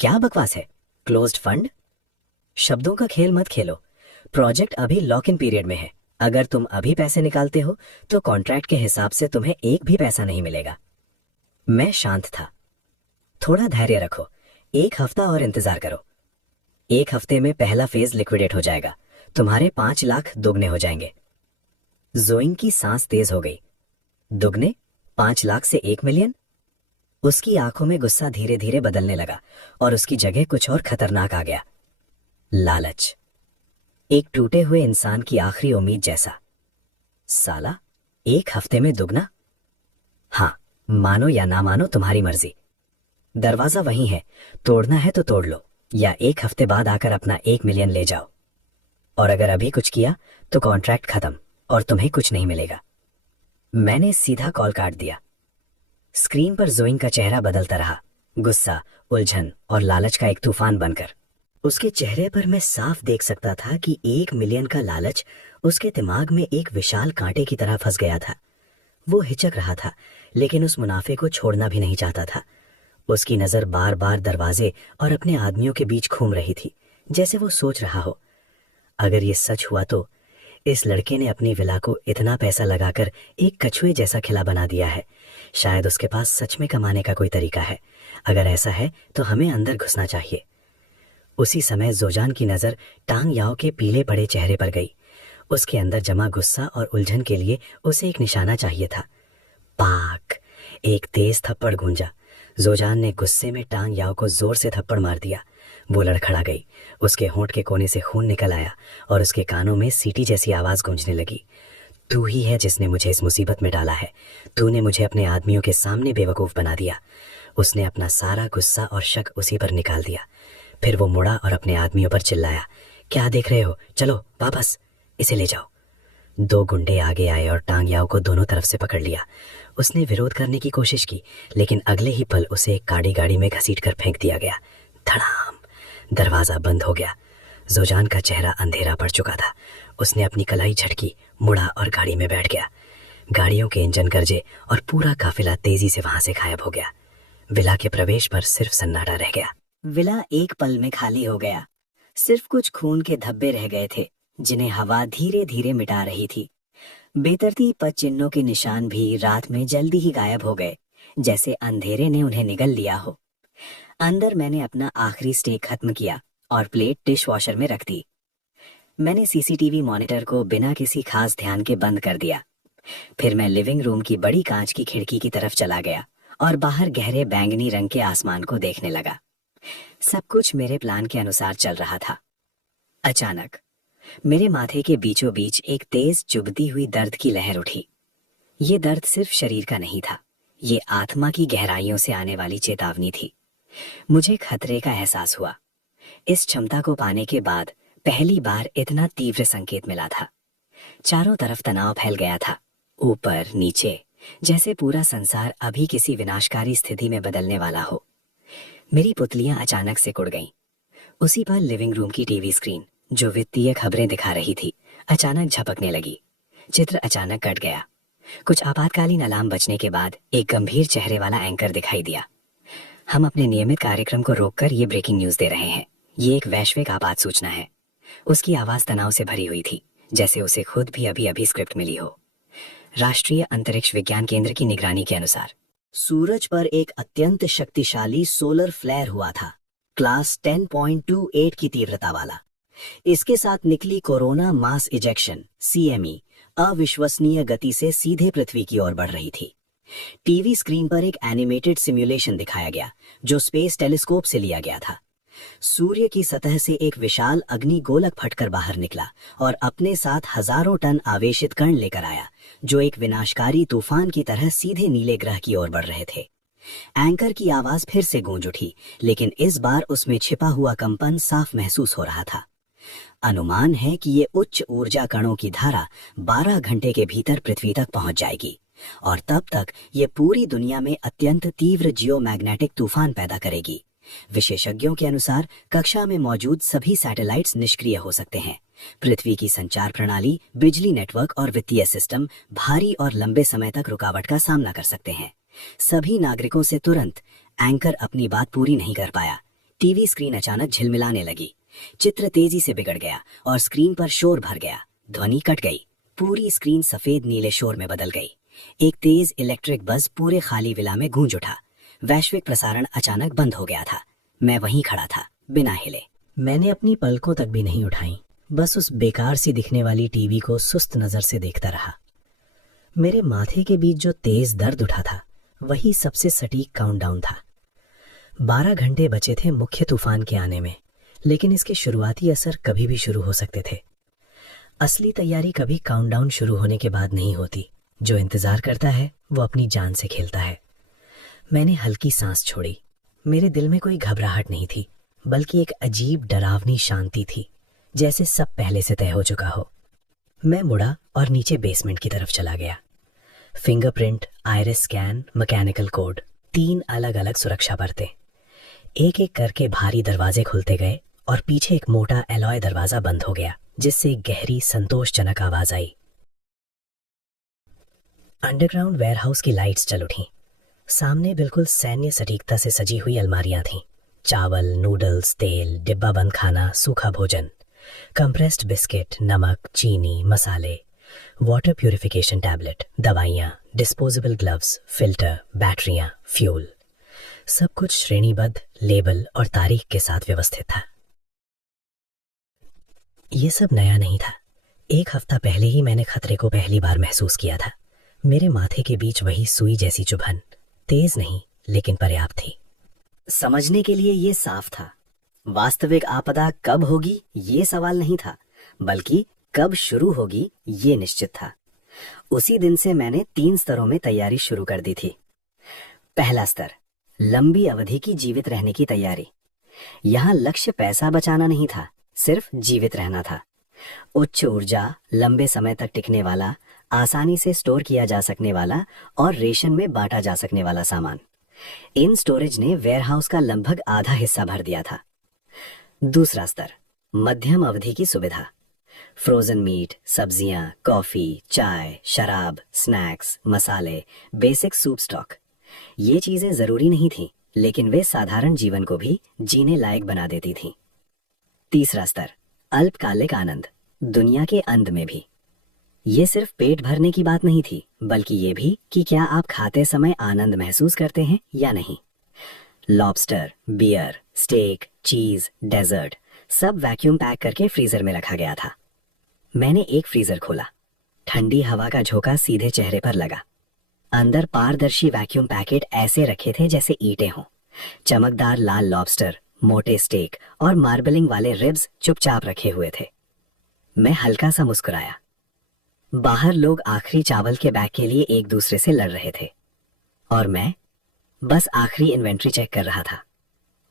क्या बकवास है? Closed fund? शब्दों का खेल मत खेलो। प्रोजेक्ट अभी लॉक इन पीरियड में है अगर तुम अभी पैसे निकालते हो तो कॉन्ट्रैक्ट के हिसाब से तुम्हें एक भी पैसा नहीं मिलेगा। मैं शांत था। थोड़ा धैर्य रखो, 1 हफ्ता और इंतजार करो। 1 हफ्ते में पहला फेज लिक्विडेट हो जाएगा, तुम्हारे 5 लाख दुगने हो जाएंगे। जोइंग की सांस तेज हो गई। दुगने? 5 लाख से 1 मिलियन? उसकी आंखों में गुस्सा धीरे धीरे बदलने लगा और उसकी जगह कुछ और खतरनाक आ गया। लालच, एक टूटे हुए इंसान की आखिरी उम्मीद जैसा। साला, 1 हफ्ते में दुगना? हाँ, मानो या ना मानो तुम्हारी मर्जी। दरवाजा वहीं है, तोड़ना है तो तोड़ लो, या 1 हफ्ते बाद आकर अपना 1 मिलियन ले जाओ। और अगर अभी कुछ किया तो कॉन्ट्रैक्ट खत्म और तुम्हें कुछ नहीं मिलेगा। मैंने सीधा कॉल काट दिया। स्क्रीन पर जोइंग का चेहरा बदलता रहा, गुस्सा, उलझन और लालच का एक तूफान बनकर। उसके चेहरे पर मैं साफ देख सकता था कि 1 मिलियन का लालच उसके दिमाग में एक विशाल कांटे की तरह फंस गया था। वो हिचक रहा था, लेकिन उस मुनाफे को छोड़ना भी नहीं चाहता था। उसकी नजर बार बार दरवाजे और अपने आदमियों के बीच घूम रही थी, जैसे वो सोच रहा हो, अगर ये सच हुआ तो इस लड़के ने अपनी विला को इतना पैसा लगाकर एक कछुए जैसा खिला बना दिया है। शायद उसके पास सच में कमाने का कोई तरीका है। अगर ऐसा है तो हमें अंदर घुसना चाहिए। उसी समय जोजान की नजर टांग याओ के पीले पड़े चेहरे पर गई। उसके अंदर जमा गुस्सा और उलझन के लिए उसे एक निशाना चाहिए था। पाक! एक तेज थप्पड़ गूंजा। जोजान ने गुस्से में टांग याओ को जोर से थप्पड़ मार दिया। वो लड़खड़ा गई। उसके होंठ के कोने से खून निकल आया और उसके कानों में सीटी जैसी आवाज गूंजने लगी। तू ही है जिसने मुझे इस मुसीबत में डाला है। तूने मुझे अपने आदमियों के सामने बेवकूफ बना दिया। उसने अपना सारा गुस्सा और शक उसी पर निकाल दिया। फिर वो मुड़ा और अपने आदमियों पर चिल्लाया, क्या देख रहे हो, चलो वापस, इसे ले जाओ। 2 गुंडे आगे आए और टांग याओ को दोनों तरफ से पकड़ लिया। उसने विरोध करने की कोशिश की, लेकिन अगले ही पल उसे एक काड़ी गाड़ी में घसीटकर फेंक दिया गया। धड़ाम! दरवाजा बंद हो गया। जोजान का चेहरा अंधेरा पड़ चुका था। उसने अपनी कलाई झटकी, मुड़ा और गाड़ी में बैठ गया। गाड़ियों के इंजन गरजे और पूरा काफिला तेजी से वहां से गायब हो गया। विला के प्रवेश पर सिर्फ सन्नाटा रह गया। विला एक पल में खाली हो गया। सिर्फ कुछ खून के धब्बे रह गए थे, जिन्हें हवा धीरे धीरे मिटा रही थी। बेतरतीब पद चिन्हों के निशान भी रात में जल्दी ही गायब हो गए, जैसे अंधेरे ने उन्हें निगल लिया हो। अंदर मैंने अपना आखिरी स्टेक खत्म किया और प्लेट डिश वॉशर में रख दी। मैंने सीसीटीवी मॉनिटर को बिना किसी खास ध्यान के बंद कर दिया। फिर मैं लिविंग रूम की बड़ी कांच की खिड़की की तरफ चला गया और बाहर गहरे बैंगनी रंग के आसमान को देखने लगा। सब कुछ मेरे प्लान के अनुसार चल रहा था। अचानक मेरे माथे के बीचों बीच एक तेज चुभती हुई दर्द की लहर उठी। ये दर्द सिर्फ शरीर का नहीं था, ये आत्मा की गहराइयों से आने वाली चेतावनी थी। मुझे खतरे का एहसास हुआ। इस क्षमता को पाने के बाद पहली बार इतना तीव्र संकेत मिला था। चारों तरफ तनाव फैल गया था, ऊपर नीचे, जैसे पूरा संसार अभी किसी विनाशकारी स्थिति में बदलने वाला हो। मेरी पुतलियां अचानक से कुड़ गईं। उसी पर लिविंग रूम की टीवी स्क्रीन, जो वित्तीय खबरें दिखा रही थी, अचानक झपकने लगी। चित्र अचानक कट गया। कुछ आपातकालीन अलार्म बजने के बाद एक गंभीर चेहरे वाला एंकर दिखाई दिया। हम अपने नियमित कार्यक्रम को रोककर ये ब्रेकिंग न्यूज दे रहे हैं। ये एक वैश्विक आपात सूचना है। उसकी आवाज तनाव से भरी हुई थी, जैसे उसे खुद भी अभी अभी स्क्रिप्ट मिली हो। राष्ट्रीय अंतरिक्ष विज्ञान केंद्र की निगरानी के अनुसार सूरज पर एक अत्यंत शक्तिशाली सोलर फ्लेयर हुआ था, क्लास 10.28 की तीव्रता वाला। इसके साथ निकली कोरोना मास इजेक्शन CME अविश्वसनीय गति से सीधे पृथ्वी की ओर बढ़ रही थी। टीवी स्क्रीन पर एक एनिमेटेड सिमुलेशन दिखाया गया, जो स्पेस टेलीस्कोप से लिया गया था। सूर्य की सतह से एक विशाल अग्निगोलक फटकर बाहर निकला और अपने साथ हजारों टन आवेशित कण लेकर आया, जो एक विनाशकारी तूफान की तरह सीधे नीले ग्रह की ओर बढ़ रहे थे। एंकर की आवाज फिर से गूंज उठी, लेकिन इस बार उसमें छिपा हुआ कंपन साफ महसूस हो रहा था। अनुमान है कि ये उच्च ऊर्जा कणों की धारा 12 घंटे के भीतर पृथ्वी तक पहुंच जाएगी और तब तक ये पूरी दुनिया में अत्यंत तीव्र जियोमैग्नेटिक तूफान पैदा करेगी। विशेषज्ञों के अनुसार कक्षा में मौजूद सभी सैटेलाइट्स निष्क्रिय हो सकते हैं। पृथ्वी की संचार प्रणाली, बिजली नेटवर्क और वित्तीय सिस्टम भारी और लंबे समय तक रुकावट का सामना कर सकते हैं। सभी नागरिकों से तुरंत। एंकर अपनी बात पूरी नहीं कर पाया। टीवी स्क्रीन अचानक झिलमिलाने लगी। चित्र तेजी से बिगड़ गया और स्क्रीन पर शोर भर गया। ध्वनि कट गई। पूरी स्क्रीन सफेद नीले शोर में बदल गई। एक तेज इलेक्ट्रिक बज पूरे खाली विला में गूंज उठा। वैश्विक प्रसारण अचानक बंद हो गया था। मैं वहीं खड़ा था, बिना हिले। मैंने अपनी पलकों तक भी नहीं उठाई, बस उस बेकार सी दिखने वाली टीवी को सुस्त नजर से देखता रहा। मेरे माथे के बीच जो तेज दर्द उठा था वही सबसे सटीक काउंटडाउन था। 12 घंटे बचे थे मुख्य तूफान के आने में, लेकिन इसके शुरुआती असर कभी भी शुरू हो सकते थे। असली तैयारी कभी काउंटडाउन शुरू होने के बाद नहीं होती। जो इंतजार करता है वो अपनी जान से खेलता है। मैंने हल्की सांस छोड़ी। मेरे दिल में कोई घबराहट नहीं थी, बल्कि एक अजीब डरावनी शांति थी, जैसे सब पहले से तय हो चुका हो। मैं मुड़ा और नीचे बेसमेंट की तरफ चला गया। Fingerprint, iris scan, mechanical code, 3 अलग अलग सुरक्षा परतें। एक एक करके भारी दरवाजे खुलते गए और पीछे एक मोटा एलॉय दरवाजा बंद हो गया, जिससे एक गहरी संतोषजनक आवाज आई। अंडरग्राउंड वेयरहाउस की लाइट्स जल उठीं। सामने बिल्कुल सैन्य सटीकता से सजी हुई अलमारियां थीं। चावल, नूडल्स, तेल, डिब्बा बंद खाना, सूखा भोजन, कंप्रेस्ड बिस्किट, नमक, चीनी, मसाले, वाटर प्यूरिफिकेशन टैबलेट, दवाइयाँ, डिस्पोजेबल ग्लव्स, फिल्टर, बैटरियाँ, फ्यूल, सब कुछ श्रेणीबद्ध, लेबल और तारीख के साथ व्यवस्थित था। ये सब नया नहीं था। 1 हफ्ता पहले ही मैंने खतरे को पहली बार महसूस किया था। मेरे माथे के बीच वही सुई जैसी चुभन, तेज नहीं लेकिन पर्याप्त थी। समझने के लिए ये साफ था। वास्तविक आपदा कब होगी ये सवाल नहीं था, बल्कि कब शुरू होगी ये निश्चित था। उसी दिन से मैंने 3 स्तरों में तैयारी शुरू कर दी थी। पहला स्तर, लंबी अवधि की जीवित रहने की तैयारी। यहाँ लक्ष्य पैसा बचाना नहीं था, सिर्फ जीवित रहना था। उच्च ऊर्जा, लंबे समय तक टिकने वाला, आसानी से स्टोर किया जा सकने वाला और रेशन में बांटा जा सकने वाला सामान। इन स्टोरेज ने वेयरहाउस का लगभग आधा हिस्सा भर दिया था। दूसरा स्तर, मध्यम अवधि की सुविधा। फ्रोजन मीट, सब्जियां, कॉफी, चाय, शराब, स्नैक्स, मसाले, बेसिक सूप स्टॉक। ये चीजें जरूरी नहीं थीं, लेकिन वे साधारण जीवन को भी जीने लायक बना देती थीं। तीसरा स्तर, अल्पकालिक आनंद, दुनिया के अंत में भी। ये सिर्फ पेट भरने की बात नहीं थी, बल्कि ये भी कि क्या आप खाते समय आनंद महसूस करते हैं या नहीं। लॉबस्टर, बियर, स्टेक, चीज, डेजर्ट, सब वैक्यूम पैक करके फ्रीजर में रखा गया था। मैंने एक फ्रीजर खोला। ठंडी हवा का झोंका सीधे चेहरे पर लगा। अंदर पारदर्शी वैक्यूम पैकेट ऐसे रखे थे जैसे ईंटें हों। चमकदार लाल लॉबस्टर, मोटे स्टेक और मार्बलिंग वाले रिब्स चुपचाप रखे हुए थे। मैं हल्का सा मुस्कुराया। बाहर लोग आखिरी चावल के बैग के लिए एक दूसरे से लड़ रहे थे और मैं बस आखिरी इन्वेंट्री चेक कर रहा था।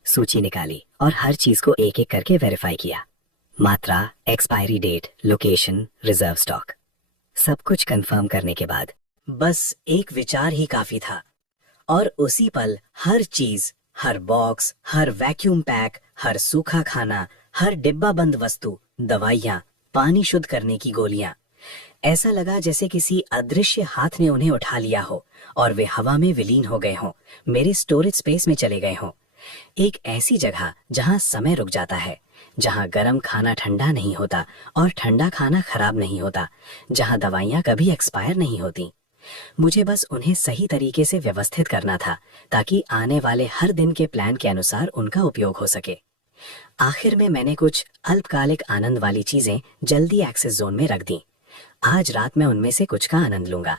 सूची निकाली और हर चीज को एक एक करके वेरीफाई किया। मात्रा, expiry date, location, reserve stock, सब कुछ कंफर्म करने के बाद बस एक विचार ही काफी था। और उसी पल हर चीज, हर बॉक्स, हर वैक्यूम पैक, हर सूखा खाना, हर डिब्बा बंद वस्तु, दवाइयाँ, पानी शुद्ध करने की गोलियां, ऐसा लगा जैसे किसी अदृश्य हाथ ने उन्हें उठा लिया हो और वे हवा में विलीन हो गए हों, मेरे स्टोरेज स्पेस में चले गए हों। एक ऐसी जगह जहां समय रुक जाता है, जहां गर्म खाना ठंडा नहीं होता और ठंडा खाना खराब नहीं होता, जहां दवाइयां कभी एक्सपायर नहीं होती। मुझे बस उन्हें सही तरीके से व्यवस्थित करना था ताकि आने वाले हर दिन के प्लान के अनुसार उनका उपयोग हो सके। आखिर में मैंने कुछ अल्पकालिक आनंद वाली चीजें जल्दी एक्सेस जोन में रख दी। आज रात मैं उनमें से कुछ का आनंद लूंगा,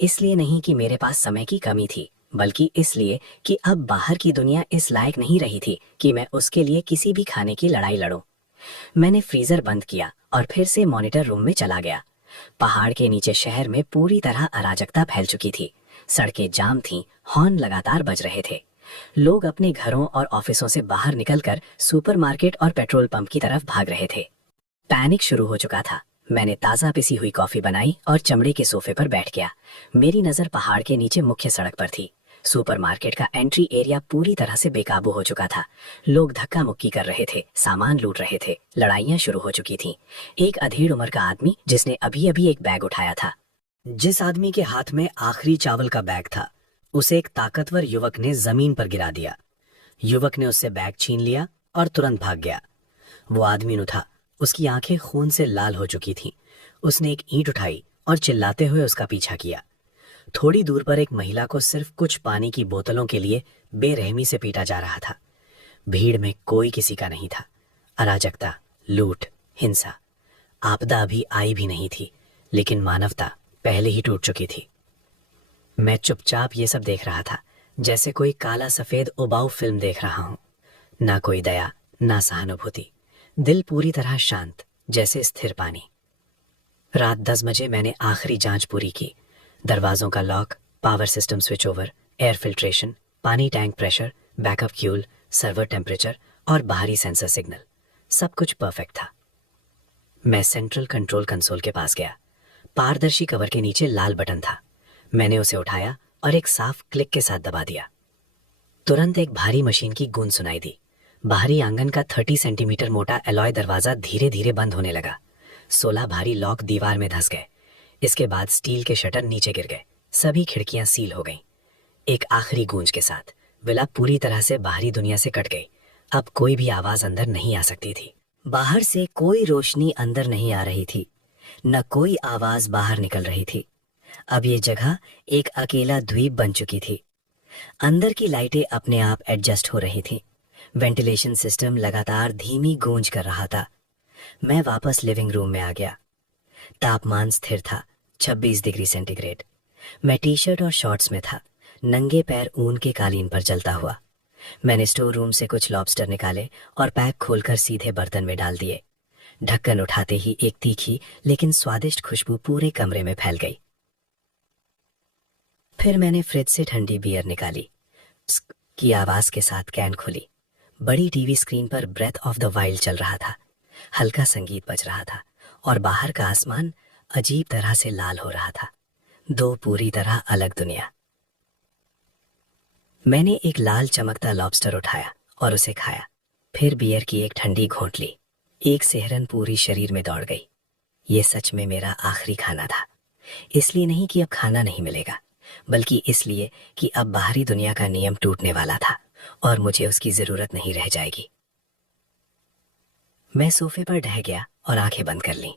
इसलिए नहीं कि मेरे पास समय की कमी थी, बल्कि इसलिए कि अब बाहर की दुनिया इस लायक नहीं रही थी कि मैं उसके लिए किसी भी खाने की लड़ाई लड़ूं। मैंने फ्रीजर बंद किया और फिर से मॉनिटर रूम में चला गया। पहाड़ के नीचे शहर में पूरी तरह अराजकता फैल चुकी थी। सड़कें जाम थीं, हॉर्न लगातार बज रहे थे। लोग अपने घरों और ऑफिसों से बाहर निकलकर सुपरमार्केट और पेट्रोल पंप की तरफ भाग रहे थे। पैनिक शुरू हो चुका था। मैंने ताज़ा पिसी हुई कॉफी बनाई और चमड़े के सोफे पर बैठ गया। मेरी नज़र पहाड़ के नीचे मुख्य सड़क पर थी। सुपरमार्केट का एंट्री एरिया पूरी तरह से बेकाबू हो चुका था। लोग धक्का मुक्की कर रहे थे, सामान लूट रहे थे, लड़ाइयां शुरू हो चुकी थीं। एक अधेड़ उम्र का आदमी जिसने अभी अभी एक बैग उठाया था, जिस आदमी के हाथ में आखिरी चावल का बैग था, उसे एक ताकतवर युवक ने जमीन पर गिरा दिया। युवक ने उससे बैग छीन लिया और तुरंत भाग गया। वो आदमी न था, उसकी आंखें खून से लाल हो चुकी थीं। उसने एक ईंट उठाई और चिल्लाते हुए उसका पीछा किया। थोड़ी दूर पर एक महिला को सिर्फ कुछ पानी की बोतलों के लिए बेरहमी से पीटा जा रहा था। भीड़ में कोई किसी का नहीं था। अराजकता, लूट, हिंसा, आपदा अभी आई भी नहीं थी, लेकिन मानवता पहले ही टूट चुकी थी। मैं चुपचाप ये सब देख रहा था, जैसे कोई काला सफेद उबाऊ फिल्म देख रहा हूं। ना कोई दया, ना सहानुभूति, दिल पूरी तरह शांत, जैसे स्थिर पानी। रात 10 बजे मैंने आखिरी जांच पूरी की। दरवाजों का lock, power system switch over, air filtration, पानी tank pressure, backup fuel, server temperature और बाहरी सेंसर सिग्नल, सब कुछ परफेक्ट था। मैं सेंट्रल कंट्रोल कंसोल के पास गया। पारदर्शी कवर के नीचे लाल बटन था। मैंने उसे उठाया और एक साफ क्लिक के साथ दबा दिया। तुरंत एक भारी मशीन की गूंज सुनाई दी। बाहरी आंगन का 30 सेंटीमीटर मोटा एलॉय दरवाजा धीरे धीरे बंद होने लगा। 16 भारी लॉक दीवार में धंस गए। इसके बाद स्टील के शटर नीचे गिर गए। सभी खिड़कियां सील हो गईं। एक आखिरी गूंज के साथ विला पूरी तरह से बाहरी दुनिया से कट गई। अब कोई भी आवाज अंदर नहीं आ सकती थी। बाहर से कोई रोशनी अंदर नहीं आ रही थी, न कोई आवाज बाहर निकल रही थी। अब ये जगह एक अकेला द्वीप बन चुकी थी। अंदर की लाइटें अपने आप एडजस्ट हो रही थीं। वेंटिलेशन सिस्टम लगातार धीमी गूंज कर रहा था। मैं वापस लिविंग रूम में आ गया। तापमान स्थिर था, 26 डिग्री सेंटीग्रेड। मैं टी शर्ट और शॉर्ट्स में था, नंगे पैर ऊन के कालीन पर चलता हुआ। मैंने स्टोर रूम से कुछ लॉबस्टर निकाले और पैक खोलकर सीधे बर्तन में डाल दिए। ढक्कन उठाते ही एक तीखी लेकिन स्वादिष्ट खुशबू पूरे कमरे में फैल गई। फिर मैंने फ्रिज से ठंडी बियर निकाली। प्स्क की आवाज के साथ कैन खुली। बड़ी टीवी स्क्रीन पर ब्रेथ ऑफ द वाइल्ड चल रहा था। हल्का संगीत बज रहा था और बाहर का आसमान अजीब तरह से लाल हो रहा था। दो पूरी तरह अलग दुनिया। मैंने एक लाल चमकता लॉबस्टर उठाया और उसे खाया। फिर बियर की एक ठंडी घोंट ली। एक सिहरन पूरी शरीर में दौड़ गई। ये सच में मेरा आखिरी खाना था। इसलिए नहीं कि अब खाना नहीं मिलेगा, बल्कि इसलिए कि अब बाहरी दुनिया का नियम टूटने वाला था और मुझे उसकी जरूरत नहीं रह जाएगी। मैं सोफे पर ढह गया और आंखें बंद कर लीं,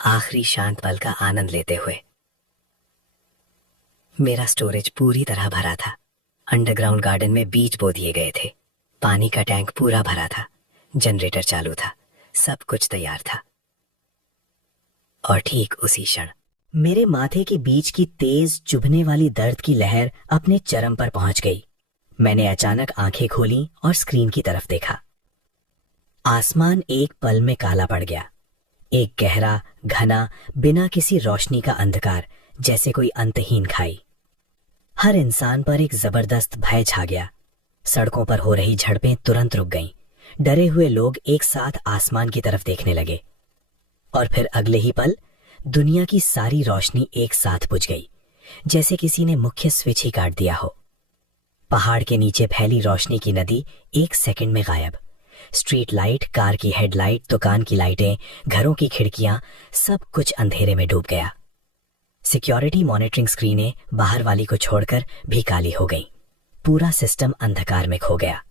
आखिरी शांत पल का आनंद लेते हुए। मेरा स्टोरेज पूरी तरह भरा था। अंडरग्राउंड गार्डन में बीज बो दिए गए थे। पानी का टैंक पूरा भरा था। जनरेटर चालू था। सब कुछ तैयार था। और ठीक उसी क्षण मेरे माथे के बीच की तेज चुभने वाली दर्द की लहर अपने चरम पर पहुंच गई। मैंने अचानक आंखें खोली और स्क्रीन की तरफ देखा। आसमान एक पल में काला पड़ गया। एक गहरा, घना, बिना किसी रोशनी का अंधकार, जैसे कोई अंतहीन खाई। हर इंसान पर एक जबरदस्त भय छा गया। सड़कों पर हो रही झड़पें तुरंत रुक गईं। डरे हुए लोग एक साथ आसमान की तरफ देखने लगे। और फिर अगले ही पल दुनिया की सारी रोशनी एक साथ बुझ गई, जैसे किसी ने मुख्य स्विच ही काट दिया हो। पहाड़ के नीचे फैली रोशनी की नदी एक सेकंड में गायब। स्ट्रीट लाइट, कार की हेडलाइट, दुकान की लाइटें, घरों की खिड़कियां, सब कुछ अंधेरे में डूब गया। सिक्योरिटी मॉनिटरिंग स्क्रीनें बाहर वाली को छोड़कर भी काली हो गईं। पूरा सिस्टम अंधकार में खो गया।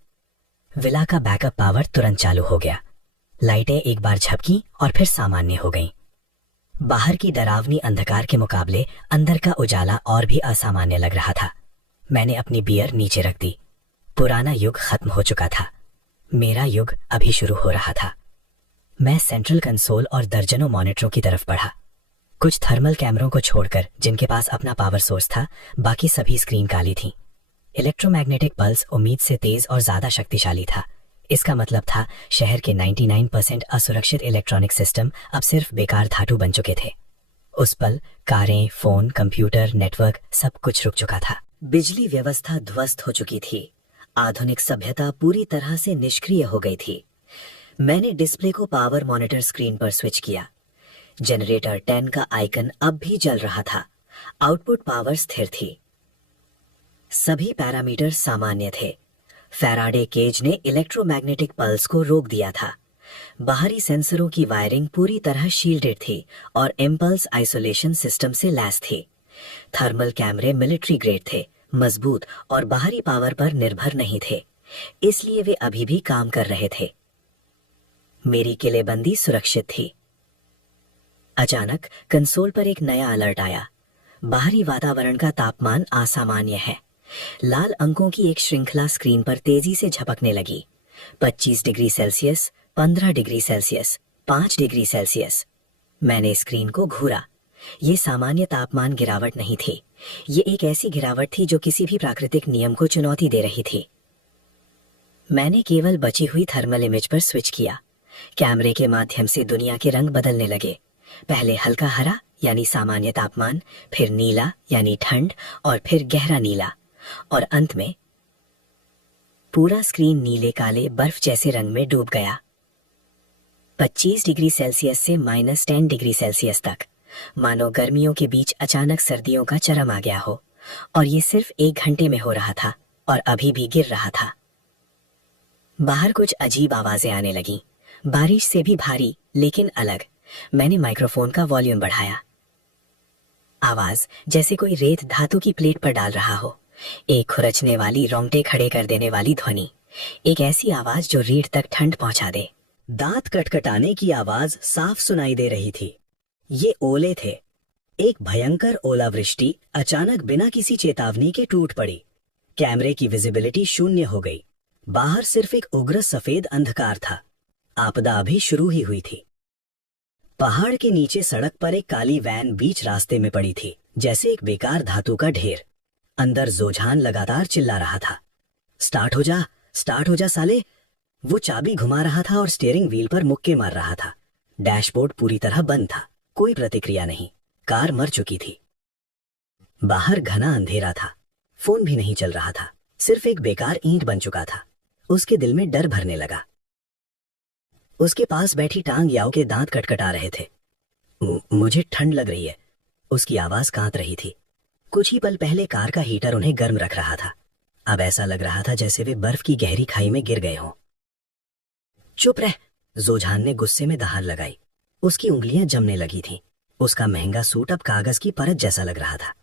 विला का बैकअप पावर तुरंत चालू हो गया। लाइटें एक बार झपकी और फिर सामान्य हो गईं। बाहर की डरावनी अंधकार के मुकाबले अंदर का उजाला और भी असामान्य लग रहा था। मैंने अपनी बियर नीचे रख दी। पुराना युग खत्म हो चुका था। मेरा युग अभी शुरू हो रहा था। मैं सेंट्रल कंसोल और दर्जनों मॉनिटरों की तरफ बढ़ा। कुछ थर्मल कैमरों को छोड़कर, जिनके पास अपना पावर सोर्स था, बाकी सभी स्क्रीन काली थीं। इलेक्ट्रोमैग्नेटिक पल्स उम्मीद से तेज और ज्यादा शक्तिशाली था। इसका मतलब था शहर के 99% असुरक्षित इलेक्ट्रॉनिक सिस्टम अब सिर्फ बेकार धातु बन चुके थे। उस पल कारें, फोन, कंप्यूटर, नेटवर्क, सब कुछ रुक चुका था। बिजली व्यवस्था ध्वस्त हो चुकी थी। आधुनिक सभ्यता पूरी तरह से निष्क्रिय हो गई थी। मैंने डिस्प्ले को पावर मॉनिटर स्क्रीन पर स्विच किया। जनरेटर 10 का आइकन अब भी जल रहा था। आउटपुट पावर स्थिर थी। सभी पैरामीटर सामान्य थे। फैराडे केज ने इलेक्ट्रोमैग्नेटिक पल्स को रोक दिया था। बाहरी सेंसरों की वायरिंग पूरी तरह शील्डेड थी और इम्पल्स आइसोलेशन सिस्टम से लैस थी। थर्मल कैमरे मिलिट्री ग्रेड थे, मजबूत और बाहरी पावर पर निर्भर नहीं थे, इसलिए वे अभी भी काम कर रहे थे। मेरी किलेबंदी सुरक्षित थी। अचानक कंसोल पर एक नया अलर्ट आया। बाहरी वातावरण का तापमान असामान्य है। लाल अंकों की एक श्रृंखला स्क्रीन पर तेजी से झपकने लगी। 25 degree Celsius, 15 degree Celsius, 5 degree Celsius. मैंने स्क्रीन को घूरा। ये सामान्य तापमान गिरावट नहीं थी। ये एक ऐसी गिरावट थी जो किसी भी प्राकृतिक नियम को चुनौती दे रही थी। मैंने केवल बची हुई थर्मल इमेज पर स्विच किया। कैमरे के माध्यम से दुनिया के रंग बदलने लगे। पहले हल्का हरा यानी सामान्य तापमान, फिर नीला यानी ठंड, और फिर गहरा नीला, और अंत में पूरा स्क्रीन नीले काले बर्फ जैसे रंग में डूब गया। 25 डिग्री सेल्सियस से -10 डिग्री सेल्सियस तक, मानो गर्मियों के बीच अचानक सर्दियों का चरम आ गया हो। और ये सिर्फ 1 घंटे में हो रहा था, और अभी भी गिर रहा था। बाहर कुछ अजीब आवाजें आने लगीं, बारिश से भी भारी लेकिन अलग। मैंने माइक्रोफोन का वॉल्यूम बढ़ाया। आवाज जैसे कोई रेत धातु की प्लेट पर डाल रहा हो। एक खुरचने वाली, रोंगटे खड़े कर देने वाली ध्वनि। एक ऐसी आवाज जो रीढ़ तक ठंड पहुंचा दे। दांत कटकटाने की आवाज साफ सुनाई दे रही थी। ये ओले थे। एक भयंकर ओलावृष्टि अचानक बिना किसी चेतावनी के टूट पड़ी। कैमरे की विजिबिलिटी शून्य हो गई। बाहर सिर्फ एक उग्र सफेद अंधकार था। आपदा अभी शुरू ही हुई थी। पहाड़ के नीचे सड़क पर एक काली वैन बीच रास्ते में पड़ी थी, जैसे एक बेकार धातु का ढेर। अंदर जोझान लगातार चिल्ला रहा था, स्टार्ट हो जा साले। वो चाबी घुमा रहा था और स्टीयरिंग व्हील पर मुक्के मार रहा था। डैशबोर्ड पूरी तरह बंद था, कोई प्रतिक्रिया नहीं। कार मर चुकी थी। बाहर घना अंधेरा था। फोन भी नहीं चल रहा था, सिर्फ एक बेकार ईंट बन चुका था। उसके दिल में डर भरने लगा। उसके पास बैठी टांग याओ के दांत कटकटा रहे थे। मुझे ठंड लग रही है, उसकी आवाज कांप रही थी। कुछ ही पल पहले कार का हीटर उन्हें गर्म रख रहा था। अब ऐसा लग रहा था जैसे वे बर्फ की गहरी खाई में गिर गए हों। चुप रह, जोझान ने गुस्से में दहाड़ लगाई। उसकी उंगलियां जमने लगी थीं। उसका महंगा सूट अब कागज की परत जैसा लग रहा था।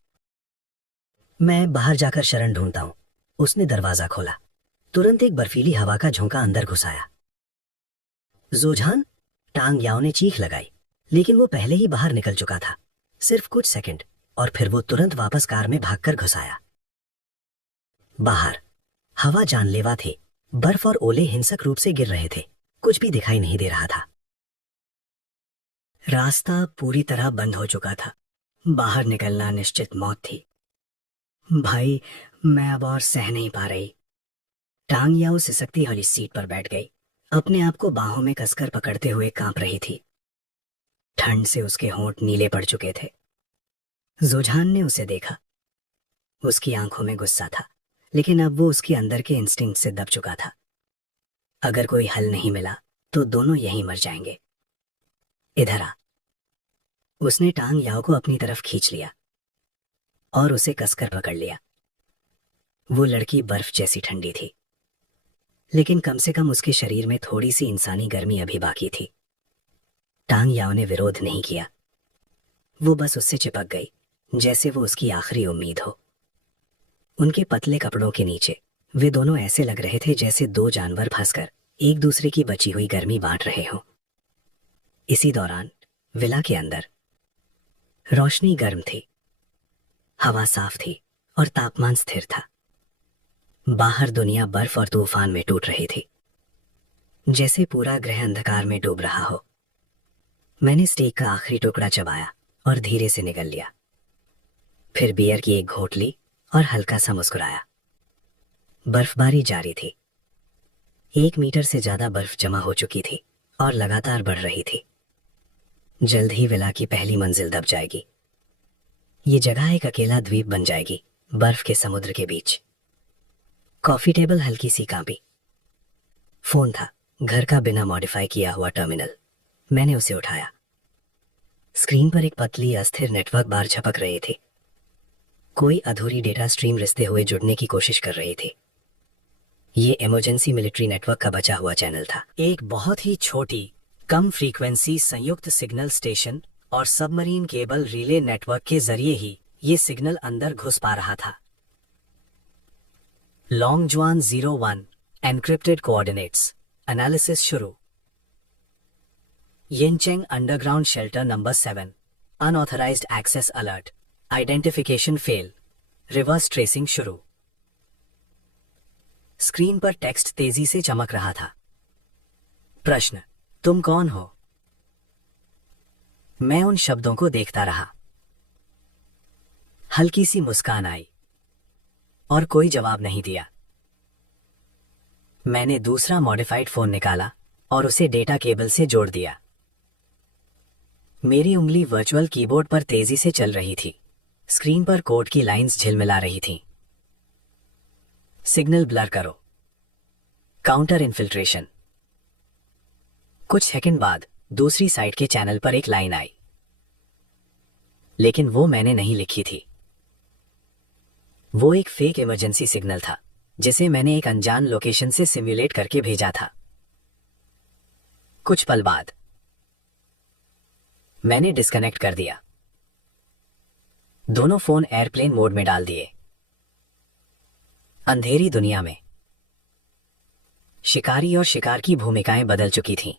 मैं बाहर जाकर शरण ढूंढता हूं। उसने दरवाजा खोला। तुरंत एक बर्फीली हवा का झोंका अंदर घुस आया। जोझान, टांग याओ ने चीख लगाई, लेकिन वो पहले ही बाहर निकल चुका था। सिर्फ कुछ सेकंड, और फिर वो तुरंत वापस कार में भागकर घुस आया। बाहर हवा जानलेवा थी। बर्फ और ओले हिंसक रूप से गिर रहे थे। कुछ भी दिखाई नहीं दे रहा था। रास्ता पूरी तरह बंद हो चुका था। बाहर निकलना निश्चित मौत थी। भाई, मैं अब और सह नहीं पा रही। टांग याओ सिसकती वाली सीट पर बैठ गई। अपने आप को बाहों में कसकर पकड़ते हुए कांप रही थी। ठंड से उसके होंठ नीले पड़ चुके थे। जोझान ने उसे देखा। उसकी आंखों में गुस्सा था, लेकिन अब वो उसके अंदर के इंस्टिंक्ट से दब चुका था। अगर कोई हल नहीं मिला तो दोनों यहीं मर जाएंगे। इधर आ। उसने टांग याओ को अपनी तरफ खींच लिया और उसे कसकर पकड़ लिया। वो लड़की बर्फ जैसी ठंडी थी, लेकिन कम से कम उसके शरीर में थोड़ी सी इंसानी गर्मी अभी बाकी थी। टांग याओ ने विरोध नहीं किया। वो बस उससे चिपक गई, जैसे वो उसकी आखिरी उम्मीद हो। उनके पतले कपड़ों के नीचे वे दोनों ऐसे लग रहे थे जैसे दो जानवर फंसकर एक दूसरे की बची हुई गर्मी बांट रहे हों। इसी दौरान विला के अंदर रोशनी गर्म थी, हवा साफ थी और तापमान स्थिर था। बाहर दुनिया बर्फ और तूफान में टूट रही थी, जैसे पूरा ग्रह अंधकार में डूब रहा हो। मैंने स्टेक का आखिरी टुकड़ा चबाया और धीरे से निगल लिया। फिर बियर की एक घोंट ली और हल्का सा मुस्कुराया। बर्फबारी जारी थी। 1 मीटर से ज्यादा बर्फ जमा हो चुकी थी और लगातार बढ़ रही थी। जल्द ही विला की पहली मंजिल दब जाएगी। ये जगह एक अकेला द्वीप बन जाएगी, बर्फ के समुद्र के बीच। कॉफी टेबल हल्की सी कांपी। फोन था, घर का बिना मॉडिफाई किया हुआ टर्मिनल। मैंने उसे उठाया। स्क्रीन पर एक पतली अस्थिर नेटवर्क बार झपक रही थी। कोई अधूरी डेटा स्ट्रीम रिश्ते हुए जुड़ने की कोशिश कर रही थी। ये इमरजेंसी मिलिट्री नेटवर्क का बचा हुआ चैनल था। एक बहुत ही छोटी, कम फ्रीक्वेंसी संयुक्त सिग्नल स्टेशन और सबमरीन केबल रिले नेटवर्क के जरिए ही ये सिग्नल अंदर घुस पा रहा था। लॉन्गजुआन 01 एनक्रिप्टेड कोऑर्डिनेट्स। एनालिसिस शुरू। Yancheng underground shelter number 7, unauthorised access alert, identification fail, reverse tracing शुरू। स्क्रीन पर टेक्स्ट तेजी से चमक रहा था। प्रश्न, तुम कौन हो? मैं उन शब्दों को देखता रहा। हल्की सी मुस्कान आई और कोई जवाब नहीं दिया। मैंने दूसरा मॉडिफाइड फोन निकाला और उसे डेटा केबल से जोड़ दिया। मेरी उंगली वर्चुअल कीबोर्ड पर तेजी से चल रही थी। स्क्रीन पर कोड की लाइंस झिलमिला रही थीं। सिग्नल ब्लर करो, काउंटर इन्फिल्ट्रेशन। कुछ सेकंड बाद दूसरी साइट के चैनल पर एक लाइन आई, लेकिन वो मैंने नहीं लिखी थी। वो एक फेक इमरजेंसी सिग्नल था जिसे मैंने एक अनजान लोकेशन से सिम्युलेट करके भेजा था। कुछ पल बाद मैंने डिस्कनेक्ट कर दिया। दोनों फोन एयरप्लेन मोड में डाल दिए। अंधेरी दुनिया में शिकारी और शिकार की भूमिकाएं बदल चुकी थीं।